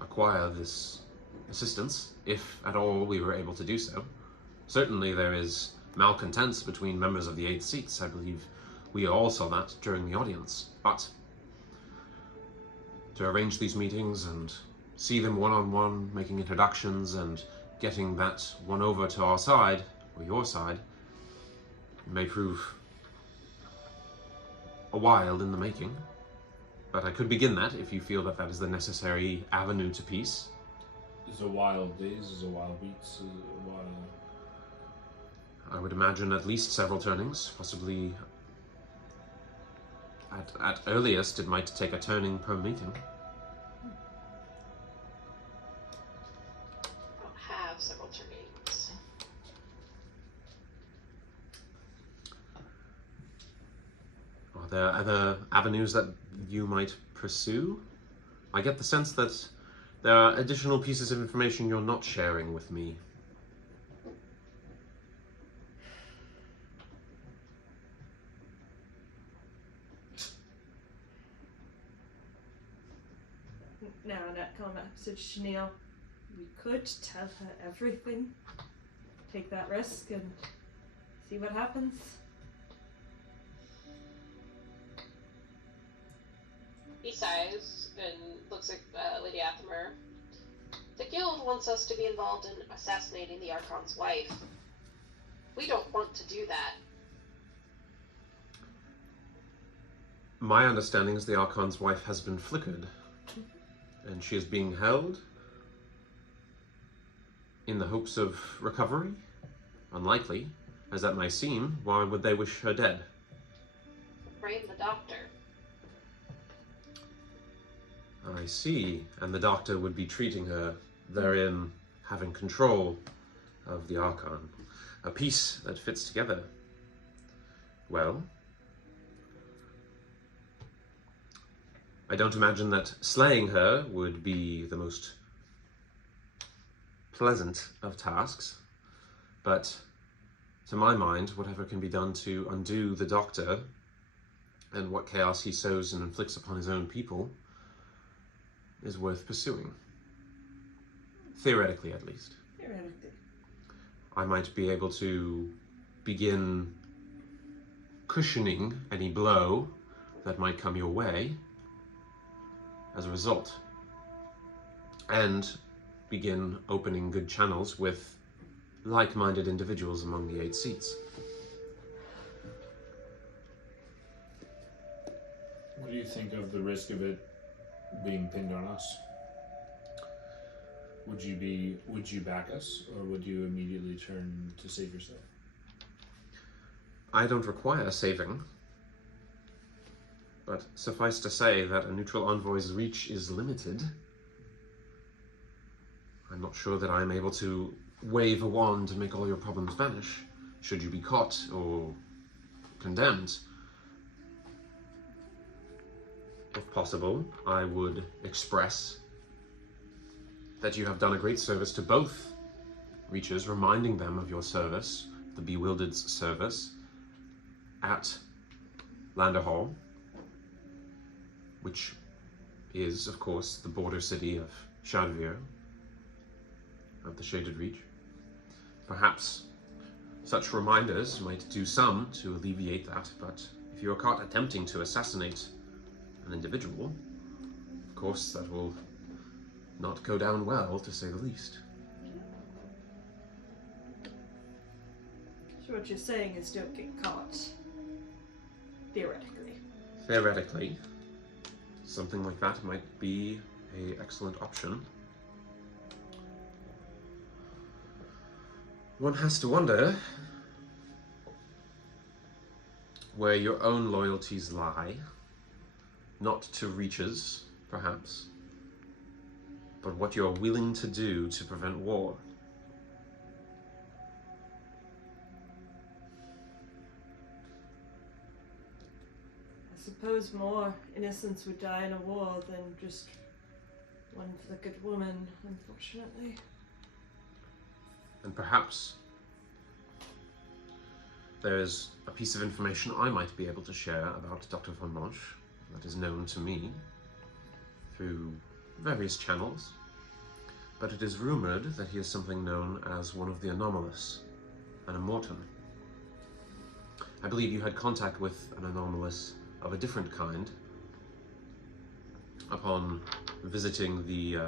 acquire this assistance, if at all we were able to do so. Certainly there is malcontents between members of the 8 Seats. I believe we all saw that during the audience, but to arrange these meetings and see them one-on-one, making introductions and getting that one over to our side, or your side, may prove a while in the making. But I could begin that if you feel that that is the necessary avenue to peace. Is a wild days, is a wild weeks, is a wild... I would imagine at least several turnings, possibly at earliest it might take a turning per meeting. I don't have several turnings. Are there other avenues that you might pursue? I get the sense that there are additional pieces of information you're not sharing with me. Now, in that comment, message to Neil, we could tell her everything, take that risk, and see what happens. He sighs and looks at Lady Athamer. The Guild wants us to be involved in assassinating the Archon's wife. We don't want to do that. My understanding is the Archon's wife has been flickered, and she is being held in the hopes of recovery? Unlikely, as that may seem. Why would they wish her dead? Afraid of the Doctor. I see, and the Doctor would be treating her, therein having control of the Archon. A piece that fits together. Well, I don't imagine that slaying her would be the most pleasant of tasks, but to my mind, whatever can be done to undo the Doctor and what chaos he sows and inflicts upon his own people is worth pursuing. Theoretically, at least. Theoretically. I might be able to begin cushioning any blow that might come your way as a result, and begin opening good channels with like-minded individuals among the 8 seats. What do you think of the risk of it being pinned on us? Would you back us, or would you immediately turn to save yourself? I don't require saving, but suffice to say that a neutral envoy's reach is limited. I'm not sure that I'm able to wave a wand and make all your problems vanish, should you be caught or condemned. If possible, I would express that you have done a great service to both Reachers, reminding them of your service, the Beewildered's service, at Landerhall, which is, of course, the border city of Shadviran, of the Shaded Reach. Perhaps such reminders might do some to alleviate that, but if you are caught attempting to assassinate an individual, of course that will not go down well, to say the least. So what you're saying is don't get caught. Theoretically. Theoretically, something like that might be an excellent option. One has to wonder where your own loyalties lie, not to Reachers, perhaps, but what you're willing to do to prevent war. I suppose more innocents would die in a war than just one flickered woman, unfortunately. And perhaps there is a piece of information I might be able to share about Dr. von Monsch that is known to me through various channels, but it is rumored that he is something known as one of the anomalous, an immortan. I believe you had contact with an anomalous of a different kind upon visiting the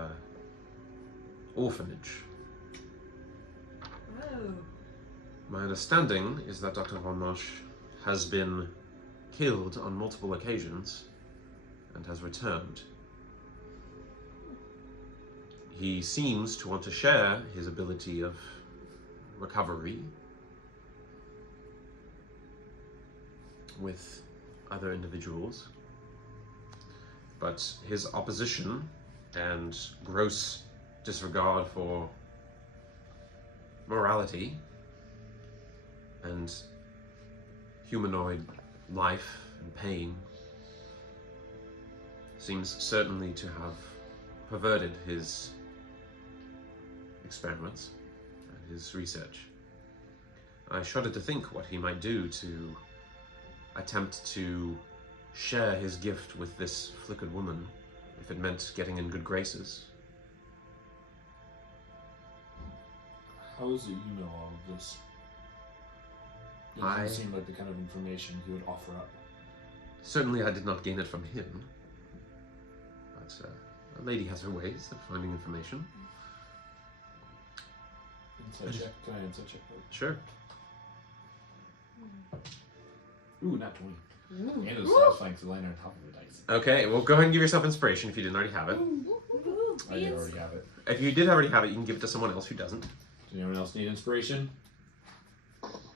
orphanage. Oh. My understanding is that Dr. von Monsch has been killed on multiple occasions and has returned. He seems to want to share his ability of recovery with other individuals, but his opposition and gross disregard for morality and humanoid life and pain seems certainly to have perverted his experiments and his research. I shudder to think what he might do to attempt to share his gift with this flickered woman, if it meant getting in good graces. How is it you know all of this? It doesn't seem like the kind of information he would offer up. Certainly I did not gain it from him, but a lady has her ways of finding information. Insight check. Can I insight check? Sure. Ooh, not 20. Ooh. And it's satisfying to land on top of the dice. Okay, well go ahead and give yourself inspiration if you didn't already have it. Ooh, I did already have it. If you did already have it, you can give it to someone else who doesn't. Does anyone else need inspiration?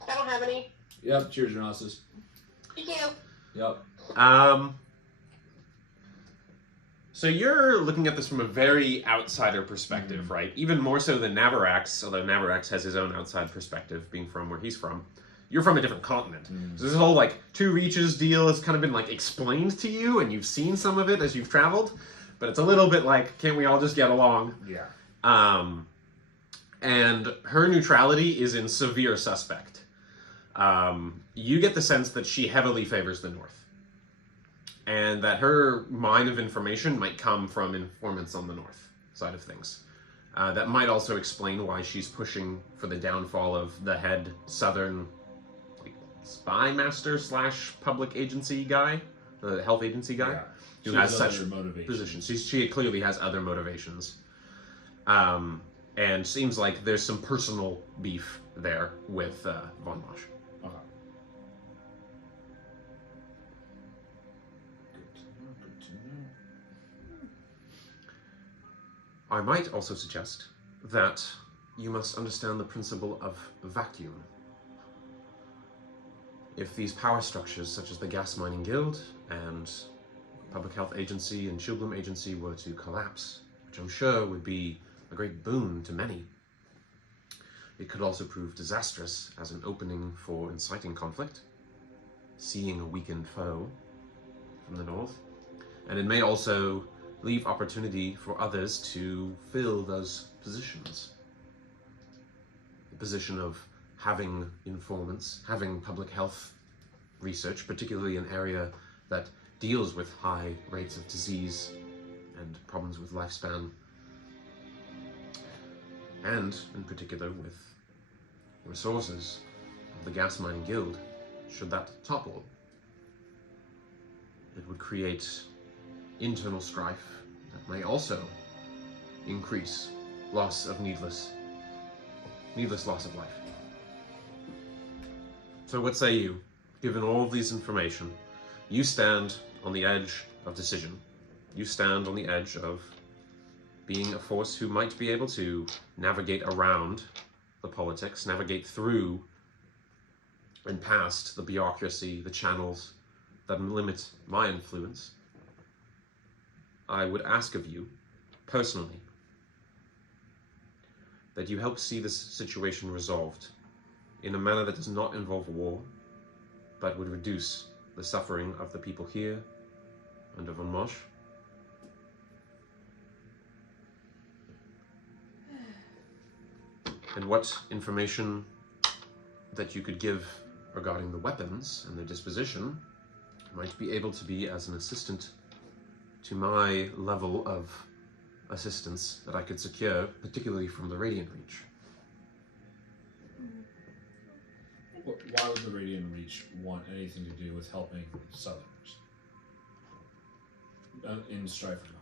I don't have any. Yep, cheers, Renasis. Thank you. Yep. So you're looking at this from a very outsider perspective, right? Even more so than Navarax, although Navarax has his own outside perspective, being from where he's from. you're from a different continent. So this whole like two reaches deal has kind of been like explained to you, and you've seen some of it as you've traveled, but it's a little bit like, can't we all just get along? Yeah. And her neutrality is in severe suspect. You get the sense that she heavily favors the North, and that her mine of information might come from informants on the North side of things. That might also explain why she's pushing for the downfall of the head Southern spy master / public agency guy, the health agency guy, who has such positions. She clearly has other motivations. And seems like there's some personal beef there with Von Mosch. Okay. Good to know. I might also suggest that you must understand the principle of vacuum. If these power structures, such as the Gas Mining Guild and Public Health Agency and Shieldbloom Agency, were to collapse, which I'm sure would be a great boon to many, it could also prove disastrous as an opening for inciting conflict, seeing a weakened foe from the north, and it may also leave opportunity for others to fill those positions. The position of having informants, having public health research, particularly an area that deals with high rates of disease and problems with lifespan, and in particular with resources of the Gas Mining Guild. Should that topple, it would create internal strife that may also increase loss of needless loss of life. So what say you? Given all of these information, you stand on the edge of decision. You stand on the edge of being a force who might be able to navigate around the politics, navigate through and past the bureaucracy, the channels that limit my influence. I would ask of you, personally, that you help see this situation resolved in a manner that does not involve war, but would reduce the suffering of the people here and of Von Mosch. And what information that you could give regarding the weapons and their disposition might be able to be as an assistant to my level of assistance that I could secure, particularly from the Radiant Reach. Why would the Radiant Reach want anything to do with helping Southerners in strife or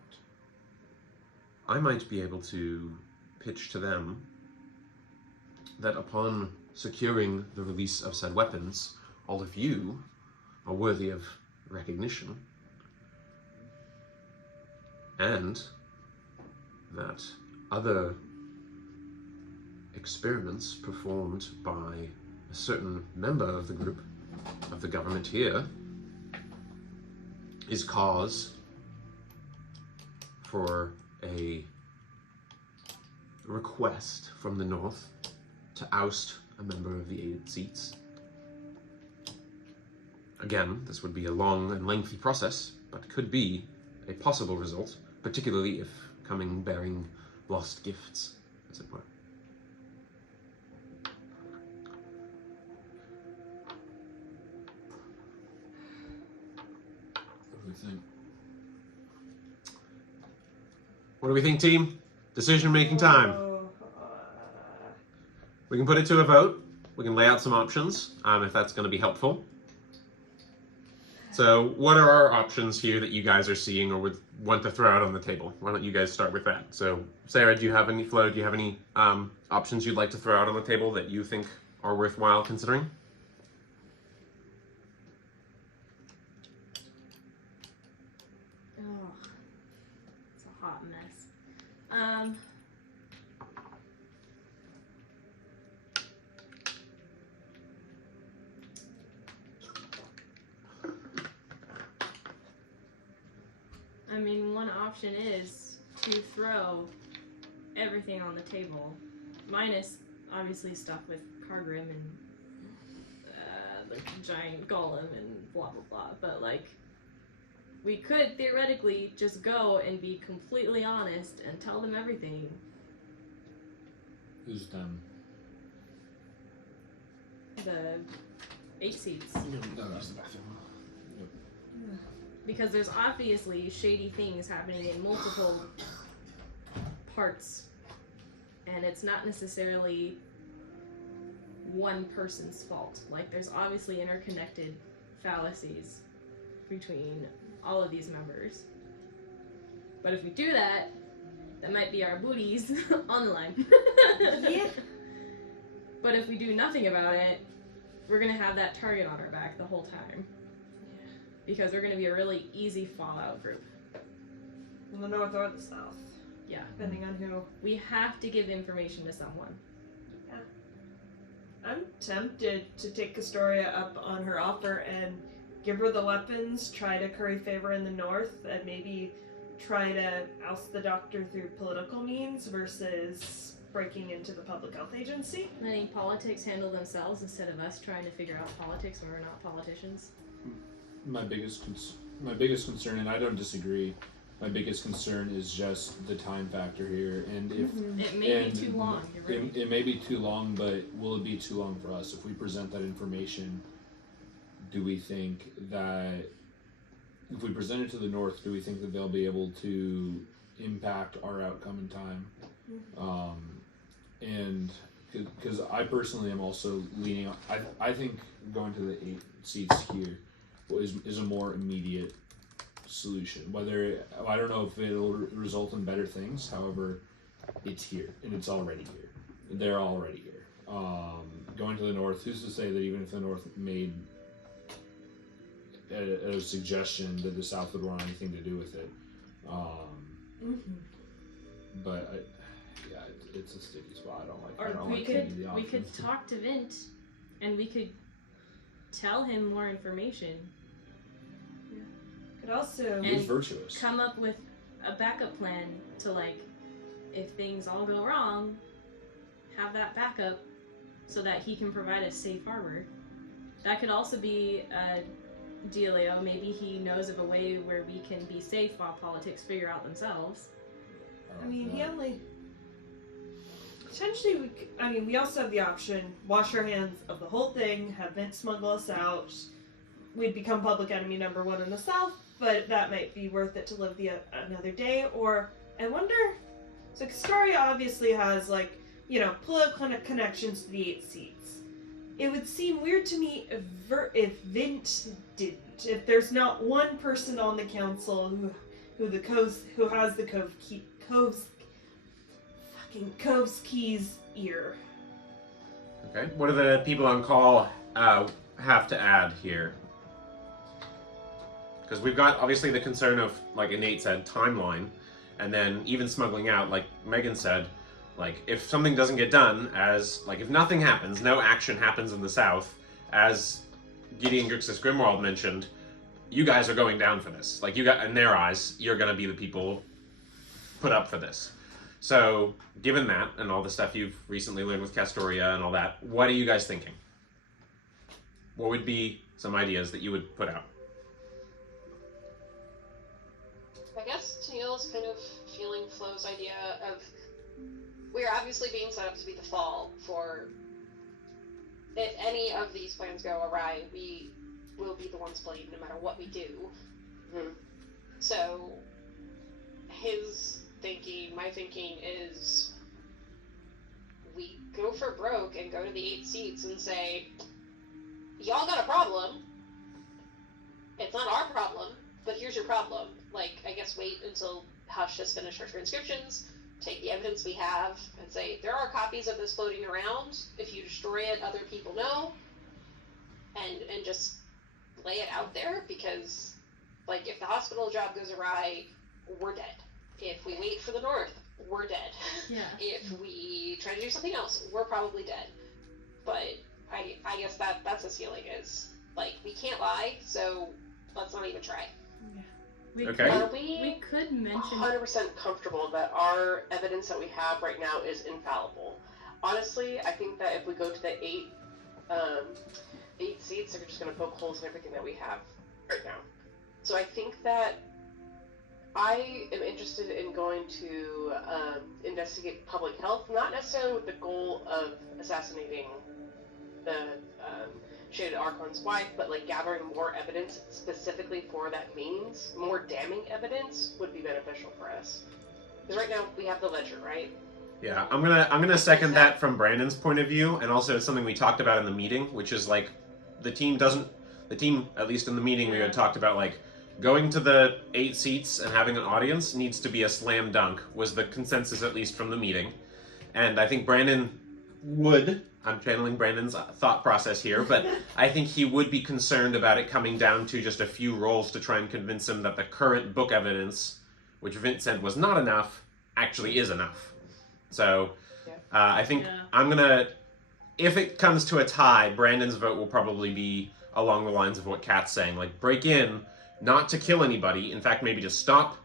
not? I might be able to pitch to them that upon securing the release of said weapons, all of you are worthy of recognition, and that other experiments performed by a certain member of the group, of the government here, is cause for a request from the North to oust a member of the 8 seats. Again, this would be a long and lengthy process, but could be a possible result, particularly if coming bearing lost gifts, as it were. What do we think? What do we think, team? Decision-making time. We can put it to a vote. We can lay out some options, if that's going to be helpful. So what are our options here that you guys are seeing or would want to throw out on the table? Why don't you guys start with that? So Sarah, do you have any, Flo, do you have any options you'd like to throw out on the table that you think are worthwhile considering? Oh, it's a hot mess. I mean, one option is to throw everything on the table, minus obviously stuff with Cargrim and giant golem and blah blah blah. But like, we could theoretically just go and be completely honest and tell them everything. Who's them? The 8 seats. No, that's the bathroom. Because there's obviously shady things happening in multiple parts, and it's not necessarily one person's fault. Like, there's obviously interconnected fallacies between all of these members. But if we do that, that might be our booties on the line. Yeah. But if we do nothing about it, we're gonna have that target on our back the whole time. Because we're gonna be a really easy fallout group. In the north or the south. Yeah. Depending on who. We have to give information to someone. I'm tempted to take Castoria up on her offer and give her the weapons, try to curry favor in the north, and maybe try to oust the doctor through political means versus breaking into the public health agency. Letting politics handle themselves instead of us trying to figure out politics when we're not politicians. My biggest concern, and I don't disagree, my biggest concern is just the time factor here, and if It may be too long. You're right. it may be too long, but will it be too long for us if we present that information? Do we think that if we present it to the north, do we think that they'll be able to impact our outcome in time? And because I personally am also leaning on, I think going to the 8 seats here is a more immediate solution. Whether, I don't know if it'll result in better things, however, it's here, and it's already here. They're already here. Going to the north, who's to say that even if the north made a suggestion that the south would want anything to do with it? But it's a sticky spot. I don't like. Or I don't we like could any of the we could options. talk to Vint, and we could tell him more information. Could also He's and virtuous. come up with a backup plan to, like, if things all go wrong, have that backup so that he can provide a safe harbor. That could also be a dealio. Maybe he knows of a way where we can be safe while politics figure out themselves. I mean, he only. Potentially, we also have the option, wash our hands of the whole thing, have Vince smuggle us out. We'd become public enemy number 1 in the south, but that might be worth it to live another day. Or, I wonder, so Castoria obviously has, like, political connections to the 8 seats. It would seem weird to me if Vint didn't. If there's not one person on the council who has the Cove's Key's ear. Okay. What do the people on call have to add here? Because we've got obviously the concern of, like Nate said, timeline, and then even smuggling out, like Megan said, like if something doesn't get done, if nothing happens, no action happens in the south, as Gideon Grixxis Grimwald mentioned, you guys are going down for this. Like, in their eyes, you're going to be the people put up for this. So, given that, and all the stuff you've recently learned with Castoria and all that, what are you guys thinking? What would be some ideas that you would put out? I guess Tennille's kind of feeling Flo's idea of, we're obviously being set up to be the fall for, if any of these plans go awry, we will be the ones blamed no matter what we do. So, his thinking, my thinking is, we go for broke and go to the 8 seats and say, y'all got a problem. It's not our problem, but here's your problem. Like, I guess wait until Hush has finished her transcriptions, take the evidence we have, and say, there are copies of this floating around. If you destroy it, other people know. And just lay it out there, because, like, if the hospital job goes awry, we're dead. If we wait for the north, we're dead. Yeah. If we try to do something else, we're probably dead. But I guess that's his feeling is, like, we can't lie, so let's not even try. We Okay. Are we could mention 100% comfortable that our evidence that we have right now is infallible. Honestly, I think that if we go to the 8 8 seats are just going to poke holes in everything that we have right now. So I think that I am interested in going to investigate public health, not necessarily with the goal of assassinating the Shaded Archon's wife, but like gathering more evidence specifically for that means. More damning evidence would be beneficial for us. Because right now we have the ledger, right? Yeah, I'm gonna second that from Brandon's point of view, and also it's something we talked about in the meeting, which is like the team, at least in the meeting, we had talked about like going to the 8 seats and having an audience needs to be a slam dunk, was the consensus at least from the meeting. And I think Brandon would, I'm channeling Brandon's thought process here, but I think he would be concerned about it coming down to just a few rolls to try and convince him that the current book evidence, which Vince said was not enough, actually is enough. So I think I'm gonna, if it comes to a tie, Brandon's vote will probably be along the lines of what Kat's saying, like break in, not to kill anybody, in fact maybe to stop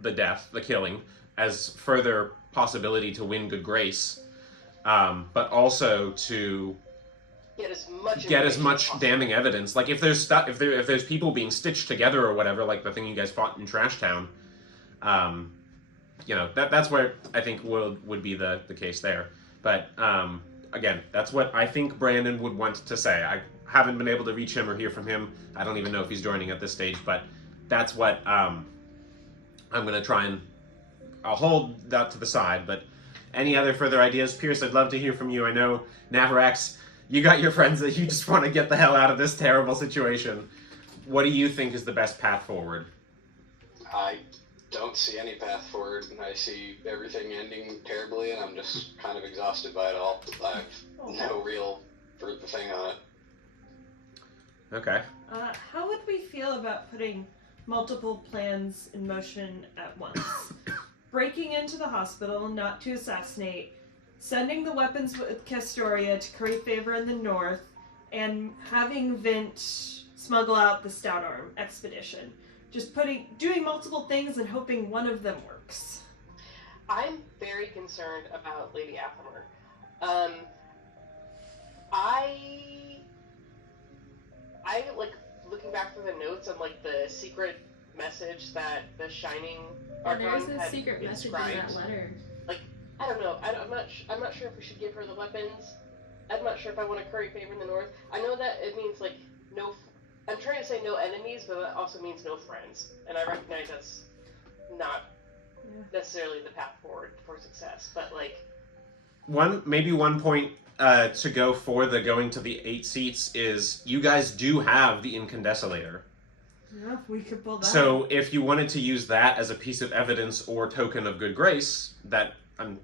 the killing, as further possibility to win good grace, but also to get as much damning evidence. Like if there's people being stitched together or whatever, like the thing you guys fought in Trash Town, you know, that's where I think would be the case there. But again, that's what I think Brandon would want to say. I haven't been able to reach him or hear from him. I don't even know if he's joining at this stage, but that's what I'm going to try and I'll hold that to the side. But any other further ideas? Pierce, I'd love to hear from you. I know, Navarax, you got your friends that you just want to get the hell out of this terrible situation. What do you think is the best path forward? I don't see any path forward. I see everything ending terribly, and I'm just kind of exhausted by it all. I have no real fruit thing on it. Okay. How would we feel about putting multiple plans in motion at once? Breaking into the hospital, not to assassinate, sending the weapons with Castoria to curry favor in the north, and having Vint smuggle out the Stout Arm expedition. Just doing multiple things and hoping one of them works. I'm very concerned about Lady Athelmer. I like looking back through the notes on like the secret message that the Shining Archon there's a had secret message in that letter. Like, I don't know. I'm not sure if we should give her the weapons. I'm not sure if I want to curry favor in the north. I know that it means like no. I'm trying to say no enemies, but that also means no friends, and I recognize that's not necessarily the path forward for success. But like, one point to go for the going to the 8 seats is you guys do have the incandesculator. Yeah, we could pull that. So if you wanted to use that as a piece of evidence or token of good grace, that I'm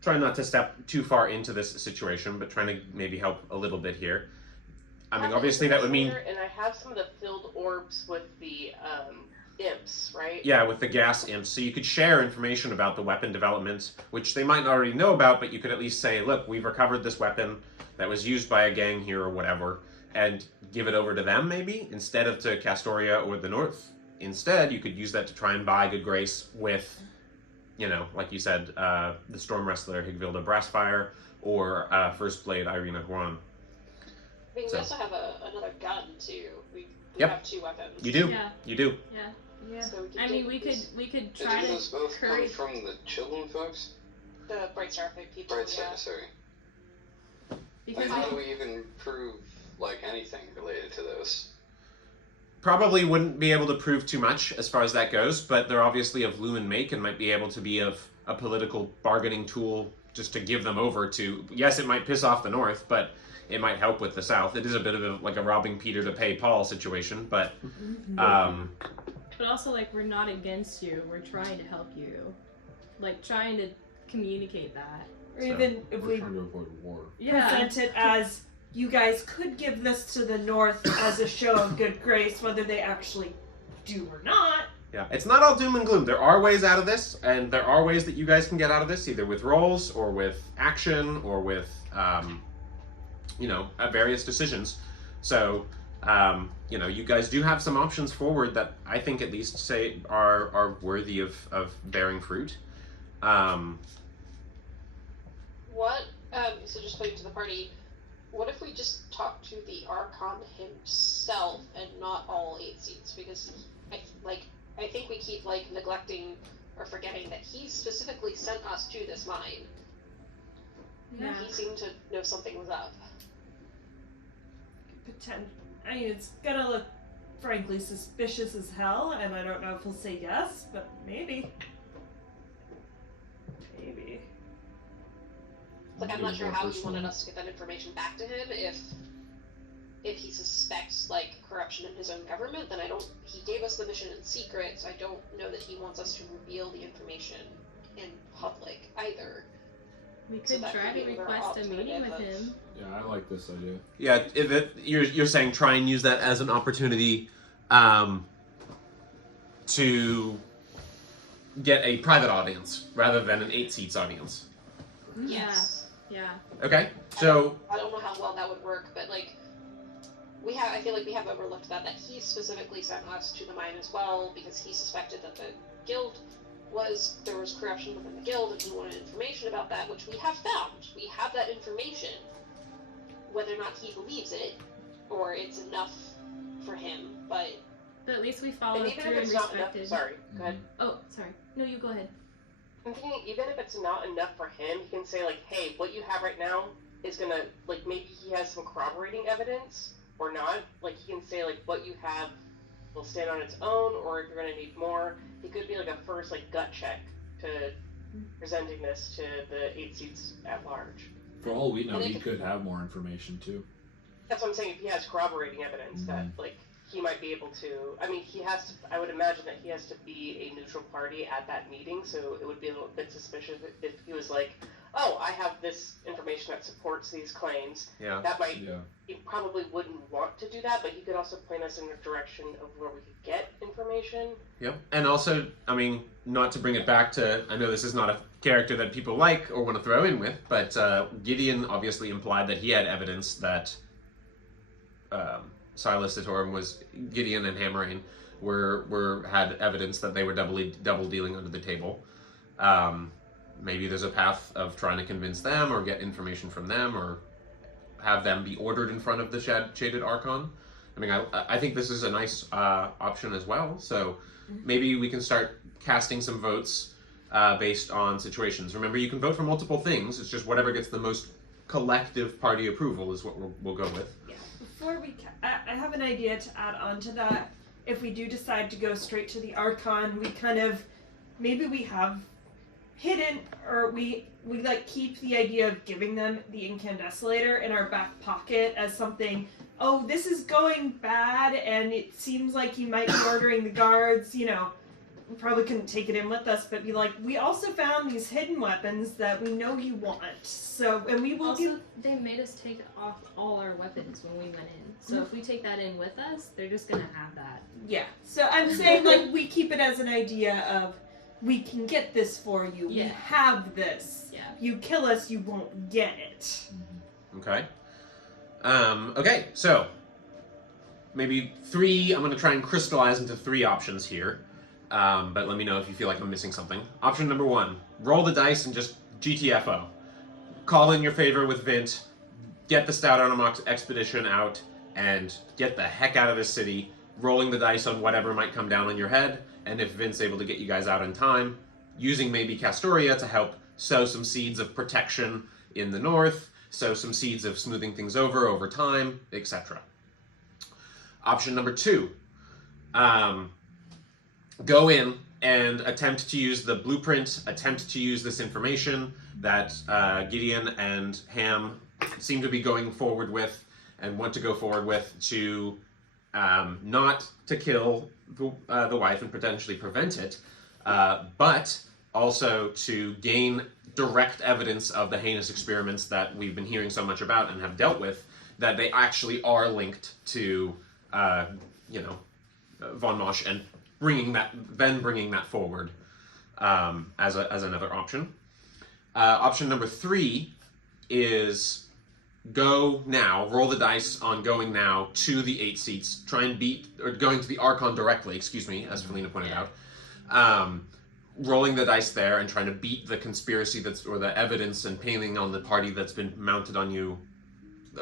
trying not to step too far into this situation, but trying to maybe help a little bit here. I mean, obviously that would mean... And I have some of the filled orbs with the imps, right? Yeah, with the gas imps. So you could share information about the weapon development, which they might already know about, but you could at least say, look, we've recovered this weapon that was used by a gang here or whatever, and give it over to them, maybe, instead of to Castoria or the North. Instead, you could use that to try and buy good grace with, you know, like you said, the Storm Wrestler Higvilda Brassfire, or First Blade Irina Huan. I mean, we also have another gun too. We have 2 weapons. You do. Yeah. You do. Yeah. So we could try Did to those both curry. come from the Children folks? The Bright Star people. Bright Star, sorry. Because How do we even prove like anything related to those? Probably wouldn't be able to prove too much as far as that goes, but they're obviously of Lumen make and might be able to be of a political bargaining tool just to give them over to... Yes, it might piss off the North, but it might help with the South. It is a bit of a robbing Peter to pay Paul situation, but... But also, like, we're not against you. We're trying to help you. Like, trying to communicate that. Or even if we trying to avoid war. present it as, you guys could give this to the North as a show of good grace, whether they actually do or not. Yeah, it's not all doom and gloom. There are ways out of this, and there are ways that you guys can get out of this, either with rolls, or with action, or with, you know, various decisions. So, you know, you guys do have some options forward that I think at least say are worthy of bearing fruit. What? So just putting to the party. what if we just talk to the Archon himself and not all 8 seats? Because I think we keep neglecting or forgetting that he specifically sent us to this mine. Yeah. He seemed to know something was up. I mean, it's gonna look, frankly, suspicious as hell, and I don't know if he'll say yes, but maybe. Maybe. I'm not sure how he wanted us to get that information back to him. If he suspects corruption in his own government, then he gave us the mission in secret, so I don't know that he wants us to reveal the information in public either. We could try to request a meeting with him. Yeah, I like this idea. Yeah, you're saying try and use that as an opportunity to get a private audience rather than an 8 seats audience. Yes. Yeah. Okay, so I don't know how well that would work, but I feel like we have overlooked that he specifically sent us to the mine as well because he suspected that the guild there was corruption within the guild and he wanted information about that, which we have found. We have that information. Whether or not he believes it or it's enough for him, but at least we followed even through if and it's not enough, respected. sorry, go ahead. Oh, sorry. No, you go ahead. I'm thinking even if it's not enough for him, he can say hey, what you have right now is gonna maybe he has some corroborating evidence or not. He can say what you have will stand on its own, or if you're gonna need more, it could be a first gut check to presenting this to the 8 seats at large. For all we know, he could have more information too. That's what I'm saying. If he has corroborating evidence that he might be able to. I mean, he has to. I would imagine that he has to be a neutral party at that meeting, so it would be a little bit suspicious if he was "Oh, I have this information that supports these claims." Yeah. That might. Yeah. He probably wouldn't want to do that, but he could also point us in the direction of where we could get information. Yep. And also, I mean, not to bring it back to, I know this is not a character that people like or want to throw in with, but Gideon obviously implied that he had evidence that Silas Sitorum was, Gideon and Hammerain had evidence that they were double dealing under the table. Maybe there's a path of trying to convince them or get information from them or have them be ordered in front of the Shaded Archon. I mean, I think this is a nice option as well. So maybe we can start casting some votes based on situations. Remember, you can vote for multiple things. It's just whatever gets the most collective party approval is what we'll go with. Yeah. Before I have an idea to add on to that. If we do decide to go straight to the Archon, maybe we have hidden, or we keep the idea of giving them the incandesculator in our back pocket as something, oh, this is going bad and it seems like you might be ordering the guards, we probably couldn't take it in with us, but be we also found these hidden weapons that we know you want, so, and we will also, they made us take off all our weapons when we went in, so if we take that in with us, they're just gonna have that. Yeah, so I'm saying, we keep it as an idea of, we can get this for you. Yeah. We have this. Yeah. You kill us, you won't get it. Okay. Okay, so maybe 3, I'm going to try and crystallize into 3 options here. But let me know if you feel like I'm missing something. Option number 1, roll the dice and just GTFO. Call in your favor with Vint, get the Stout Armamok expedition out, and get the heck out of this city, rolling the dice on whatever might come down on your head. And if Vin's able to get you guys out in time, using maybe Castoria to help sow some seeds of protection in the north, sow some seeds of smoothing things over time, etc. Option number 2, go in and attempt to use the blueprint, attempt to use this information that Gideon and Ham seem to be going forward with and want to go forward with to not to kill the wife and potentially prevent it, but also to gain direct evidence of the heinous experiments that we've been hearing so much about and have dealt with, that they actually are linked to, Von Mosch, and bringing that forward as another option. Option number 3 is go now, roll the dice on going now to the 8 seats, try and going to the Archon directly, as Felina pointed out. Rolling the dice there and trying to beat the conspiracy or the evidence and painting on the party that's been mounted on you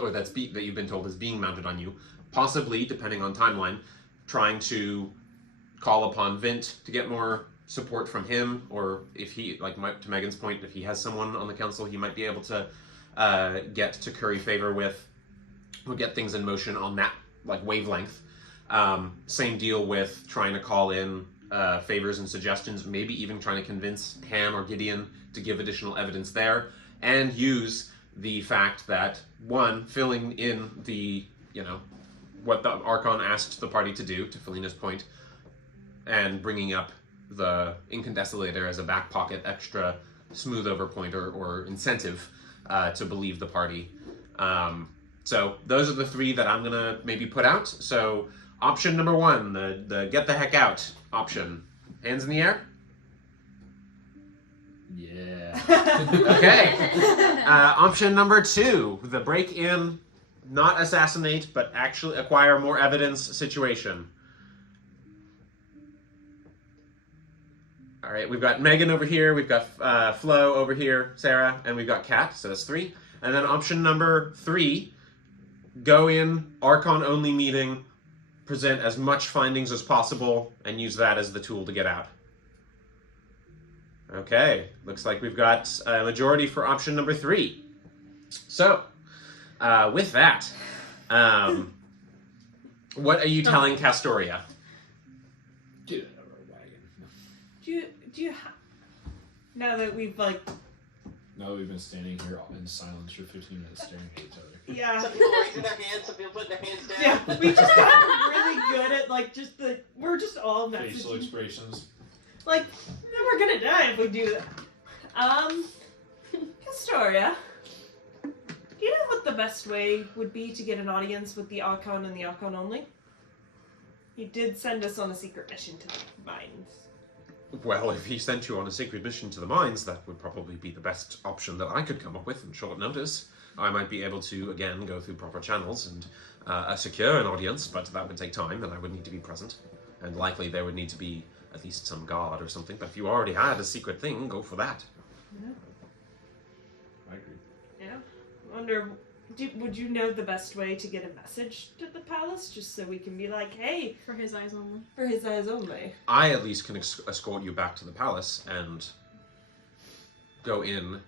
or that you've been told is being mounted on you. Possibly, depending on timeline, trying to call upon Vint to get more support from him, or if he, to Megan's point, if he has someone on the council he might be able to get to curry favor with, or get things in motion on that wavelength. Same deal with trying to call in favors and suggestions, maybe even trying to convince Han or Gideon to give additional evidence there, and use the fact that, one, filling in the, what the Archon asked the party to do, to Felina's point, and bringing up the incandesculator as a back pocket extra smooth over point or incentive to believe the party. So those are the three that I'm gonna maybe put out. So option number one, the get the heck out option. Hands in the air? Yeah. Okay. Option number two, the break in, not assassinate, but actually acquire more evidence situation. All right, we've got Megan over here, we've got Flo over here, Sarah, and we've got Kat, so that's three. And then option number three, go in, Archon-only meeting, present as much findings as possible, and use that as the tool to get out. Okay, looks like we've got a majority for option number three. So, with that, what are you telling Castoria? Get out of our wagon. Do you now that we've Now that we've been standing here in silence for 15 minutes staring at each other. yeah. Some people raising their hands, some people putting their hands down. Yeah, we just got really good at we're just all Facial messaging. expressions. We're gonna die if we do that. Castoria, do you know what the best way would be to get an audience with the Archon and the Archon only? He did send us on a secret mission to the mines. Well, if he sent you on a secret mission to the mines, that would probably be the best option that I could come up with in short notice. I might be able to, again, go through proper channels and secure an audience, but that would take time, and I would need to be present. And likely there would need to be at least some guard or something, but if you already had a secret thing, go for that. Yeah. I agree. Yeah. Wonder, would you know the best way to get a message to the palace, just so we can be like, hey, For his eyes only. for his eyes only? I at least can escort you back to the palace and go in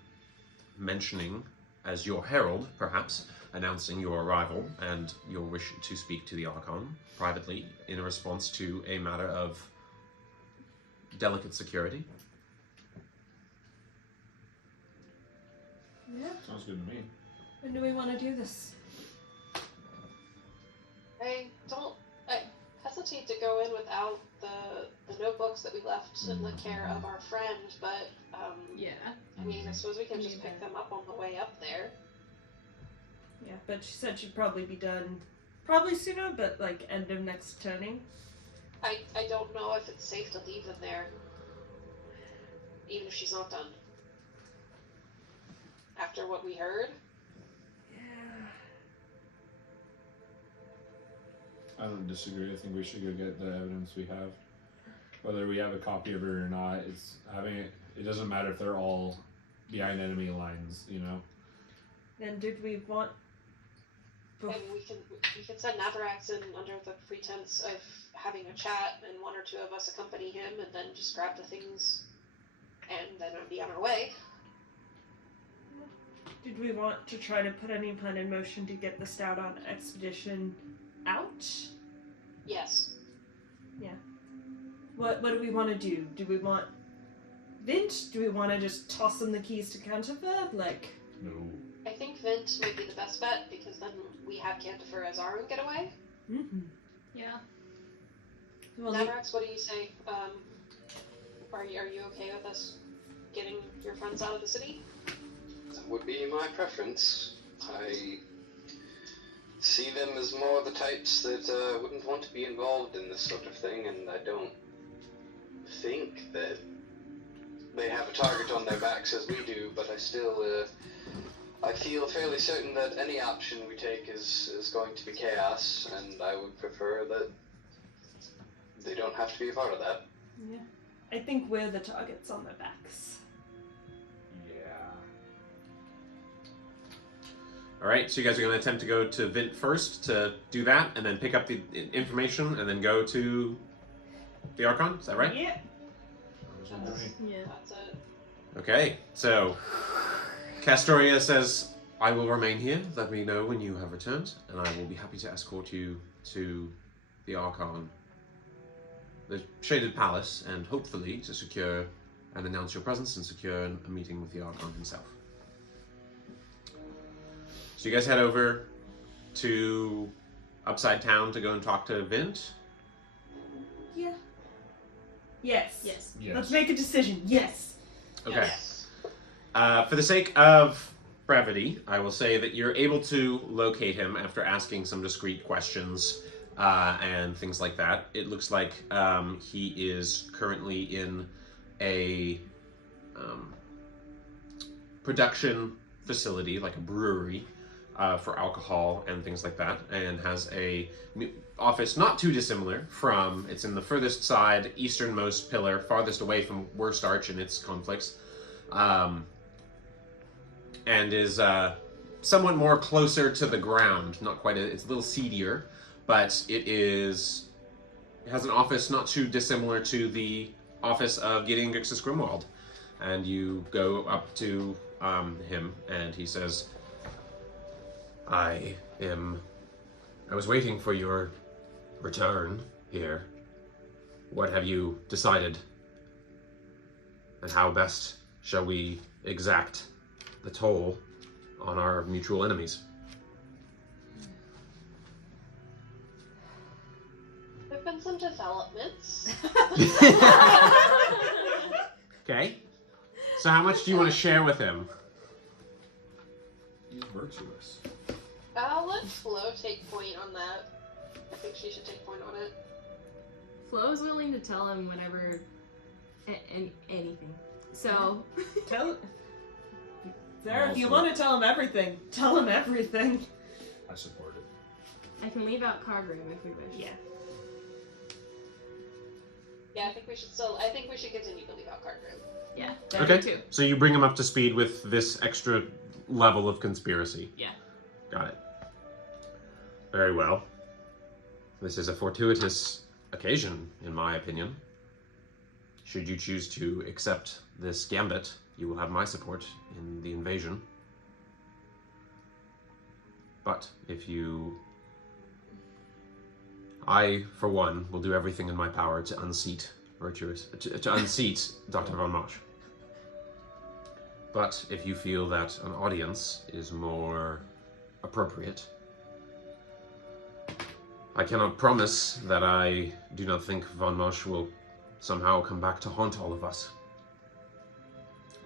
mentioning, as your herald, perhaps, announcing your arrival and your wish to speak to the Archon privately in response to a matter of delicate security. Yeah. Sounds good to me. When do we want to do this? I hesitate to go in without the notebooks that we left in the care of our friend, but Yeah. I mean, I suppose we can just Yeah. pick them up on the way up there. Yeah, but she said she'd probably be done probably sooner, but end of next turning. I don't know if it's safe to leave them there, even if she's not done. After what we heard. Yeah. I don't disagree. I think we should go get the evidence we have. Whether we have a copy of it or not, it doesn't matter if they're all behind enemy lines, Then did we want... And we can send Natharax in under the pretense of having a chat, and one or two of us accompany him, and then just grab the things, and then be on our way. Did we want to try to put any plan in motion to get the Stouton expedition out? Yes. What do we want to do? Do we want Vint? Do we want to just toss him the keys to Canterbury? No. I think Vint might be the best bet, because then we have Cantifer as our own getaway. Mm-hmm. Yeah. Well, Natharax, what do you say? Are you okay with us getting your friends out of the city? That would be my preference. I see them as more the types that wouldn't want to be involved in this sort of thing, and I don't think that they have a target on their backs as we do, but I feel fairly certain that any option we take is going to be chaos, and I would prefer that they don't have to be a part of that. yeah. I think we're the targets on their backs. Yeah. All right, so you guys are going to attempt to go to Vint first to do that, and then pick up the information, and then go to the Archon. Is that right? Yeah. Yeah. That's it. Okay, so Castoria says, I will remain here. Let me know when you have returned, and I will be happy to escort you to the Archon, the Shaded Palace, and hopefully to secure and announce your presence and secure a meeting with the Archon himself. So you guys head over to Upside Town to go and talk to Vint. Yeah. Yes. Yes. Yes. Let's make a decision. Yes. Okay. Yes. For the sake of brevity, I will say that you're able to locate him after asking some discreet questions and things like that. It looks like he is currently in a production facility, like a brewery, for alcohol and things like that, and has a office not too dissimilar from, it's in the furthest side, easternmost pillar, farthest away from Worst Arch and its conflicts, and is somewhat more closer to the ground. Not quite, it's a little seedier, but it has an office not too dissimilar to the office of Gideon Grixxis Grimwald. And you go up to him, and he says, I was waiting for your return here. What have you decided? And how best shall we exact the toll on our mutual enemies? There've been some developments. Okay. So how much do you want to share with him? He's virtuous. Let Flo take point on that. I think she should take point on it. Flo is willing to tell him whenever, anything. So, Tell Sarah, if you want to tell him everything, tell him everything. I support it. I can leave out card room if we wish. Yeah. Yeah, I think we should continue to leave out card room. Yeah. Okay. Too. So you bring him up to speed with this extra level of conspiracy. Yeah. Got it. Very well. This is a fortuitous occasion, in my opinion. Should you choose to accept this gambit, you will have my support in the invasion. But if you... I, for one, will do everything in my power to unseat to unseat Dr. Von Marsh. But if you feel that an audience is more appropriate, I cannot promise that I do not think Von Marsh will somehow come back to haunt all of us.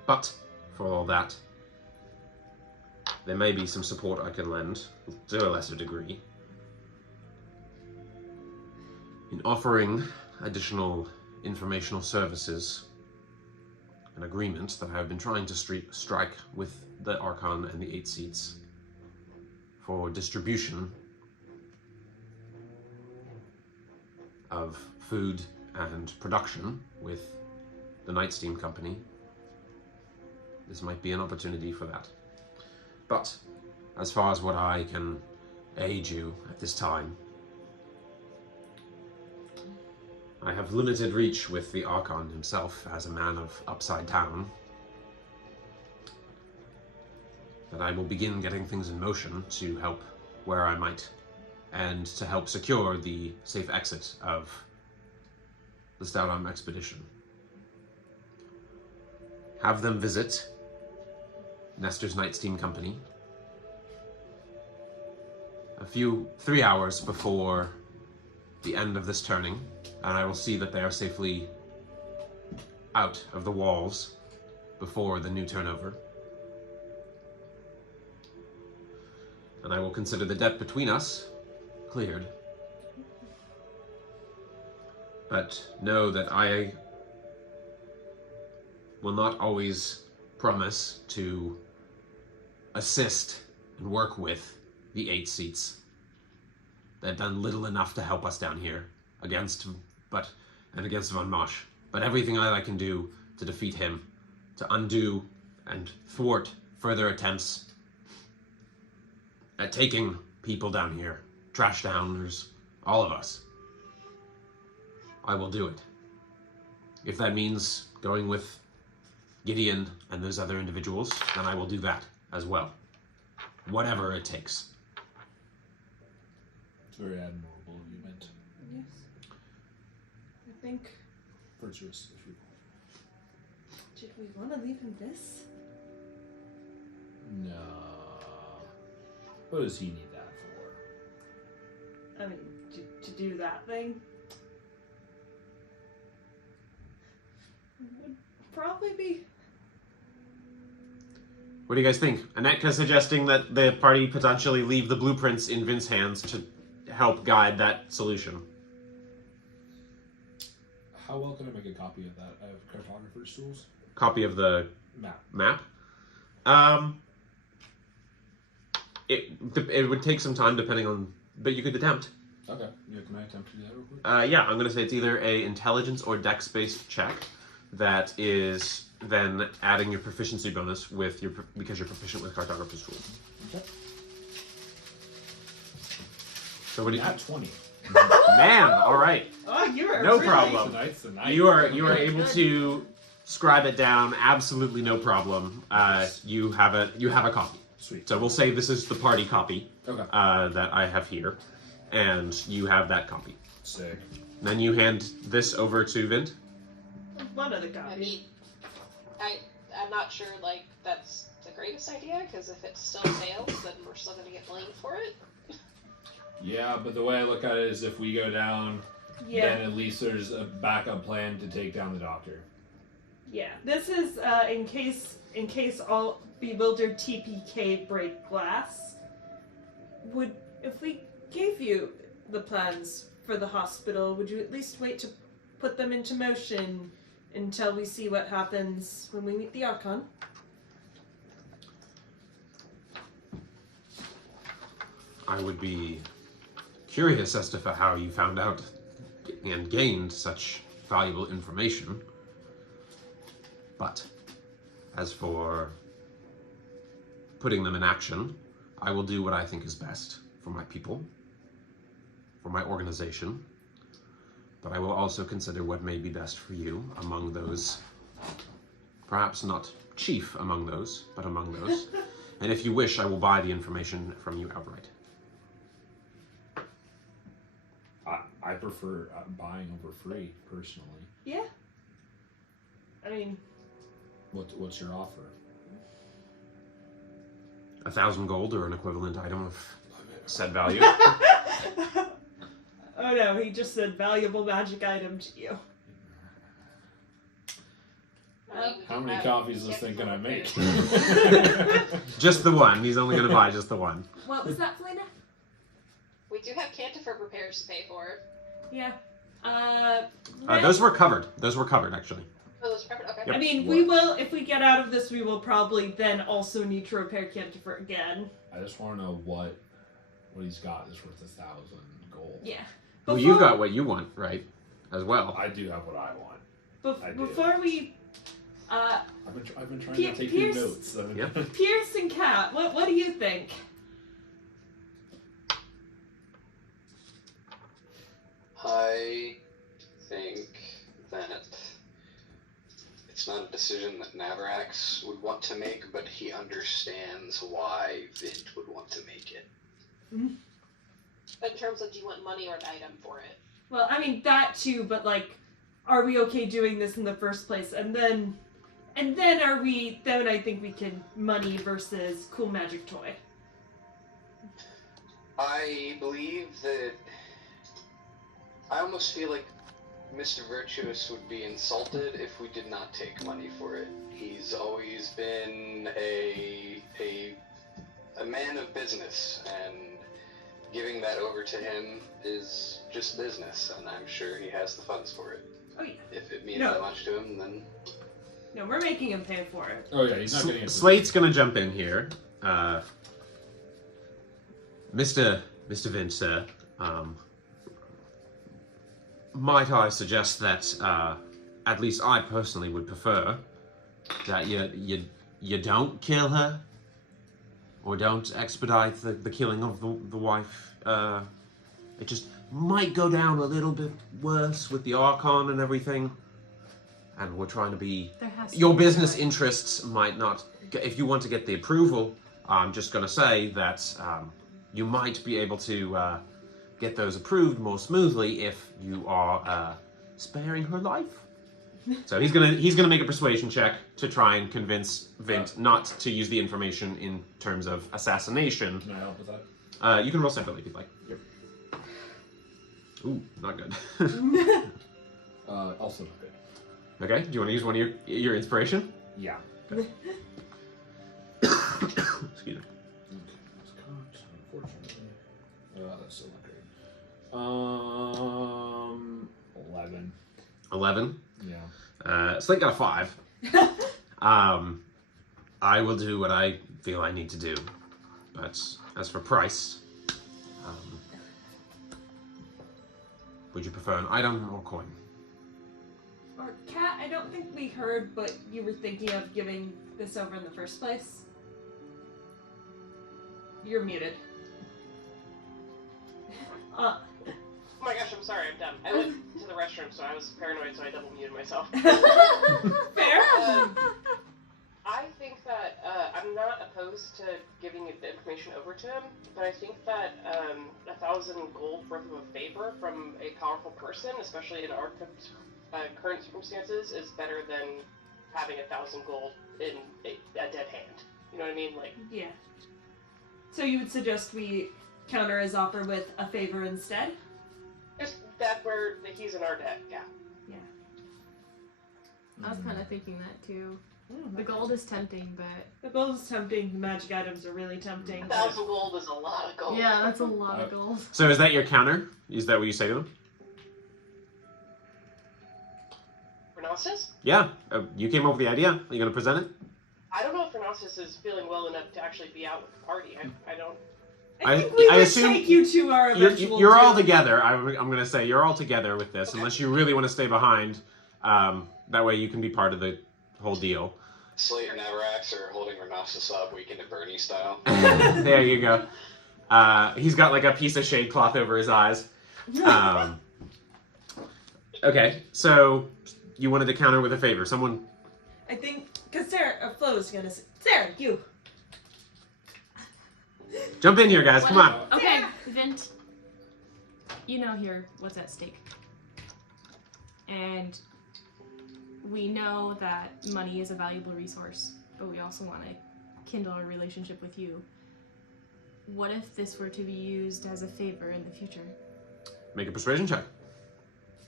But, for all that, there may be some support I can lend, to a lesser degree, in offering additional informational services, an agreement that I have been trying to strike with the Archon and the 8 seats for distribution of food and production with the Night Steam Company. This might be an opportunity for that. But as far as what I can aid you at this time, I have limited reach with the Archon himself as a man of Upside Down. That I will begin getting things in motion to help where I might, and to help secure the safe exit of the Stoutarm expedition. Have them visit Nestor's Night Steam Company 3 hours before the end of this turning, and I will see that they are safely out of the walls before the new turnover. And I will consider the debt between us cleared. But know that I will not always promise to assist and work with the 8 seats. They've done little enough to help us down here against Von Marsh. But everything that I can do to defeat him, to undo and thwart further attempts at taking people down here, trash downers, all of us, I will do it. If that means going with Gideon and those other individuals, then I will do that as well. Whatever it takes. It's very admirable of you, Mint. Yes. I think. Virtuous, if you Did we want to leave him this? will. No. What does he need that for? I mean, to do that thing? Would probably be. What do you guys think? Anetka suggesting that the party potentially leave the blueprints in Vince's hands to help guide that solution. How well can I make a copy of that? I have cartographer's tools. Copy of the Map. It would take some time depending on, but you could attempt. Okay. Yeah, can I attempt to do that real quick? Yeah, I'm going to say it's either a intelligence or dex-based check that is then adding your proficiency bonus with your because you're proficient with cartographer's tools. Okay. So what do you? Nat 20. Man, all right. Oh, you are No really... problem. Tonight's the night. You are Very able good. to scribe it down. Absolutely no problem. You have a copy. Sweet. So we'll say this is the party copy Okay. that I have here, and you have that copy. Sick. Then you hand this over to Vint. One of the I copies. mean, I'm not sure, like, that's the greatest idea, because if it still fails, then we're still going to get blamed for it. Yeah, but the way I look at it is if we go down, Yeah. then at least there's a backup plan to take down the doctor. Yeah. This is in case all Beewildered TPK break glass. If we gave you the plans for the hospital, would you at least wait to put them into motion until we see what happens when we meet the Archon? I would be curious as to how you found out and gained such valuable information. But as for putting them in action, I will do what I think is best for my people, for my organization. But I will also consider what may be best for you among those, perhaps not chief among those, but among those. And if you wish, I will buy the information from you outright. I prefer buying over free, personally. Yeah. I mean, What's your offer? 1,000 gold or an equivalent item of said value. oh no, he just said valuable magic item to you. How many copies of this thing can I make? Just the one. He's only going to buy just the one. What was that, Felina? We do have Cantifer repairs to pay for. Yeah. Those were covered. Those were covered, actually. Oh, those are covered? Okay. Yep. I mean, we will, if we get out of this, we will probably then also need to repair Cantifer again. I just want to know what he's got is worth 1,000 gold. Yeah. Well, you got what you want, right? As well. I do have what I want. I do. Before we, I've been trying to take Pierce- your notes. Yep. Pierce and Kat, what do you think? I think that it's not a decision that Navarax would want to make, but he understands why Vint would want to make it. But in terms of, do you want money or an item for it? Well, I mean, that too, but like, are we okay doing this in the first place? And then I think we can money versus cool magic toy. I believe that I almost feel like Mr. Virtuous would be insulted if we did not take money for it. He's always been a man of business, and giving that over to him is just business, and I'm sure he has the funds for it. Oh yeah. If it means No. that much to him, then No, we're making him pay for it. Oh yeah, he's not getting it. Slate's going to jump in here. Mr. Vint, sir, might I suggest that at least I personally would prefer that you don't kill her. or don't expedite the killing of the wife, it just might go down a little bit worse with the Archon and everything. And we're trying to be... Your business interests might not... If you want to get the approval, I'm just going to say that you might be able to get those approved more smoothly if you are sparing her life. So he's gonna make a persuasion check to try and convince Vint not to use the information in terms of assassination. Can I help with that? You can roll separately if you'd like. Yep. Ooh, not good. Also not good. Okay, do you want to use one of your inspiration? Yeah. Okay. Excuse me. Unfortunately. That's still not great. 11. 11? Yeah. Slate got a 5. I will do what I feel I need to do. But as for price, would you prefer an item or coin? Or Kat, I don't think we heard, but you were thinking of giving this over in the first place. You're muted. Oh my gosh, I'm sorry, I'm dumb. I went to the restroom, so I was paranoid, so I double muted myself. Fair. I think that I'm not opposed to giving the information over to him, but I think that 1,000 gold worth of a favor from a powerful person, especially in our current circumstances, is better than having 1,000 gold in a dead hand. You know what I mean? Like, Yeah. So you would suggest we counter his offer with a favor instead? just that where he's in our debt, yeah. I was kind of thinking that too. The gold is tempting, but... The gold is tempting, the magic items are really tempting. 1,000 gold is a lot of gold. Yeah, that's a lot of gold. So is that your counter? Is that what you say to them? Renastus? Yeah. You came up with the idea. Are you going to present it? I don't know if Renastus is feeling well enough to actually be out with the party. I don't... I think we I would assume take you to our eventual You're all doom. together. I'm going to say you're all together with this, unless you really want to stay behind. That way you can be part of the whole deal. Slate and Avarax are holding Renastus up, Weekend at Bernie style. There you go. He's got like a piece of shade cloth over his eyes. Okay, so you wanted to counter with a favor. Someone... I think, because Flo's gonna say, Sarah, you. Jump in here, guys. Come on. Okay, Vint. You know here what's at stake. And we know that money is a valuable resource, but we also want to kindle a relationship with you. What if this were to be used as a favor in the future? Make a persuasion check.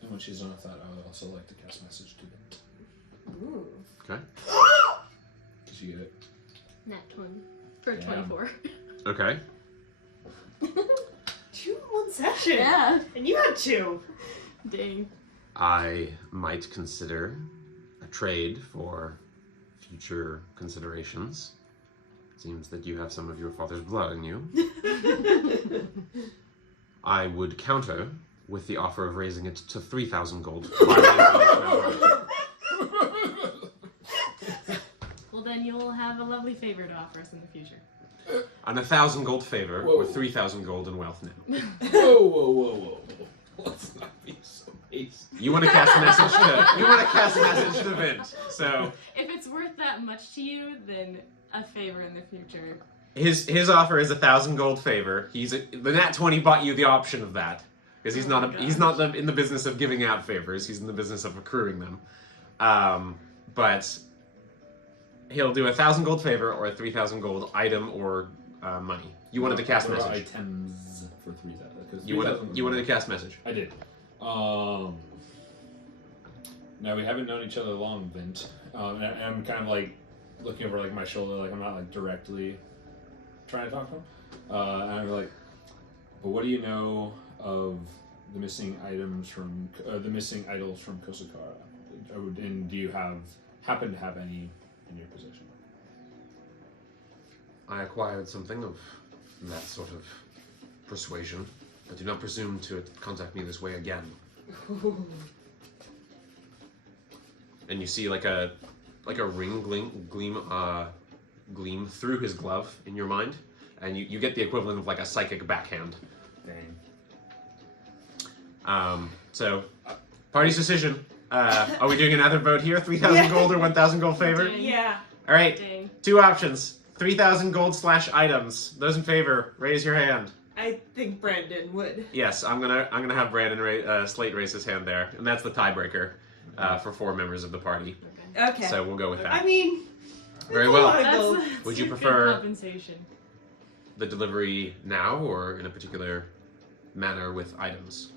And when she's done with that, I would also like to cast message to Vint. Ooh. Okay. Did you get it? Nat 20 for Damn. 24. Okay. 2 in 1 session. Yeah. And you had 2. Dang. I might consider a trade for future considerations. Seems that you have some of your father's blood in you. I would counter with the offer of raising it to 3,000 gold. Well, then you'll have a lovely favor to offer us in the future. An 1,000 gold favor, Whoa. or 3,000 gold in wealth now. Whoa. Let's not be so hasty. You want to cast a message to Vint. So If it's worth that much to you, then a favor in the future. his offer is 1,000 gold favor. The Nat 20 bought you the option of that because he's not in the business of giving out favors. He's in the business of accruing them. But he'll do 1,000 gold favor or a 3,000 gold item or money. You wanted to cast message. Items for 3,000. You wanted to cast message. I did. Now we haven't known each other long, Vint. And I'm kind of like looking over like my shoulder, like I'm not like directly trying to talk to him. And I'm like, but what do you know of the missing items from the missing idols from Kosakara? And do you happen to have any in your possession? I acquired something of that sort of persuasion, but do not presume to contact me this way again. And you see like a ring gleam gleam through his glove in your mind, and you get the equivalent of like a psychic backhand. Dang. So, party's decision. Are we doing another vote here? 3,000 gold or 1,000 gold favor? Dang. Yeah. All right, Dang. 2 options. 3,000 gold / items. Those in favor, raise your hand. I think Brandon would. Yes, I'm gonna have Brandon Slate raise his hand there, and that's the tiebreaker for 4 members of the party. Okay. So we'll go with that. I mean, Very that's a well. lot of gold. Would you good prefer- compensation? The delivery now, or in a particular manner with items?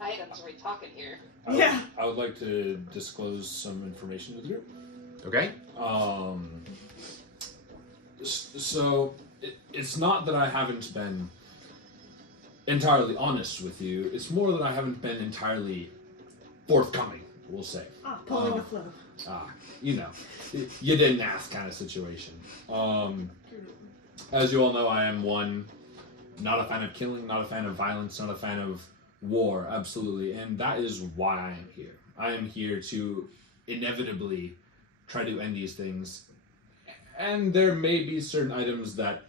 Items are we talking here? I would like to disclose some information to the group. Okay. So it's not that I haven't been entirely honest with you. It's more that I haven't been entirely forthcoming, we'll say. Pulling the flow. You know, you didn't ask kind of situation. As you all know, I am not a fan of killing, not a fan of violence, not a fan of war, absolutely. And that is why I am here. I am here to inevitably try to end these things. And there may be certain items that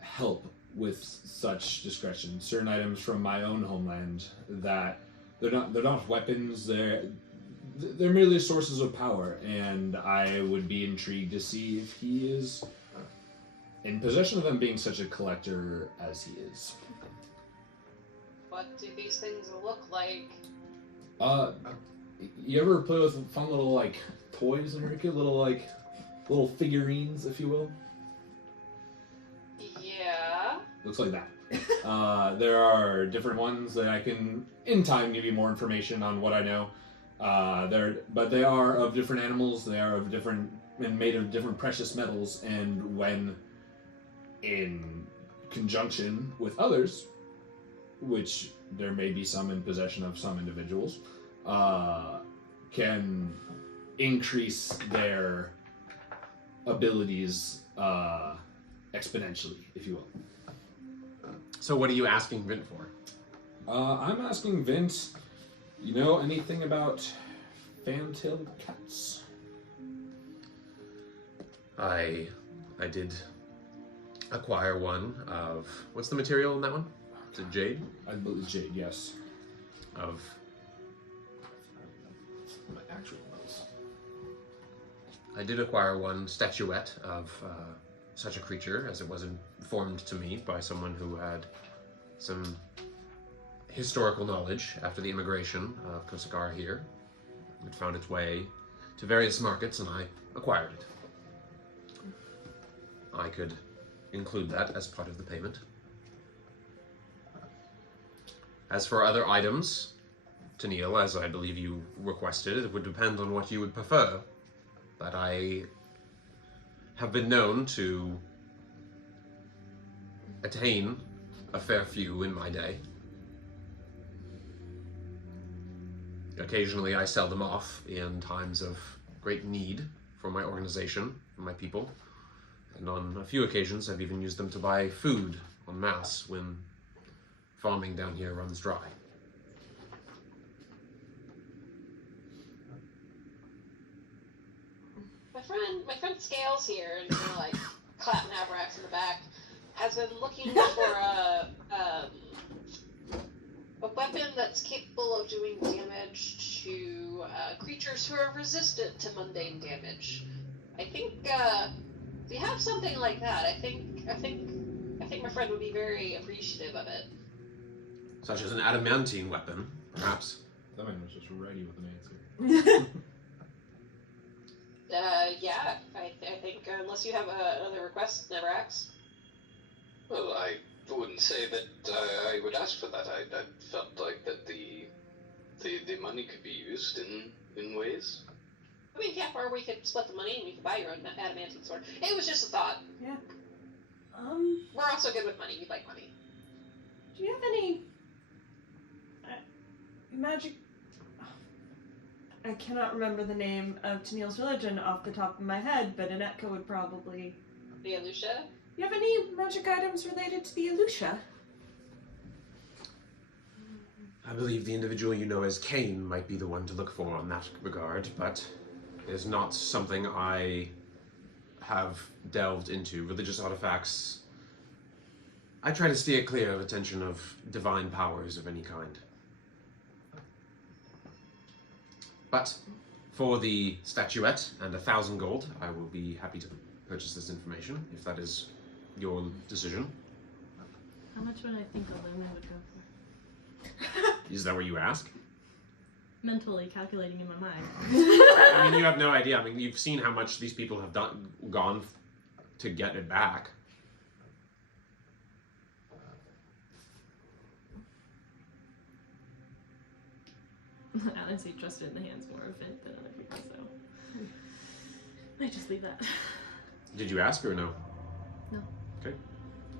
help with such discretion. Certain items from my own homeland that they're not weapons, they're merely sources of power, and I would be intrigued to see if he is in possession of them, being such a collector as he is. What do these things look like? You ever play with fun little like toys, Enrique? Little figurines, if you will? Yeah. Looks like that. There are different ones that I can, in time, give you more information on what I know. But they are of different animals. They are of different and made of different precious metals. And when in conjunction with others, which there may be some in possession of some individuals, can increase their abilities exponentially, if you will. So what are you asking Vint for? I'm asking Vint, you know anything about fan-tailed cats? I did acquire one of, what's the material in that one? Is it jade? I believe jade, yes. Of, My actual notes. I did acquire one statuette of such a creature, as it was informed to me by someone who had some historical knowledge after the immigration of Kosakara here. It found its way to various markets, and I acquired it. I could include that as part of the payment. As for other items, Tennille, as I believe you requested, it would depend on what you would prefer. But I have been known to attain a fair few in my day. Occasionally I sell them off in times of great need for my organization and my people. And on a few occasions I've even used them to buy food en masse when farming down here runs dry. My friend Scales here, and kind of like clapping Avrax in the back, has been looking for a weapon that's capable of doing damage to creatures who are resistant to mundane damage. I think if you have something like that, I think my friend would be very appreciative of it. Such as an adamantine weapon, perhaps. That man was just ready with an answer. Yeah, I think unless you have another request, Avrax. Well, I wouldn't say that I would ask for that. I felt like that the money could be used in ways. I mean, yeah, or we could split the money and you could buy your own adamantine sword. It was just a thought. Yeah. We're also good with money. We like money. Do you have any magic? I cannot remember the name of Tennille's religion off the top of my head, but Anetka would probably. The Alusha? You have any magic items related to the Alusha? I believe the individual you know as Cain might be the one to look for in that regard, but is not something I have delved into. Religious artifacts, I try to steer clear of attention of divine powers of any kind. But for the statuette and 1,000 gold, I will be happy to purchase this information, if that is your decision. How much would I think a lumen would go for? Is that what you ask? Mentally calculating in my mind. I mean, you have no idea. I mean, you've seen how much these people have gone to get it back. I honestly trust it in the hands more of it than other people, so I just leave that. Did you ask or no? No. Okay.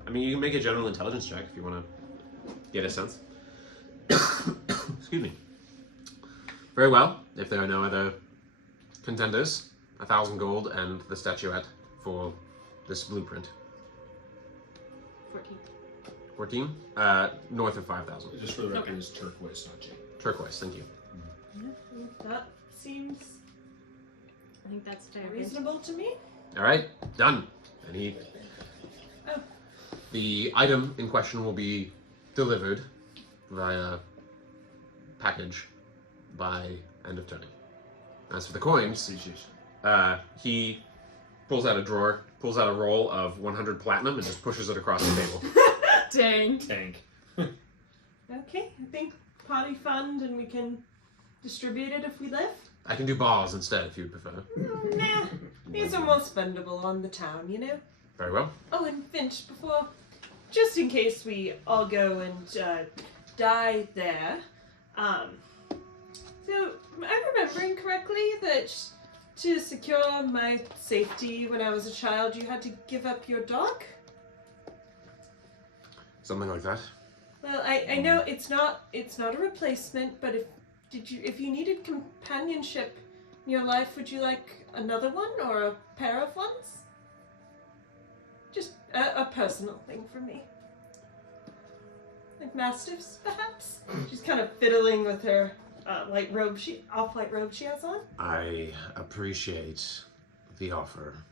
I mean, you can make a general intelligence check if you want to get a sense. Excuse me. Very well. If there are no other contenders, 1,000 gold and the statuette for this blueprint. 14. 14? North of 5,000. Just for the record, Okay. it's turquoise, not jade. Turquoise, thank you. That seems I think that's fair. reasonable to me. All right, done. And Oh. the item in question will be delivered via package by end of turning. As for the coins, Appreciation. he pulls out a drawer, pulls out a roll of 100 platinum, and just pushes it across the table. Dang. Tank. Okay, I think party fund and we can distribute it if we live. I can do bars instead if you prefer. Nah, these are more spendable on the town, you know? Very well. Oh, and Finch, before, just in case we all go and die there, so am I remembering correctly that to secure my safety when I was a child, you had to give up your dog? Something like that. Well, I know it's not a replacement, but if you needed companionship in your life, would you like another one or a pair of ones? Just a personal thing for me. Like mastiffs, perhaps? She's kind of fiddling with her off-white robe she has on. I appreciate the offer,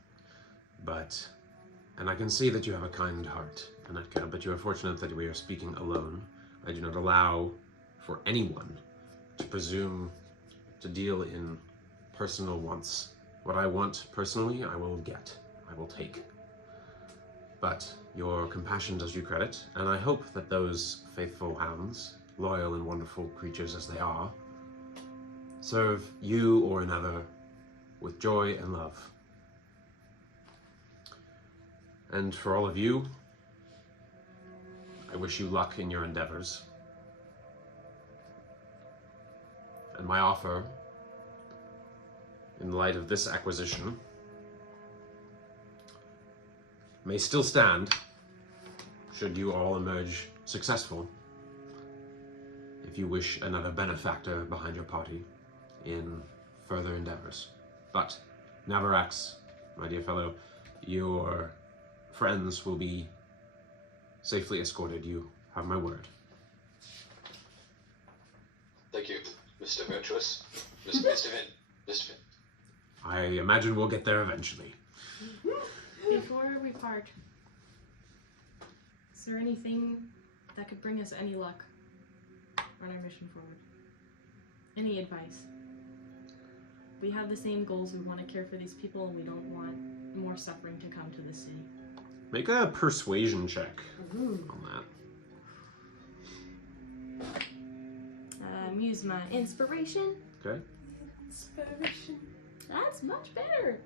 and I can see that you have a kind heart, Anetka, but you are fortunate that we are speaking alone. I do not allow for anyone to presume to deal in personal wants. What I want personally, I will get. I will take. But your compassion does you credit, and I hope that those faithful hounds, loyal and wonderful creatures as they are, serve you or another with joy and love. And for all of you, I wish you luck in your endeavors. And my offer, in light of this acquisition, may still stand should you all emerge successful, if you wish another benefactor behind your party in further endeavors. But, Navarax, my dear fellow, your friends will be safely escorted. You have my word. Thank you, Mr. Virtuous. Mr. Vin. Mr. Vin. I imagine we'll get there eventually. Before we part, is there anything that could bring us any luck on our mission forward? Any advice? We have the same goals. We want to care for these people, and we don't want more suffering to come to the city. Make a persuasion check on that. Use my inspiration. Okay. Inspiration. That's much better.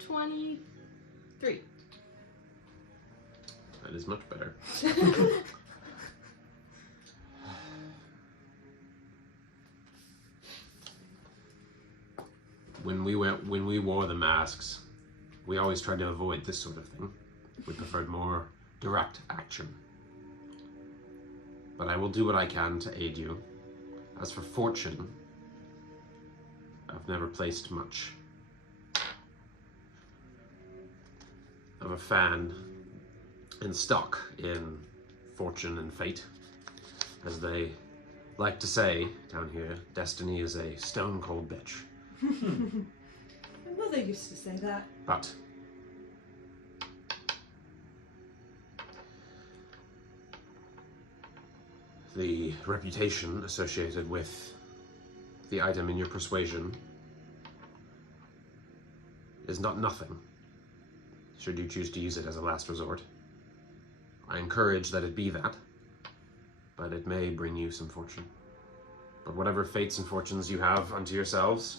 23. That is much better. When we wore the masks, we always tried to avoid this sort of thing. We preferred more direct action. But I will do what I can to aid you. As for fortune, I've never placed much of a fan and stock in fortune and fate. As they like to say down here, destiny is a stone cold bitch. My mother used to say that. But the reputation associated with the item in your persuasion is not nothing, should you choose to use it as a last resort. I encourage that it be that, but it may bring you some fortune. But whatever fates and fortunes you have unto yourselves,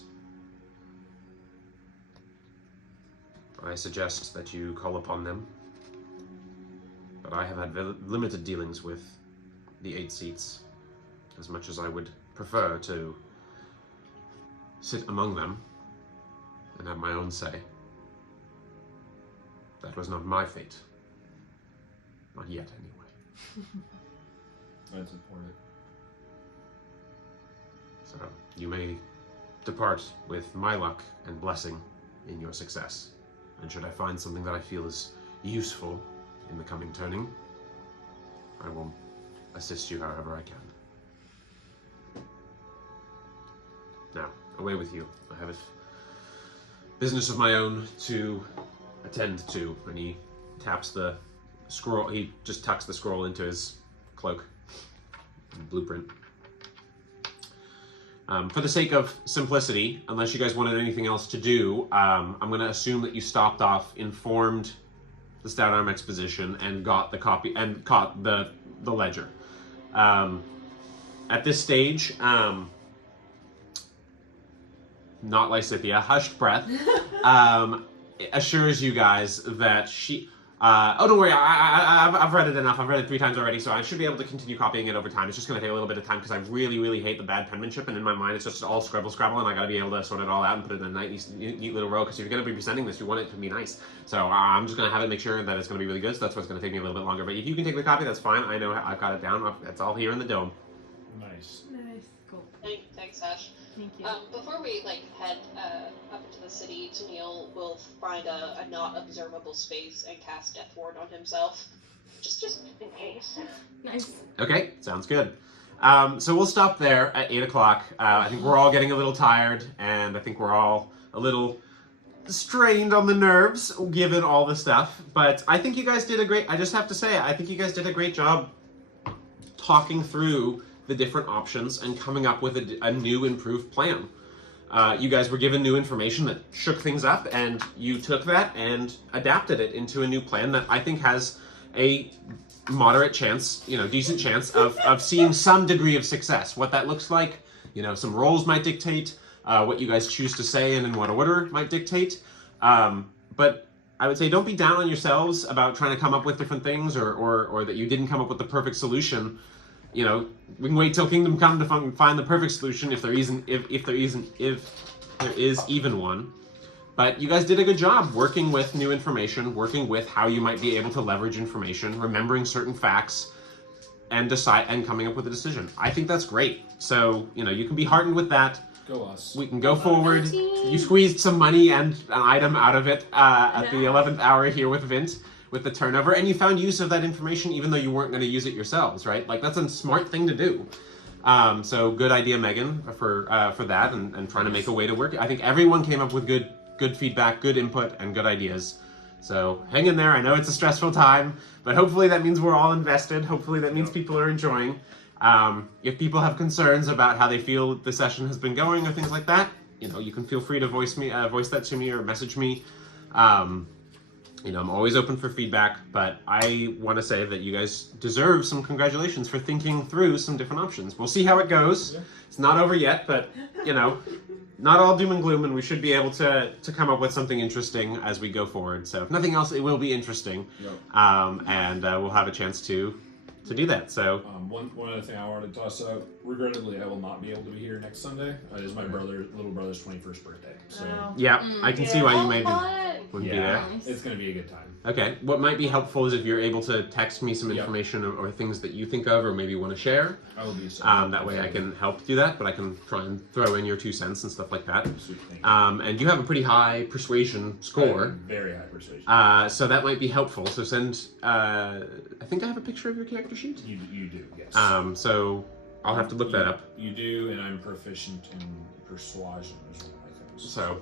I suggest that you call upon them. But I have had limited dealings with the 8 seats, as much as I would prefer to sit among them and have my own say. That was not my fate. Not yet, anyway. That's important. So you may depart with my luck and blessing in your success. And should I find something that I feel is useful in the coming turning, I will assist you however I can. Now, away with you. I have a business of my own to attend to. And he taps the scroll, he just tucks the scroll into his cloak. Blueprint. For the sake of simplicity, unless you guys wanted anything else to do, I'm going to assume that you stopped off, informed the Stout Arm Exposition, and got the copy and caught the ledger. At this stage, not Lysithia, hushed breath, assures you guys that she. Oh, don't worry, I've read it enough. I've read it 3 times already, so I should be able to continue copying it over time. It's just going to take a little bit of time because I really, really hate the bad penmanship, and in my mind it's just all scrabble, and I got to be able to sort it all out and put it in a nice, neat little row, because if you're going to be presenting this, you want it to be nice. So I'm just going to have it, make sure that it's going to be really good, so that's what's going to take me a little bit longer. But if you can take the copy, that's fine. I know I've got it down. It's all here in the dome. Nice. Nice. Cool. Thanks, Ash. Thank you. Before we head up into the city, Tennille will find a not observable space and cast Death Ward on himself, just in case. Nice. Okay, sounds good. So we'll stop there at 8 o'clock. I think we're all getting a little tired, and I think we're all a little strained on the nerves, given all the stuff. But I think you guys did I just have to say, I think you guys did a great job talking through the different options and coming up with a new, improved plan. You guys were given new information that shook things up, and you took that and adapted it into a new plan that I think has a moderate chance, decent chance of seeing some degree of success. What that looks like, some roles might dictate, what you guys choose to say and in what order might dictate. But I would say don't be down on yourselves about trying to come up with different things or that you didn't come up with the perfect solution. We can wait till Kingdom Come to find the perfect solution if there is even one. But you guys did a good job working with new information, working with how you might be able to leverage information, remembering certain facts, and coming up with a decision. I think that's great. So, you can be heartened with that. Go us. We can go forward. You squeezed some money and an item out of it at the 11th hour here with Vint, with the turnover, and you found use of that information even though you weren't going to use it yourselves, right? That's a smart thing to do. So good idea, Megan, for that and trying to make a way to work. I think everyone came up with good feedback, good input, and good ideas. So hang in there. I know it's a stressful time, but hopefully that means we're all invested. Hopefully that means people are enjoying. If people have concerns about how they feel the session has been going or things like that, you can feel free to voice that to me or message me. I'm always open for feedback, but I want to say that you guys deserve some congratulations for thinking through some different options. We'll see how it goes. Yeah. It's not over yet, but, not all doom and gloom, and we should be able to come up with something interesting as we go forward. So if nothing else, it will be interesting. Yep. And we'll have a chance to do that. So one other thing I wanted to toss out. Regrettably, I will not be able to be here next Sunday. It is my little brother's 21st birthday. So I can see why you wouldn't be there. It's going to be a good time. Okay. What might be helpful is if you're able to text me some information or things that you think of or maybe want to share. I will be so. That way I can help do that, but I can try and throw in your 2 cents and stuff like that. And you have a pretty high persuasion score. Very high persuasion. So that might be helpful. So send. I think I have a picture of your character sheet. You do, yes. So I'll have to look that up. You do, and I'm proficient in persuasion as well, I think. So,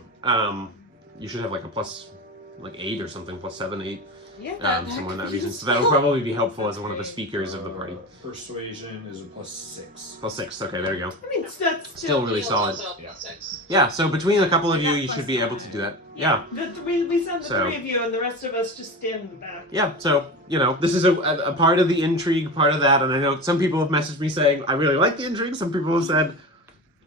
you should have like a plus, like 8 or something, plus 7, 8, Yeah, somewhere in that region. So that would probably be helpful as one of the speakers of the party. Persuasion is a +6. Plus 6. Okay, there you go. I mean, that's Still really Neil's solid. also a Yeah. +6. Yeah. So between a couple of I you, got you plus should be able to 7. do that. Yeah. We send the So- 3 of you, and the rest of us just stand in the back. Yeah, so, this is a part of the intrigue, part of that, and I know some people have messaged me saying, I really like the intrigue, some people have said,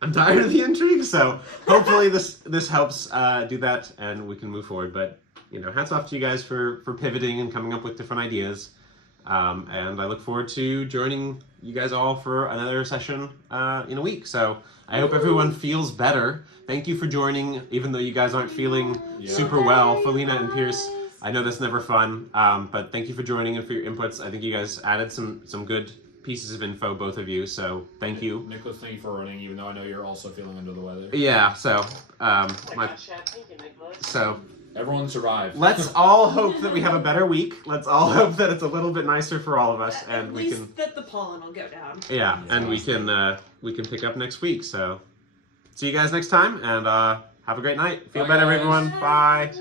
I'm tired of the intrigue, so hopefully this helps do that, and we can move forward, but, hats off to you guys for pivoting and coming up with different ideas, and I look forward to joining you guys all for another session in a week, so I hope everyone feels better. Thank you for joining, even though you guys aren't feeling super well, Felina and Pierce. I know that's never fun, but thank you for joining and for your inputs. I think you guys added some good pieces of info, both of you, so thank you. Nicholas, thank you for running, even though I know you're also feeling under the weather. Yeah, so, I gotcha. Thank you, Nicholas. so Everyone survived. let's all hope that we have a better week. Let's all hope that it's a little bit nicer for all of us, and At we least can, that the pollen will go down. yeah, and we can pick up next week. So, see you guys next time, and have a great night. Feel Bye, better, guys. everyone. Bye.